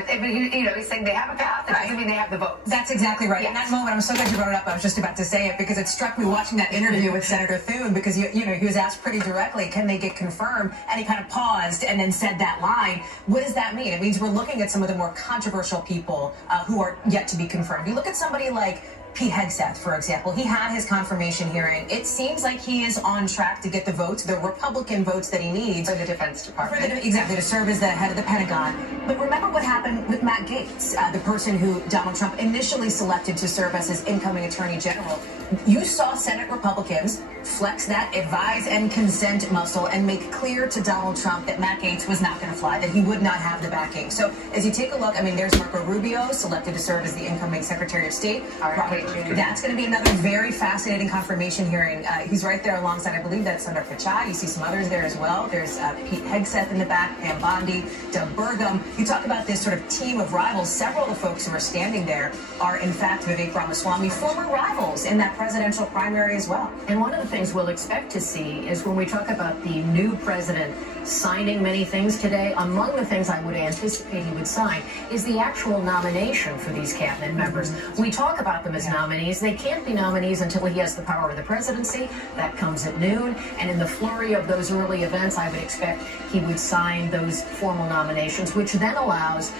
He's saying they have a path. That doesn't mean they have the votes. That's exactly right. Yes. In that moment, I'm so glad you brought it up. I was just about to say it because it struck me watching that interview with Senator Thune, because he was asked pretty directly, can they get confirmed? And he kind of paused and then said that line. What does that mean? It means we're looking at some of the more controversial people who are yet to be confirmed. You look at somebody like Pete Hegseth, for example. He had his confirmation hearing. It seems like he is on track to get the votes, the Republican votes that he needs. For the Defense Department. Exactly, to serve as the head of the Pentagon. But remember what happened with Matt Gaetz, the person who Donald Trump initially selected to serve as his incoming Attorney General. You saw Senate Republicans flex that advise and consent muscle and make clear to Donald Trump that Matt Gaetz was not going to fly, that he would not have the backing. So as you take a look, there's Marco Rubio, selected to serve as the incoming Secretary of State. That's going to be another very fascinating confirmation hearing. He's right there alongside, I believe that's Senator Pichai. You see some others there as well. There's Pete Hegseth in the back, Pam Bondi, Doug Burgum. You talk about this sort of team of rivals. Several of the folks who are standing there are, in fact, Vivek Ramaswamy, former rivals in that presidential primary as well. And one of the things we'll expect to see is when we talk about the new president signing many things today, among the things I would anticipate he would sign is the actual nomination for these cabinet members. We talk about them as nominees. They can't be nominees until he has the power of the presidency. That comes at noon. And in the flurry of those early events, I would expect he would sign those formal nominations, which then allows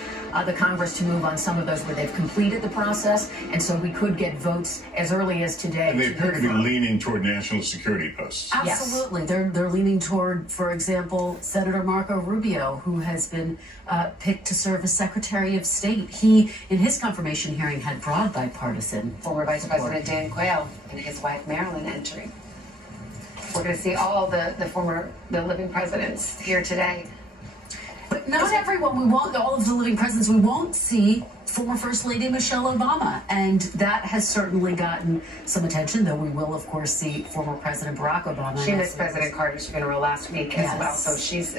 the Congress to move on some of those where they've completed the process, and so we could get votes as early as today. And they appear to be leaning toward national security posts. Absolutely. Yes. They're leaning toward, for example, Senator Marco Rubio, who has been picked to serve as Secretary of State. He, in his confirmation hearing, had broad bipartisan Former Vice President Dan Quayle and his wife Marilyn entering. We're going to see all the living presidents here today. But not everyone. We won't, all of the living presidents, we won't see former First Lady Michelle Obama. And that has certainly gotten some attention, though we will, of course, see former President Barack Obama. She missed President Carter's funeral last week as well, so she's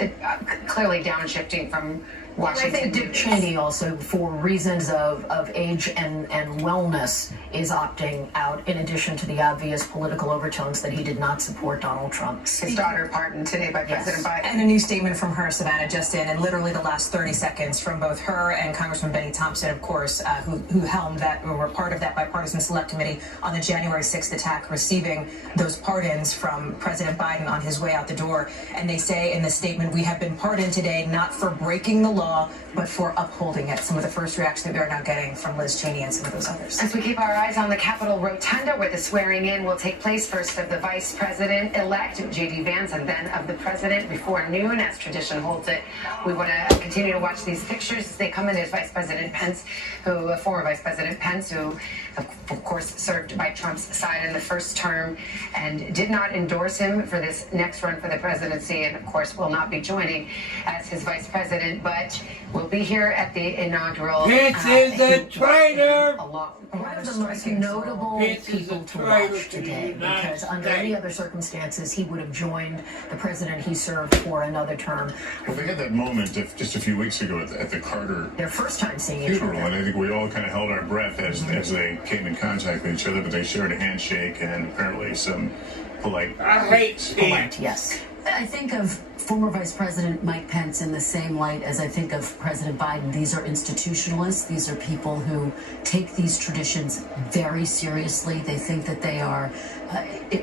clearly downshifting from Washington. I think Dick Cheney also, for reasons of age and wellness, is opting out, in addition to the obvious political overtones that he did not support Donald Trump. His daughter pardoned today by President Biden. And a new statement from her, Savannah, just in, and literally the last 30 seconds from both her and Congressman Benny Thompson, of course, who helmed that, or were part of that bipartisan select committee on the January 6th attack, receiving those pardons from President Biden on his way out the door. And they say in the statement, we have been pardoned today, not for breaking the law, but for upholding it. Some of the first reaction that we are now getting from Liz Cheney and some of those others. As we keep our eyes on the Capitol Rotunda, where the swearing in will take place, first of the Vice President-elect, J.D. Vance, and then of the President before noon, as tradition holds it. We want to continue to watch these pictures as they come in. There's Vice President Pence, former Vice President Pence, who of course, served by Trump's side in the first term and did not endorse him for this next run for the presidency, and of course will not be joining as his vice president, but will be here at the inaugural. This is a traitor! One of the most notable people to watch today, because under any other circumstances, he would have joined the president he served for another term. Well, they had that moment just a few weeks ago at the Carter Their first time seeing each funeral, other. and I think we all kind of held our breath as they came in contact with each other, but they shared a handshake and apparently some polite. Polite, yes. I think of former Vice President Mike Pence in the same light as I think of President Biden. These are institutionalists. These are people who take these traditions very seriously. They think that they are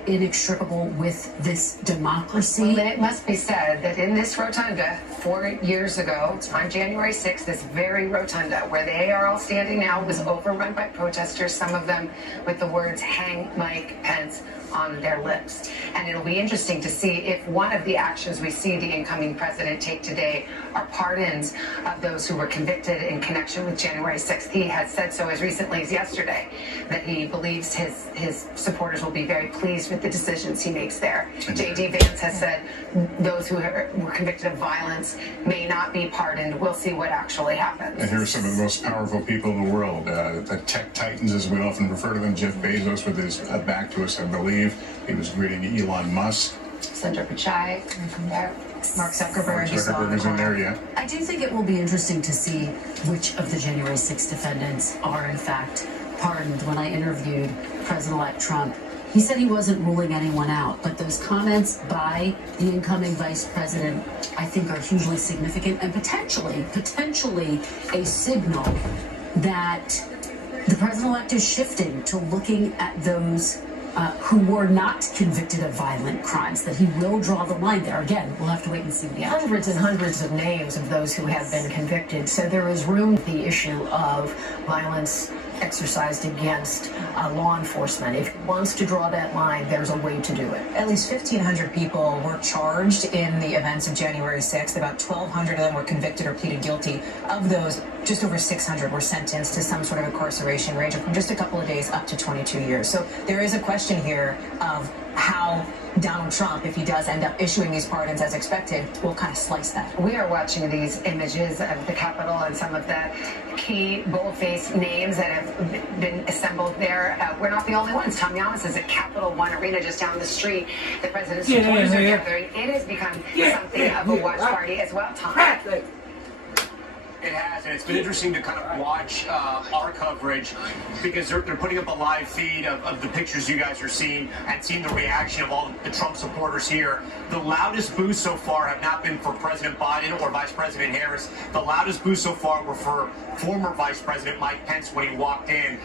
inextricable with this democracy. Well, and it must be said that in this rotunda 4 years ago, on January 6th, this very rotunda where they are all standing now was overrun by protesters, some of them with the words "Hang Mike Pence" on their lips. And it'll be interesting to see if one of the actions we see the incoming president take today are pardons of those who were convicted in connection with January 6th. He has said so as recently as yesterday, that he believes his supporters will be very pleased with the decisions he makes there. J.D. Vance has said those who were convicted of violence may not be pardoned. We'll see what actually happens. And here are some of the most powerful people in the world, the tech titans, as we often refer to them. Jeff Bezos with his back to us, I believe. He was greeting Elon Musk. Sundar Pichai from there. Mark Zuckerberg. Zuckerberg's in there, yeah. I do think it will be interesting to see which of the January 6th defendants are in fact pardoned. When I interviewed President-elect Trump, he said he wasn't ruling anyone out, but those comments by the incoming vice president, I think, are hugely significant and potentially a signal that the president-elect is shifting to looking at those who were not convicted of violent crimes, that he will draw the line there. Again, we'll have to wait and see the outcome. Hundreds and hundreds of names of those who have been convicted, so there is room for the issue of violence exercised against law enforcement. If he wants to draw that line, there's a way to do it. At least 1,500 people were charged in the events of January 6th. About 1,200 of them were convicted or pleaded guilty. Of those, just over 600 were sentenced to some sort of incarceration ranging from just a couple of days up to 22 years. So there is a question here of how Donald Trump, if he does end up issuing these pardons as expected, will kind of slice that. We are watching these images of the Capitol and some of the key bold-faced names that have been assembled there. We're not the only ones. Tom Yamas is at Capital One Arena just down the street. The president's supporters are gathering. It has become something of a watch party as well, Tom. It has, and it's been interesting to kind of watch our coverage because they're putting up a live feed of the pictures you guys are seeing and seeing the reaction of all the Trump supporters here. The loudest boos so far have not been for President Biden or Vice President Harris. The loudest boos so far were for former Vice President Mike Pence when he walked in.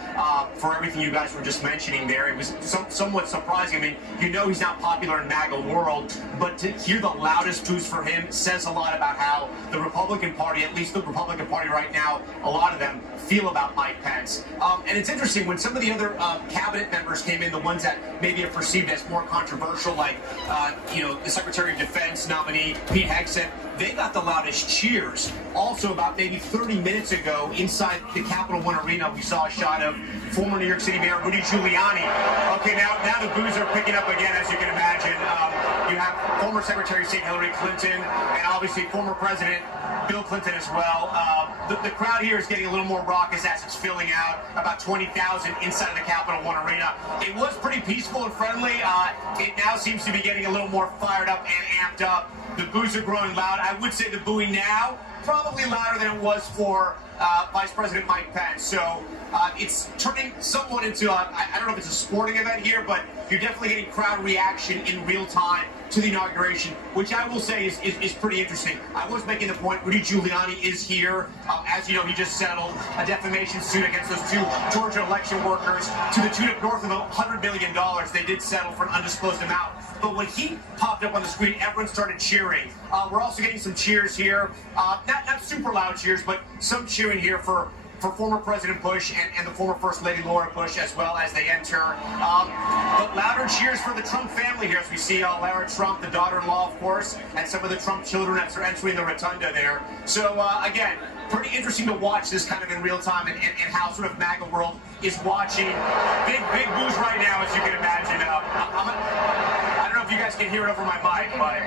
For everything you guys were just mentioning there, it was somewhat surprising. I mean, you know he's not popular in MAGA world, but to hear the loudest boos for him says a lot about how the Republican Party, at least the Republican Party right now, a lot of them feel about Mike Pence. And it's interesting, when some of the other cabinet members came in, the ones that maybe are perceived as more controversial, like, the Secretary of Defense nominee, Pete Hegseth, they got the loudest cheers. Also, about maybe 30 minutes ago, inside the Capital One Arena, we saw a shot of former New York City Mayor Rudy Giuliani. Okay, now the boos are picking up again, as you can imagine. You have former Secretary of State Hillary Clinton, and obviously former President Bill Clinton as well. The crowd here is getting a little more raucous as it's filling out. About 20,000 inside of the Capital One Arena. It was pretty peaceful and friendly. It now seems to be getting a little more fired up and amped up. The boos are growing loud. I would say the booing now probably louder than it was for Vice President Mike Pence. So it's turning somewhat into I don't know if it's a sporting event here, but you're definitely getting crowd reaction in real time to the inauguration, which I will say is pretty interesting. I was making the point, Rudy Giuliani is here. As you know, he just settled a defamation suit against those two Georgia election workers to the tune of north of $100 million. They did settle for an undisclosed amount. But when he popped up on the screen, everyone started cheering. We're also getting some cheers here. Not super loud cheers, but some cheering here for for former President Bush and the former First Lady Laura Bush as well as they enter. But louder cheers for the Trump family here as we see Lara Trump, the daughter-in-law, of course, and some of the Trump children as they're entering the rotunda there. So, again, pretty interesting to watch this kind of in real time and how sort of MAGA world is watching. Big boos right now, as you can imagine. I don't know if you guys can hear it over my mic, but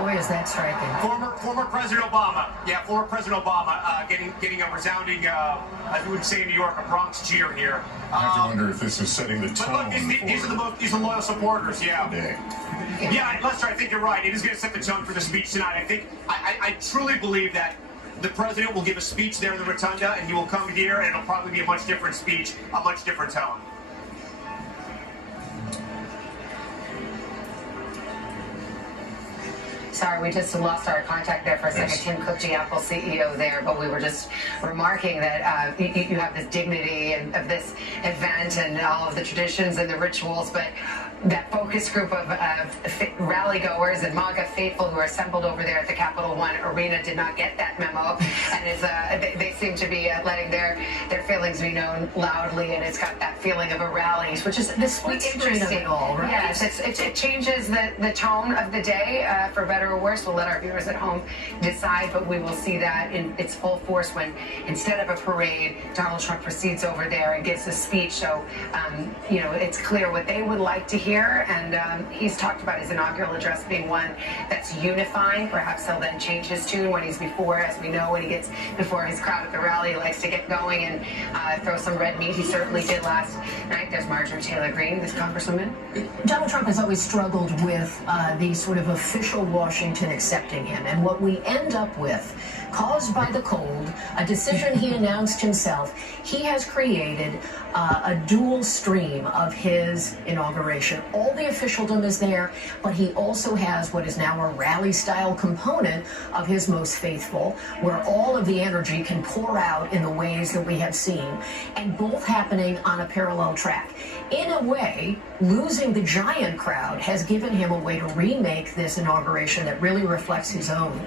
boy, is that striking. Former President Obama, former President Obama, getting a resounding, as we would say in New York, a Bronx cheer here. I have to wonder if this is setting the tone. But look, these are loyal supporters, yeah. Yeah, Lester, I think you're right. It is going to set the tone for the speech tonight. I truly believe that the president will give a speech there in the rotunda, and he will come here, and it'll probably be a much different speech, a much different tone. Sorry, we just lost our contact there for a second. Tim Cook, the Apple CEO there, but we were just remarking that you have this dignity of this event and all of the traditions and the rituals, but that focus group of rally goers and MAGA faithful who are assembled over there at the Capital One Arena did not get that memo, and they seem to be letting their feelings be known loudly, and it's got that feeling of a rally, which is the split screen of it all, right? Yes, it changes the tone of the day, for better or worse. We'll let our viewers at home decide, but we will see that in its full force when, instead of a parade, Donald Trump proceeds over there and gives a speech. So, it's clear what they would like to hear. And he's talked about his inaugural address being one that's unifying. Perhaps he'll then change his tune when he's before, as we know, when he gets before his crowd at the rally, he likes to get going and throw some red meat. He certainly did last night. There's Marjorie Taylor Greene, this congresswoman. Donald Trump has always struggled with the sort of official Washington accepting him. And what we end up with, caused by the cold, a decision he announced himself, he has created a dual stream of his inauguration. All the officialdom is there, but he also has what is now a rally-style component of his most faithful, where all of the energy can pour out in the ways that we have seen, and both happening on a parallel track. In a way, losing the giant crowd has given him a way to remake this inauguration that really reflects his own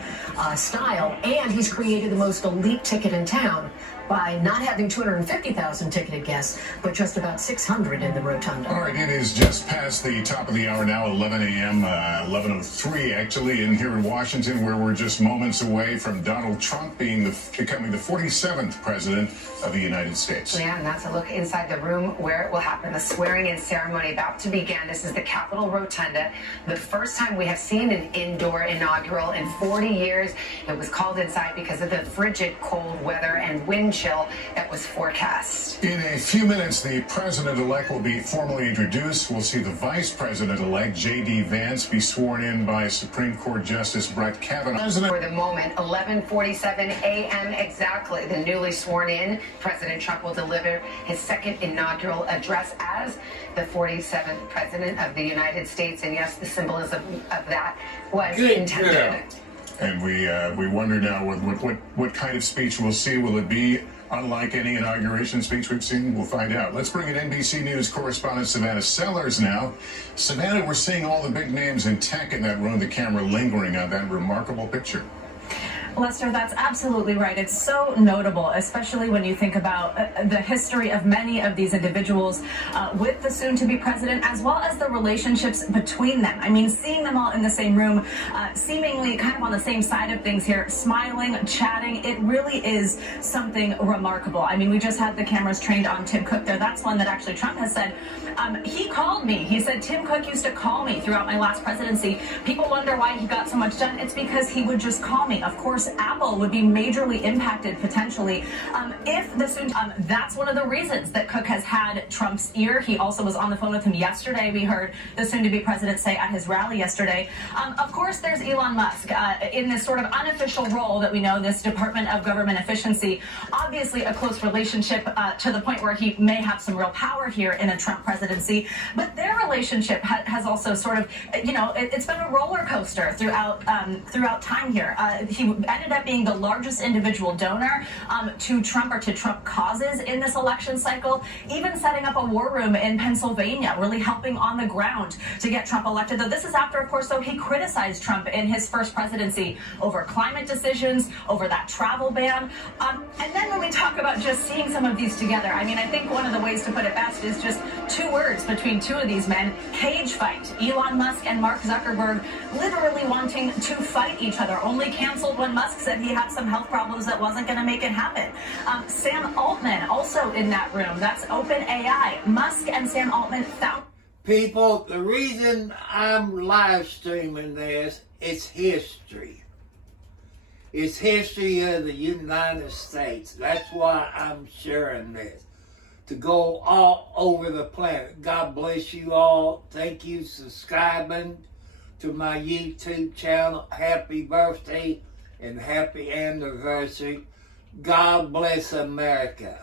style, and he's created the most elite ticket in town by not having 250,000 ticketed guests, but just about 600 in the rotunda. All right, it is just past the top of the hour now, 11 a.m., 11:03 actually, in here in Washington, where we're just moments away from Donald Trump becoming the 47th president of the United States. Yeah, and that's a look inside the room where it will happen. The swearing-in ceremony about to begin. This is the Capitol Rotunda. The first time we have seen an indoor inaugural in 40 years. It was called inside because of the frigid cold weather and wind chill that was forecast. In a few minutes, the president-elect will be formally introduced. We'll see the vice president-elect, J.D. Vance, be sworn in by Supreme Court Justice Brett Kavanaugh. For the moment, 11:47 a.m. exactly, the newly sworn in President Trump will deliver his second inaugural address as the 47th president of the United States. And yes, the symbolism of that was intended. Yeah. And we wonder now what kind of speech we'll see. Will it be unlike any inauguration speech we've seen? We'll find out. Let's bring in NBC News correspondent Savannah Sellers now. Savannah, we're seeing all the big names in tech in that room, the camera lingering on that remarkable picture. Lester, that's absolutely right. It's so notable, especially when you think about the history of many of these individuals with the soon-to-be president, as well as the relationships between them. I mean, seeing them all in the same room, seemingly kind of on the same side of things here, smiling, chatting, it really is something remarkable. I mean, we just had the cameras trained on Tim Cook there. That's one that actually Trump has said, he called me. He said, Tim Cook used to call me throughout my last presidency. People wonder why he got so much done. It's because he would just call me. Of course, Apple would be majorly impacted potentially if the soon. That's one of the reasons that Cook has had Trump's ear. He also was on the phone with him yesterday. We heard the soon-to-be president say at his rally yesterday. Of course, there's Elon Musk in this sort of unofficial role that we know, this Department of Government Efficiency. Obviously, a close relationship to the point where he may have some real power here in a Trump presidency. But their relationship has also sort of, it's been a roller coaster throughout time here. He ended up being the largest individual donor to Trump or to Trump causes in this election cycle, even setting up a war room in Pennsylvania, really helping on the ground to get Trump elected. Though this is after, of course, though he criticized Trump in his first presidency over climate decisions, over that travel ban. And then when we talk about just seeing some of these together, I mean, I think one of the ways to put it best is just two words between two of these men: cage fight. Elon Musk and Mark Zuckerberg literally wanting to fight each other, only canceled when Musk said he had some health problems that wasn't going to make it happen. Sam Altman also in that room. That's OpenAI. Musk and Sam Altman found... People, the reason I'm live streaming this, it's history. It's history of the United States. That's why I'm sharing this. To go all over the planet. God bless you all. Thank you for subscribing to my YouTube channel. Happy birthday and happy anniversary. God bless America.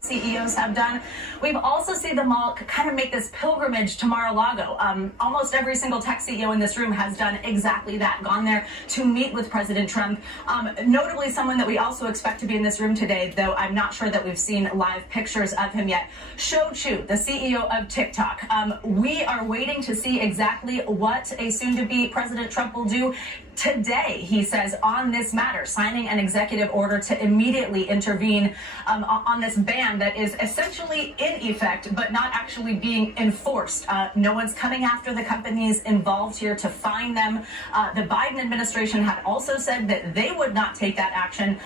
CEOs have done. We've also seen them all kind of make this pilgrimage to Mar-a-Lago. Almost every single tech CEO in this room has done exactly that, gone there to meet with President Trump. Notably, someone that we also expect to be in this room today, though I'm not sure that we've seen live pictures of him yet. Shou Chew, the CEO of TikTok. We are waiting to see exactly what a soon-to-be President Trump will do today, he says, on this matter, signing an executive order to immediately intervene on this ban that is essentially in effect, but not actually being enforced. No one's coming after the companies involved here to fine them. The Biden administration had also said that they would not take that action,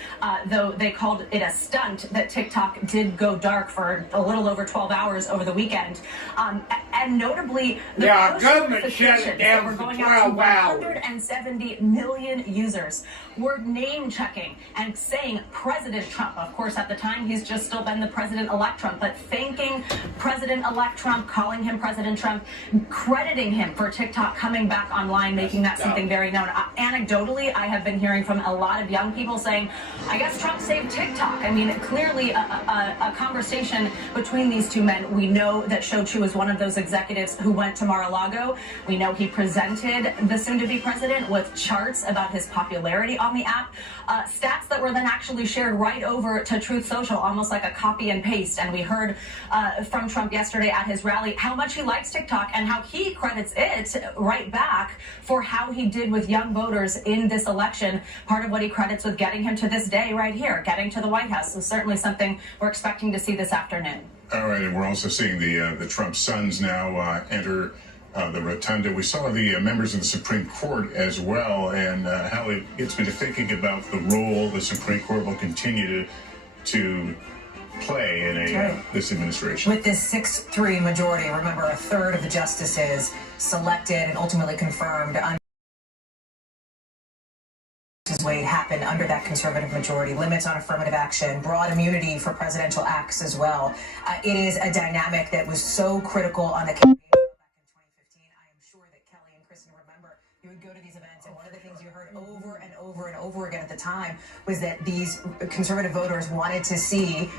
though they called it a stunt that TikTok did go dark for a little over 12 hours over the weekend. And notably, the government shut it down for 12 hours. 170 million users were name-checking and saying President Trump. Of course, at the time, he's just still been the President-elect Trump, but thanking President-elect Trump, calling him President Trump, crediting him for TikTok coming back online, making that something very known. Anecdotally, I have been hearing from a lot of young people saying, I guess Trump saved TikTok. I mean, clearly a conversation between these two men. We know that Shou Chew is one of those executives who went to Mar-a-Lago. We know he presented the soon-to-be president with charts about his popularity on the app, stats that were then actually shared right over to Truth Social, almost like a copy and paste. And we heard from Trump yesterday at his rally how much he likes TikTok and how he credits it right back for how he did with young voters in this election. Part of what he credits with getting him to this day right here, getting to the White House. So certainly something we're expecting to see this afternoon. All right, and we're also seeing the Trump sons now enter the rotunda. We saw the members of the Supreme Court as well, and how it gets me to thinking about the role the Supreme Court will continue to play in this administration. With this 6-3 majority, remember, a third of the justices selected and ultimately confirmed Wade happened under that conservative majority, limits on affirmative action, broad immunity for presidential acts as well. It is a dynamic that was so critical on the campaign trail back in 2015. I am sure that Kelly and Kristen remember you would go to these events, and one of the things you heard over and over and over again at the time was that these conservative voters wanted to see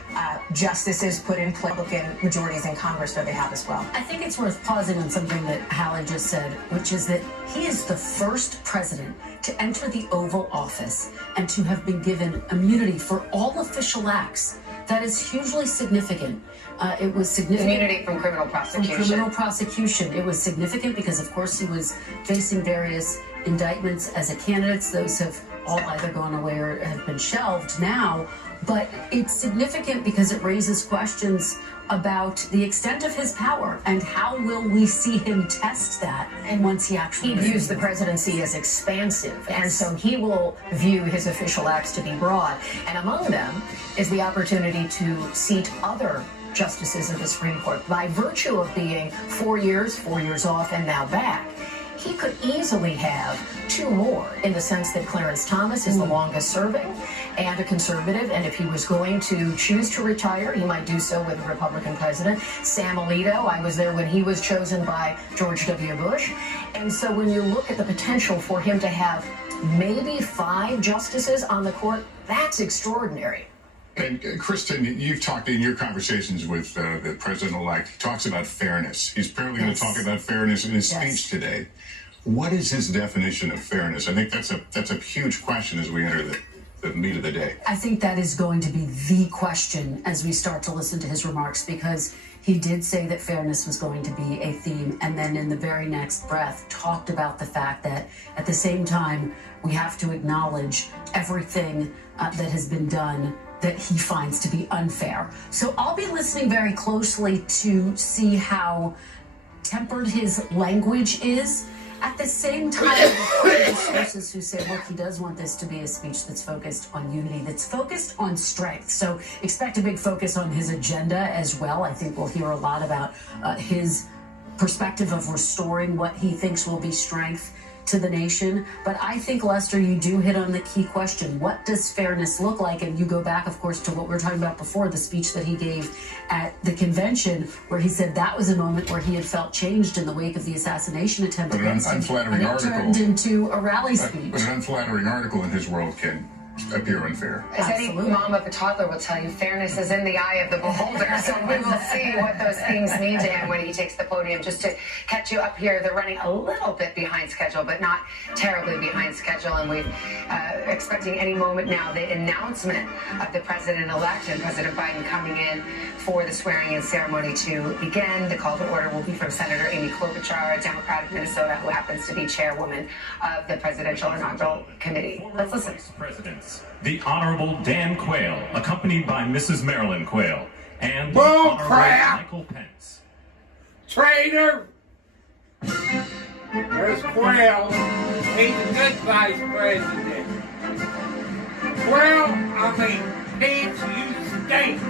justices put in place, Republican majorities in Congress, where they have as well. I think it's worth pausing on something that Hallie just said, which is that he is the first president to enter the Oval Office and to have been given immunity for all official acts. That is hugely significant. It was significant. Immunity from criminal prosecution. From criminal prosecution. It was significant because, of course, he was facing various indictments as a candidate. Those have all either gone away or have been shelved now. But it's significant because it raises questions about the extent of his power and how will we see him test that. And once he actually views the presidency as expansive, and so he will view his official acts to be broad. And among them is the opportunity to seat other justices of the Supreme Court. By virtue of being 4 years off, and now back, he could easily have 2 more, in the sense that Clarence Thomas is the longest serving and a conservative, and if he was going to choose to retire, he might do so with a Republican president. Sam Alito, I was there when he was chosen by George W. Bush. And so when you look at the potential for him to have maybe 5 justices on the court, that's extraordinary. And Kristen, you've talked in your conversations with the president-elect. He talks about fairness. He's apparently going to talk about fairness in his speech today. What is his definition of fairness? I think that's a huge question as we enter the meat of the day. I think that is going to be the question as we start to listen to his remarks, because he did say that fairness was going to be a theme, and then in the very next breath talked about the fact that at the same time we have to acknowledge everything that has been done that he finds to be unfair. So I'll be listening very closely to see how tempered his language is. At the same time, there are sources who say, look, he does want this to be a speech that's focused on unity, that's focused on strength. So expect a big focus on his agenda as well. I think we'll hear a lot about his perspective of restoring what he thinks will be strength to the nation. But I think, Lester, you do hit on the key question. What does fairness look like? And you go back, of course, to what we were talking about before, the speech that he gave at the convention, where he said that was a moment where he had felt changed in the wake of the assassination attempt against him. Unflattering and it turned into a rally speech. But an unflattering article in his world can appear unfair. As any mom of a toddler will tell you, fairness is in the eye of the beholder. So we will see what those things mean to him when he takes the podium. Just to catch you up here, they're running a little bit behind schedule, but not terribly behind schedule. And we're expecting any moment now the announcement of the president-elect and President Biden coming in for the swearing-in ceremony to begin. The call to order will be from Senator Amy Klobuchar, a Democrat of Minnesota, who happens to be chairwoman of the Presidential Inaugural Committee. Let's listen. Presidents, the Honorable Dan Quayle, accompanied by Mrs. Marilyn Quayle, and the Bull Honorable crap! Michael Pence. Traitor! There's Quayle. He's a good vice president. Pence, you stink.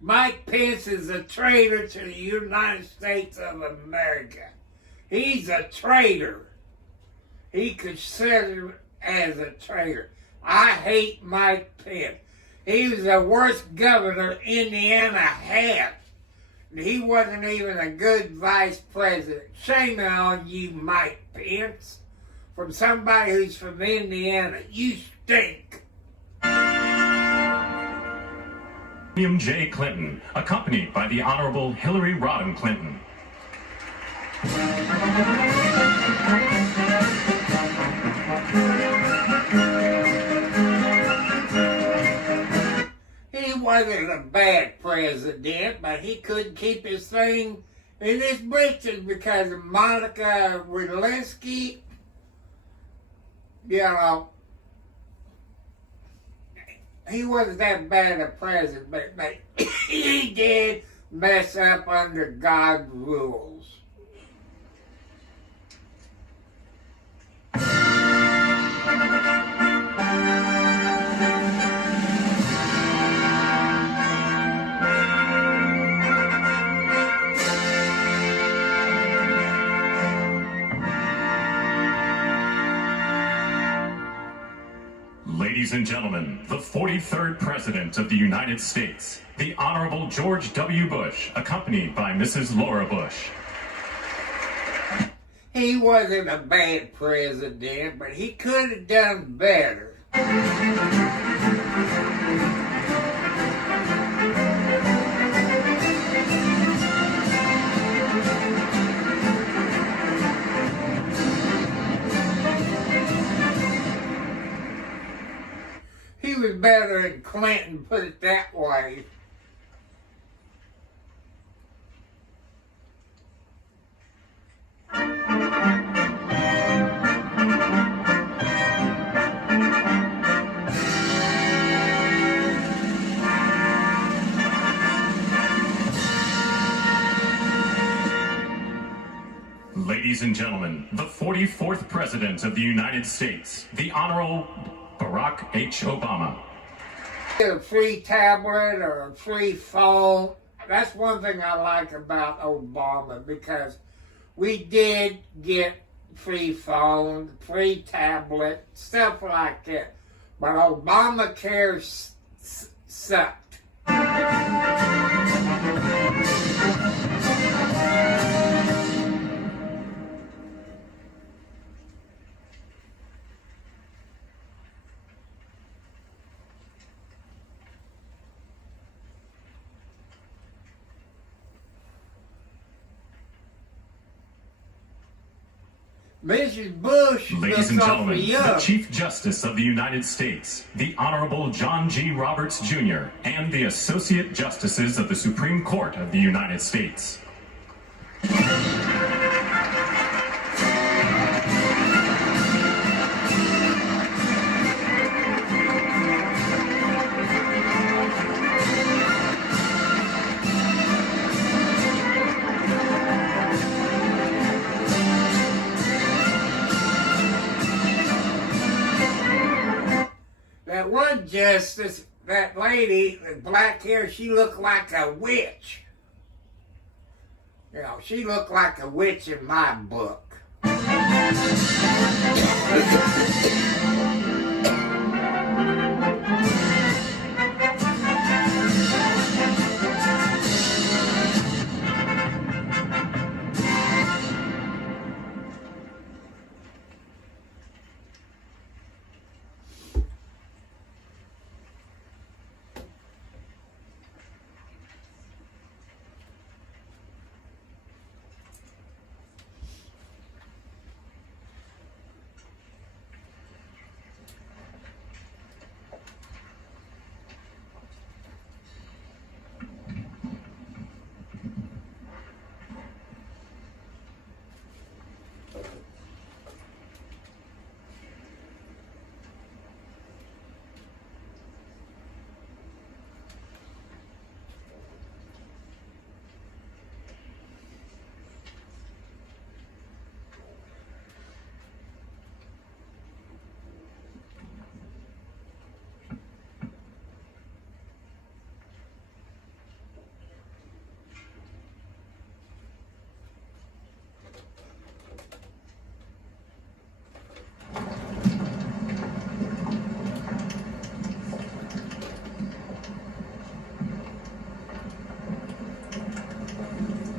Mike Pence is a traitor to the United States of America. He's a traitor. He considered as a traitor. I hate Mike Pence. He was the worst governor Indiana had. He wasn't even a good vice president. Shame on you, Mike Pence. From somebody who's from Indiana, you stink. William J. Clinton, accompanied by the Honorable Hillary Rodham Clinton. He wasn't a bad president, but he couldn't keep his thing in his britches because of Monica Lewinsky. You know, he wasn't that bad a president, but he did mess up under God's rules. Ladies and gentlemen, the 43rd President of the United States, the Honorable George W. Bush, accompanied by Mrs. Laura Bush. He wasn't a bad president, but he could have done better. He was better than Clinton, put it that way. Ladies and gentlemen, the 44th President of the United States, the Honorable Barack H. Obama. A free tablet or a free phone. That's one thing I like about Obama, because we did get free phone, free tablet, stuff like that. But Obamacare sucked. Mrs. Bush Ladies and looks gentlemen, awfully young. the Chief Justice of the United States, the Honorable John G. Roberts Jr., and the Associate Justices of the Supreme Court of the United States. That one justice, that lady with black hair, she looked like a witch. You know, she looked like a witch in my book.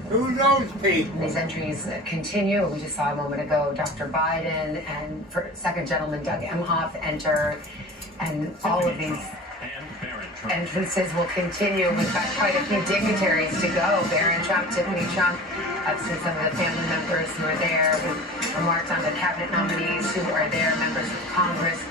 Who those people? These entries continue. We just saw a moment ago Dr. Biden and Second Gentleman Doug Emhoff enter, and all of these entrances will continue. We've got quite a few dignitaries to go. Barron Trump, Tiffany Trump, up to some of the family members who are there. We've remarked on the cabinet nominees who are there, members of Congress.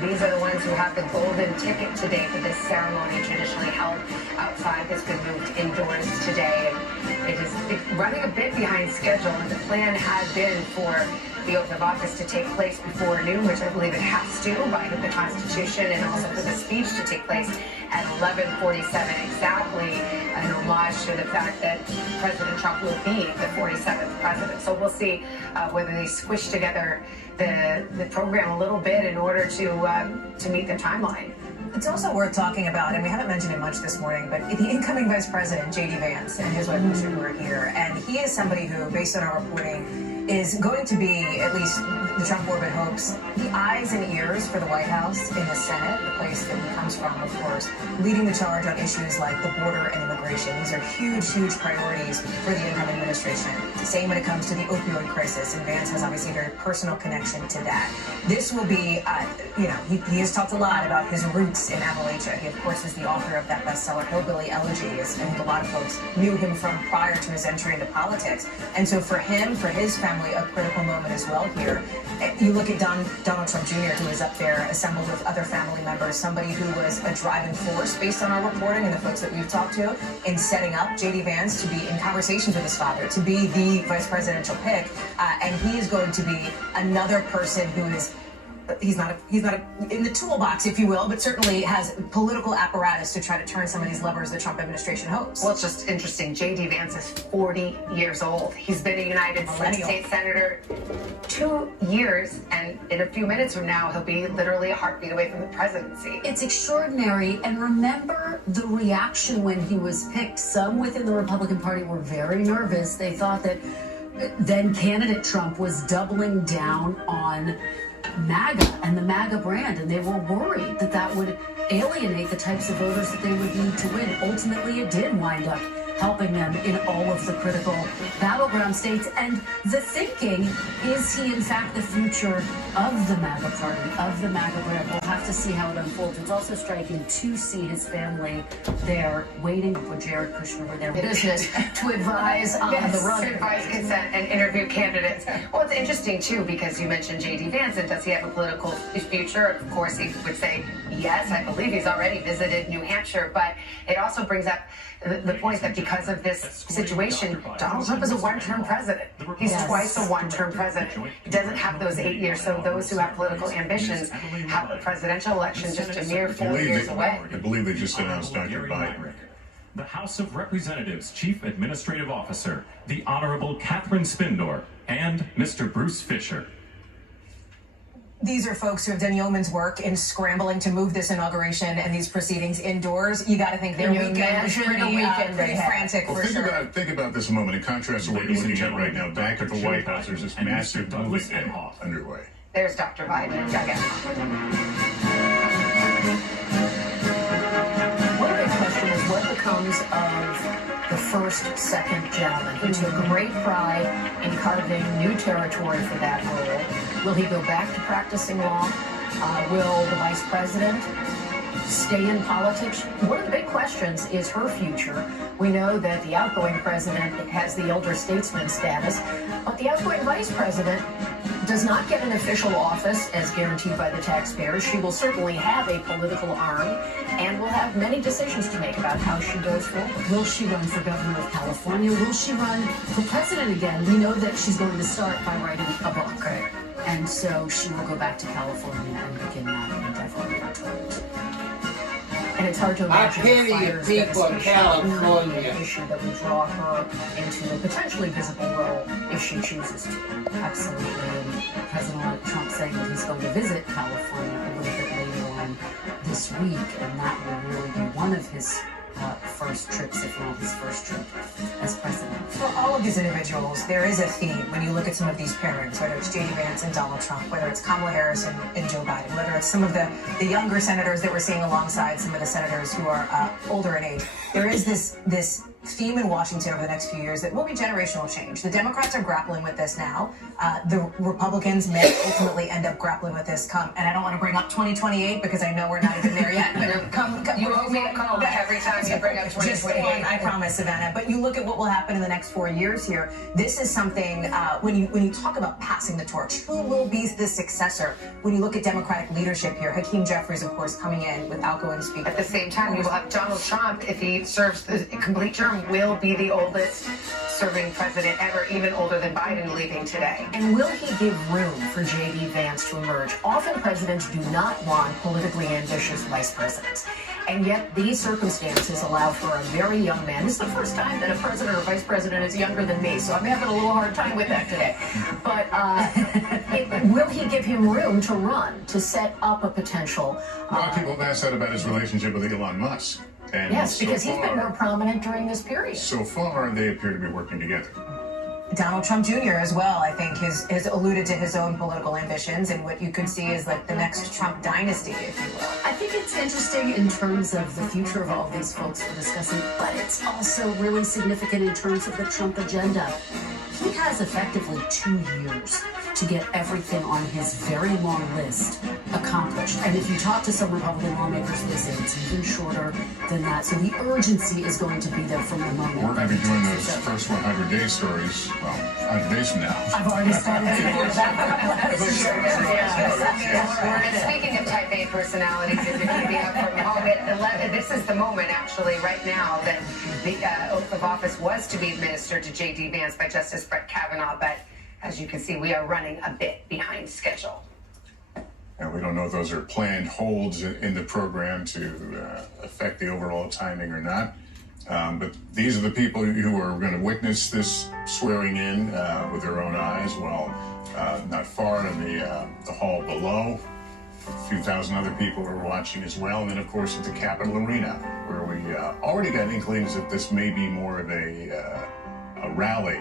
These are the ones who have the golden ticket today for this ceremony, traditionally held outside, has been moved indoors today. And it is running a bit behind schedule, and the plan had been for the oath of office to take place before noon, which I believe it has to by the Constitution, and also for the speech to take place at 11:47 exactly, an homage to the fact that President Trump will be the 47th president. So we'll see whether they squish together the program a little bit in order to meet the timeline. It's also worth talking about, and we haven't mentioned it much this morning, but the incoming Vice President, J.D. Vance, and his wife, Booster, who are here. And he is somebody who, based on our reporting, is going to be, at least the Trump orbit hopes, the eyes and ears for the White House in the Senate, the place that he comes from, of course, leading the charge on issues like the border and immigration. These are huge, huge priorities for the incoming administration. Same when it comes to the opioid crisis, and Vance has obviously a very personal connection to that. This will be, he has talked a lot about his roots in Appalachia. He, of course, is the author of that bestseller, Hillbilly Elegies, and a lot of folks knew him from prior to his entry into politics. And so for him, for his family, a critical moment as well here. You look at Donald Trump Jr., who is up there assembled with other family members, somebody who was a driving force based on our reporting and the folks that we've talked to in setting up J.D. Vance to be in conversations with his father, to be the vice presidential pick. And he is going to be another person who is he's not in the toolbox, if you will, but certainly has political apparatus to try to turn some of these levers the Trump administration hopes. Well, it's just interesting. J.D. Vance is 40 years old. He's been a United States Senator 2 years, and in a few minutes from now, he'll be literally a heartbeat away from the presidency. It's extraordinary. And remember the reaction when he was picked. Some within the Republican Party were very nervous. They thought that then candidate Trump was doubling down on MAGA and the MAGA brand, and they were worried that that would alienate the types of voters that they would need to win. Ultimately, it did wind up helping them in all of the critical battleground states. And the thinking, is he in fact the future of the MAGA party, of the MAGA brand? We'll have to see how it unfolds. It's also striking to see his family there waiting for Jared Kushner with their business to advise on the run. To advise consent and interview candidates. Well, it's interesting too because you mentioned J.D. Vance, and does he have a political future? Of course, he would say yes. I believe he's already visited New Hampshire, but it also brings up the point that because of this situation, Donald Trump is a one-term president. He's twice a one-term president. He doesn't have those 8 years. So those who have political ambitions have a presidential election just a mere 4 years away. I believe they just announced Dr. Biden. The House of Representatives Chief Administrative Officer, the Honorable Catherine Spindor, and Mr. Bruce Fisher. These are folks who have done yeoman's work in scrambling to move this inauguration and these proceedings indoors. You got to think their weekend was pretty frantic for sure. Think about this a moment. In contrast to what you're looking at right now, back at the White House, there's this massive movement underway. There's Dr. Biden. One big question is what becomes of the first, second gentleman. He took great pride in carving new territory for that role. Will he go back to practicing law? Will the vice president stay in politics? One of the big questions is her future. We know that the outgoing president has the elder statesman status, but the outgoing vice president does not get an official office as guaranteed by the taxpayers. She will certainly have a political arm and will have many decisions to make about how she goes forward. Will she run for governor of California? Will she run for president again? We know that she's going to start by writing a book. And so she will go back to California and begin that endeavor. And it's hard to imagine the people of California. An issue that would draw her into a potentially visible role if she chooses to. Absolutely. And President Trump saying that he's going to visit California a little bit later on this week, and that will really be one of his first trips, if not his first trip as president. For all of these individuals, there is a theme when you look at some of these pairings, whether it's J.D. Vance and Donald Trump, whether it's Kamala Harris and Joe Biden, whether it's some of the younger senators that we're seeing alongside some of the senators who are older in age. There is this theme in Washington over the next few years that will be generational change. The Democrats are grappling with this now. The Republicans may ultimately end up grappling with this and I don't want to bring up 2028 because I know we're not even there yet, but you owe me a call every time you bring up 2028. I promise, Savannah. But you look at what will happen in the next 4 years here. This is something, when you talk about passing the torch, who will be the successor? When you look at Democratic leadership here, Hakeem Jeffries, of course, coming in with outgoing speaker. At the same time, you will have Donald Trump, if he serves the complete term, will be the oldest serving president ever, even older than Biden leaving today. And will he give room for J.D. Vance to emerge? Often presidents do not want politically ambitious vice presidents. And yet these circumstances allow for a very young man. This is the first time that a president or vice president is younger than me, so I'm having a little hard time with that today. But will he give him room to run, to set up a potential? A lot of people have asked that about his relationship with Elon Musk. And yes, because he's been more prominent during this period. So far, they appear to be working together. Donald Trump Jr. as well, I think, has alluded to his own political ambitions, and what you could see is like the next Trump dynasty, if you will. I think it's interesting in terms of the future of all these folks we're discussing, but it's also really significant in terms of the Trump agenda. He has effectively 2 years to get everything on his very long list accomplished. And if you talk to some Republican lawmakers, they say it's even shorter than that. So the urgency is going to be there from the moment. We're going to be doing those first 100-day stories, 100 days from now. I've already started. And speaking of type A personalities, if you're keeping up from home at 11, this is the moment, actually, right now, that the oath of office was to be administered to J.D. Vance by Justice Brett Kavanaugh, but as you can see, we are running a bit behind schedule. And we don't know if those are planned holds in the program to affect the overall timing or not. But these are the people who are going to witness this swearing in with their own eyes, while not far in the hall below. A few thousand other people are watching as well. And then, of course, at the Capitol Arena, where we already got inklings that this may be more of a rally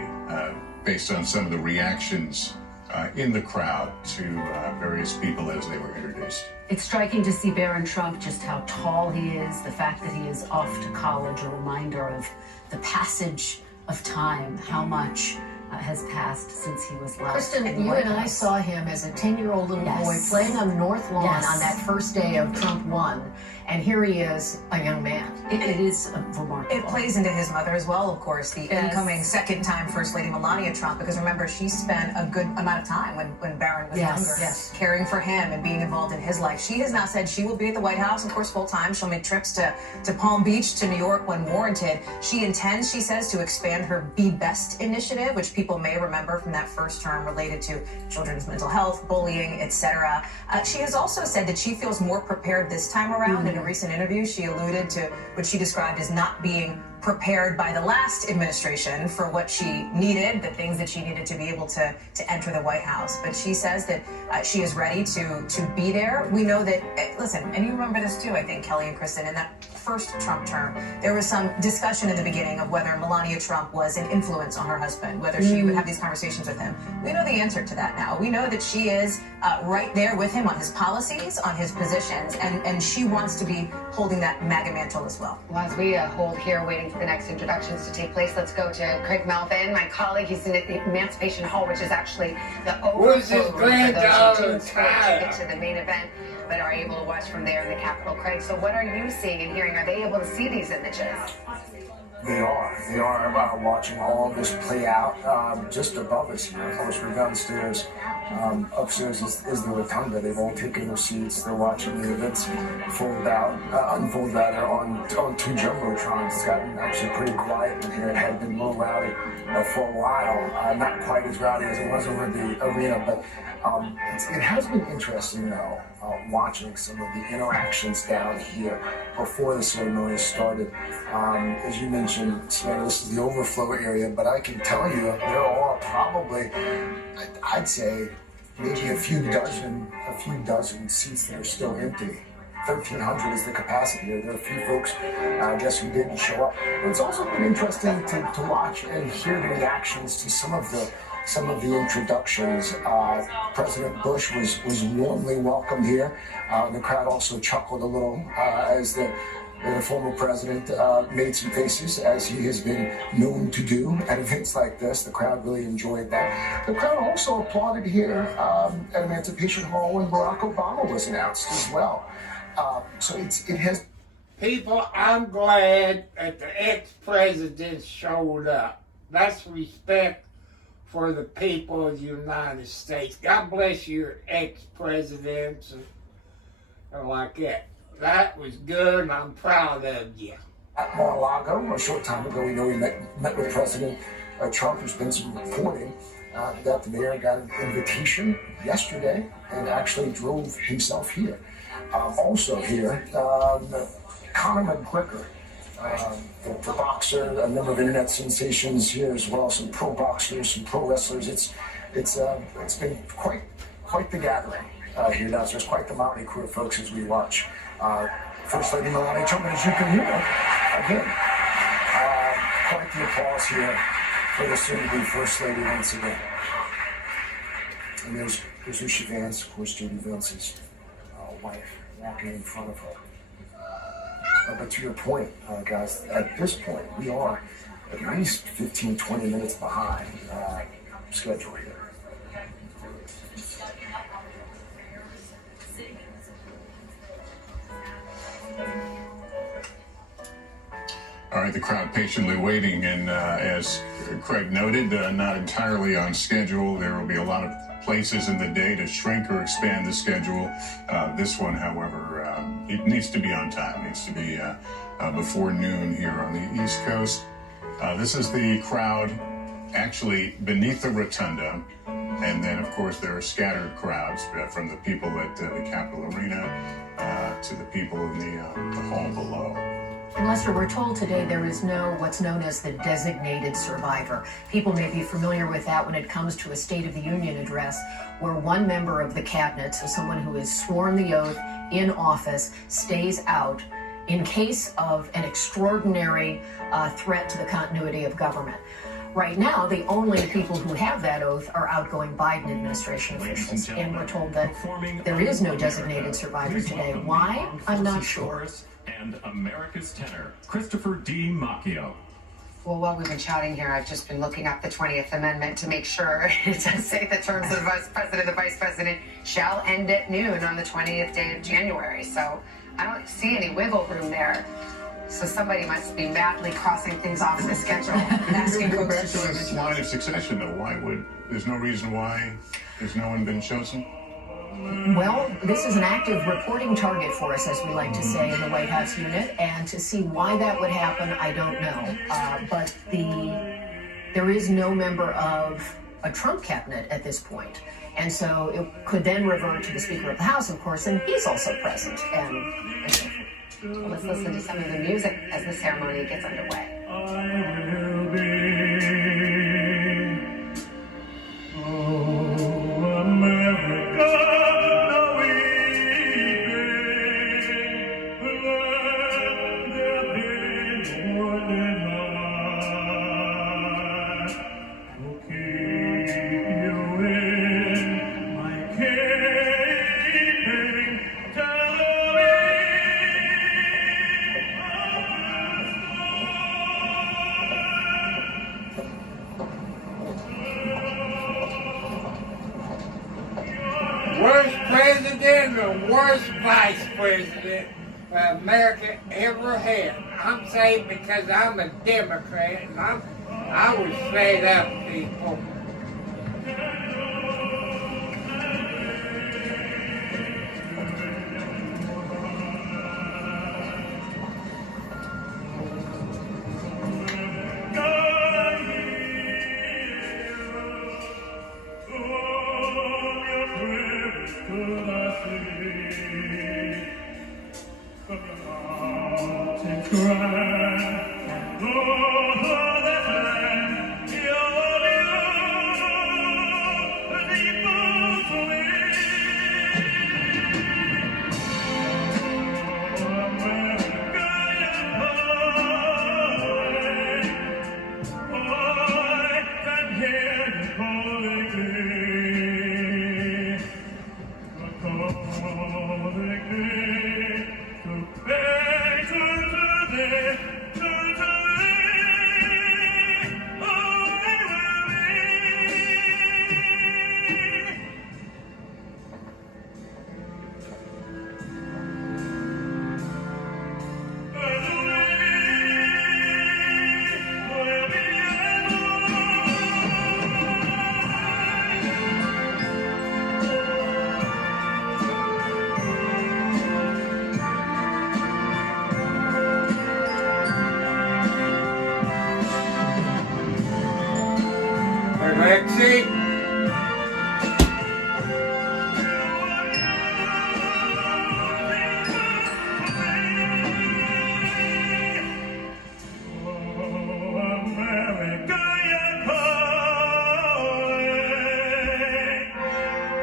based on some of the reactions in the crowd to various people as they were introduced. It's striking to see Barron Trump, just how tall he is, the fact that he is off to college, a reminder of the passage of time, how much has passed since he was last. Kristen, you and I saw him as a 10-year-old little boy playing on the North Lawn on that first day of Trump won, and here he is, a young man. It is remarkable. It plays into his mother as well, of course, the incoming second-time First Lady Melania Trump, because remember, she spent a good amount of time when Barron was younger, caring for him and being involved in his life. She has now said she will be at the White House, of course, full-time. She'll make trips to Palm Beach, to New York when warranted. She intends, she says, to expand her Be Best initiative, which people may remember from that first term related to children's mental health, bullying, etc. She has also said that she feels more prepared this time around. In a recent interview, she alluded to what she described as not being prepared by the last administration for what she needed, the things that she needed to be able to enter the White House. But she says that she is ready to be there. We know that, listen, and you remember this too, I think, Kelly and Kristen, in that first Trump term, there was some discussion in the beginning of whether Melania Trump was an influence on her husband, whether she would have these conversations with him. We know the answer to that now. We know that she is right there with him on his policies, on his positions, and she wants to be holding that MAGA mantle as well. Well, as we hold here waiting for the next introductions to take place, let's go to Craig Melvin, my colleague. He's in the Emancipation Hall, which is actually the overflow room for those who didn't get to the main event but are able to watch from there in the Capitol. Craig, so what are you seeing and hearing? Are they able to see these images? They are watching all of this play out just above us here. Of course, we're downstairs. Upstairs is the rotunda. They've all taken their seats. They're watching the events unfold rather on two jumbotrons. It's gotten actually pretty quiet in here. It had been a little rowdy for a while. Not quite as rowdy as it was over at the arena, but it has been interesting though, watching some of the interactions down here before the ceremony started. As you mentioned, Savannah, this is the overflow area, but I can tell you there are probably, I'd say, maybe a few dozen seats that are still empty. 1,300 is the capacity here. There are a few folks, I guess, who didn't show up. But it's also been interesting to watch and hear the reactions to some of the introductions. President Bush was warmly welcomed here. The crowd also chuckled a little as the former president made some faces, as he has been known to do at events like this. The crowd really enjoyed that. The crowd also applauded here at Emancipation Hall when Barack Obama was announced as well. So it has. People, I'm glad that the ex-president showed up. That's respect for the people of the United States. God bless your ex-presidents and like that. That was good, and I'm proud of you. At Mar-a-Lago, a short time ago, we know he met with President Trump. There's been some reporting that the mayor got an invitation yesterday and actually drove himself here. Also here, Conor McGregor, the boxer, a number of internet sensations here as well, some pro boxers, some pro wrestlers. It's been quite the gathering here downstairs, quite the motley crew of folks as we watch First Lady Melania Trump. And as you can hear, again, quite the applause here for the soon-to-be First Lady once again. And there's Usha Vance, of course, J.D. Vance's wife, walking in front of her. But to your point, guys, at this point, we are at least 15, 20 minutes behind schedule here. All right, the crowd patiently waiting, and as Craig noted, not entirely on schedule. There will be a lot of places in the day to shrink or expand the schedule. This one, however, it needs to be on time. It needs to be before noon here on the East Coast. This is the crowd actually beneath the rotunda, and then, of course, there are scattered crowds from the people at the Capitol Arena to the people in the hall below. And Lester, we're told today there is no what's known as the designated survivor. People may be familiar with that when it comes to a State of the Union address, where one member of the cabinet, so someone who has sworn the oath in office, stays out in case of an extraordinary threat to the continuity of government. Right now, the only people who have that oath are outgoing Biden administration officials, and we're told that there is no designated survivor today. Why? I'm not sure. And America's tenor, Christopher D. Macchio. Well, while we've been chatting here, I've just been looking up the 20th Amendment to make sure it does say the terms of the Vice President, the Vice President shall end at noon on the 20th day of January. So I don't see any wiggle room there. So somebody must be madly crossing things off the schedule. Asking Go folks back to to join this the line of succession, though. There's no reason why there's no one been chosen? Well, this is an active reporting target for us, as we like to say in the White House unit, and to see why that would happen, I don't know. But there is no member of a Trump cabinet at this point. And so it could then revert to the Speaker of the House, of course, and he's also present. Well, let's listen to some of the music as the ceremony gets underway. Worst president or worst vice president America ever had. I'm saying because I'm a Democrat and I was fed up, people. Could I see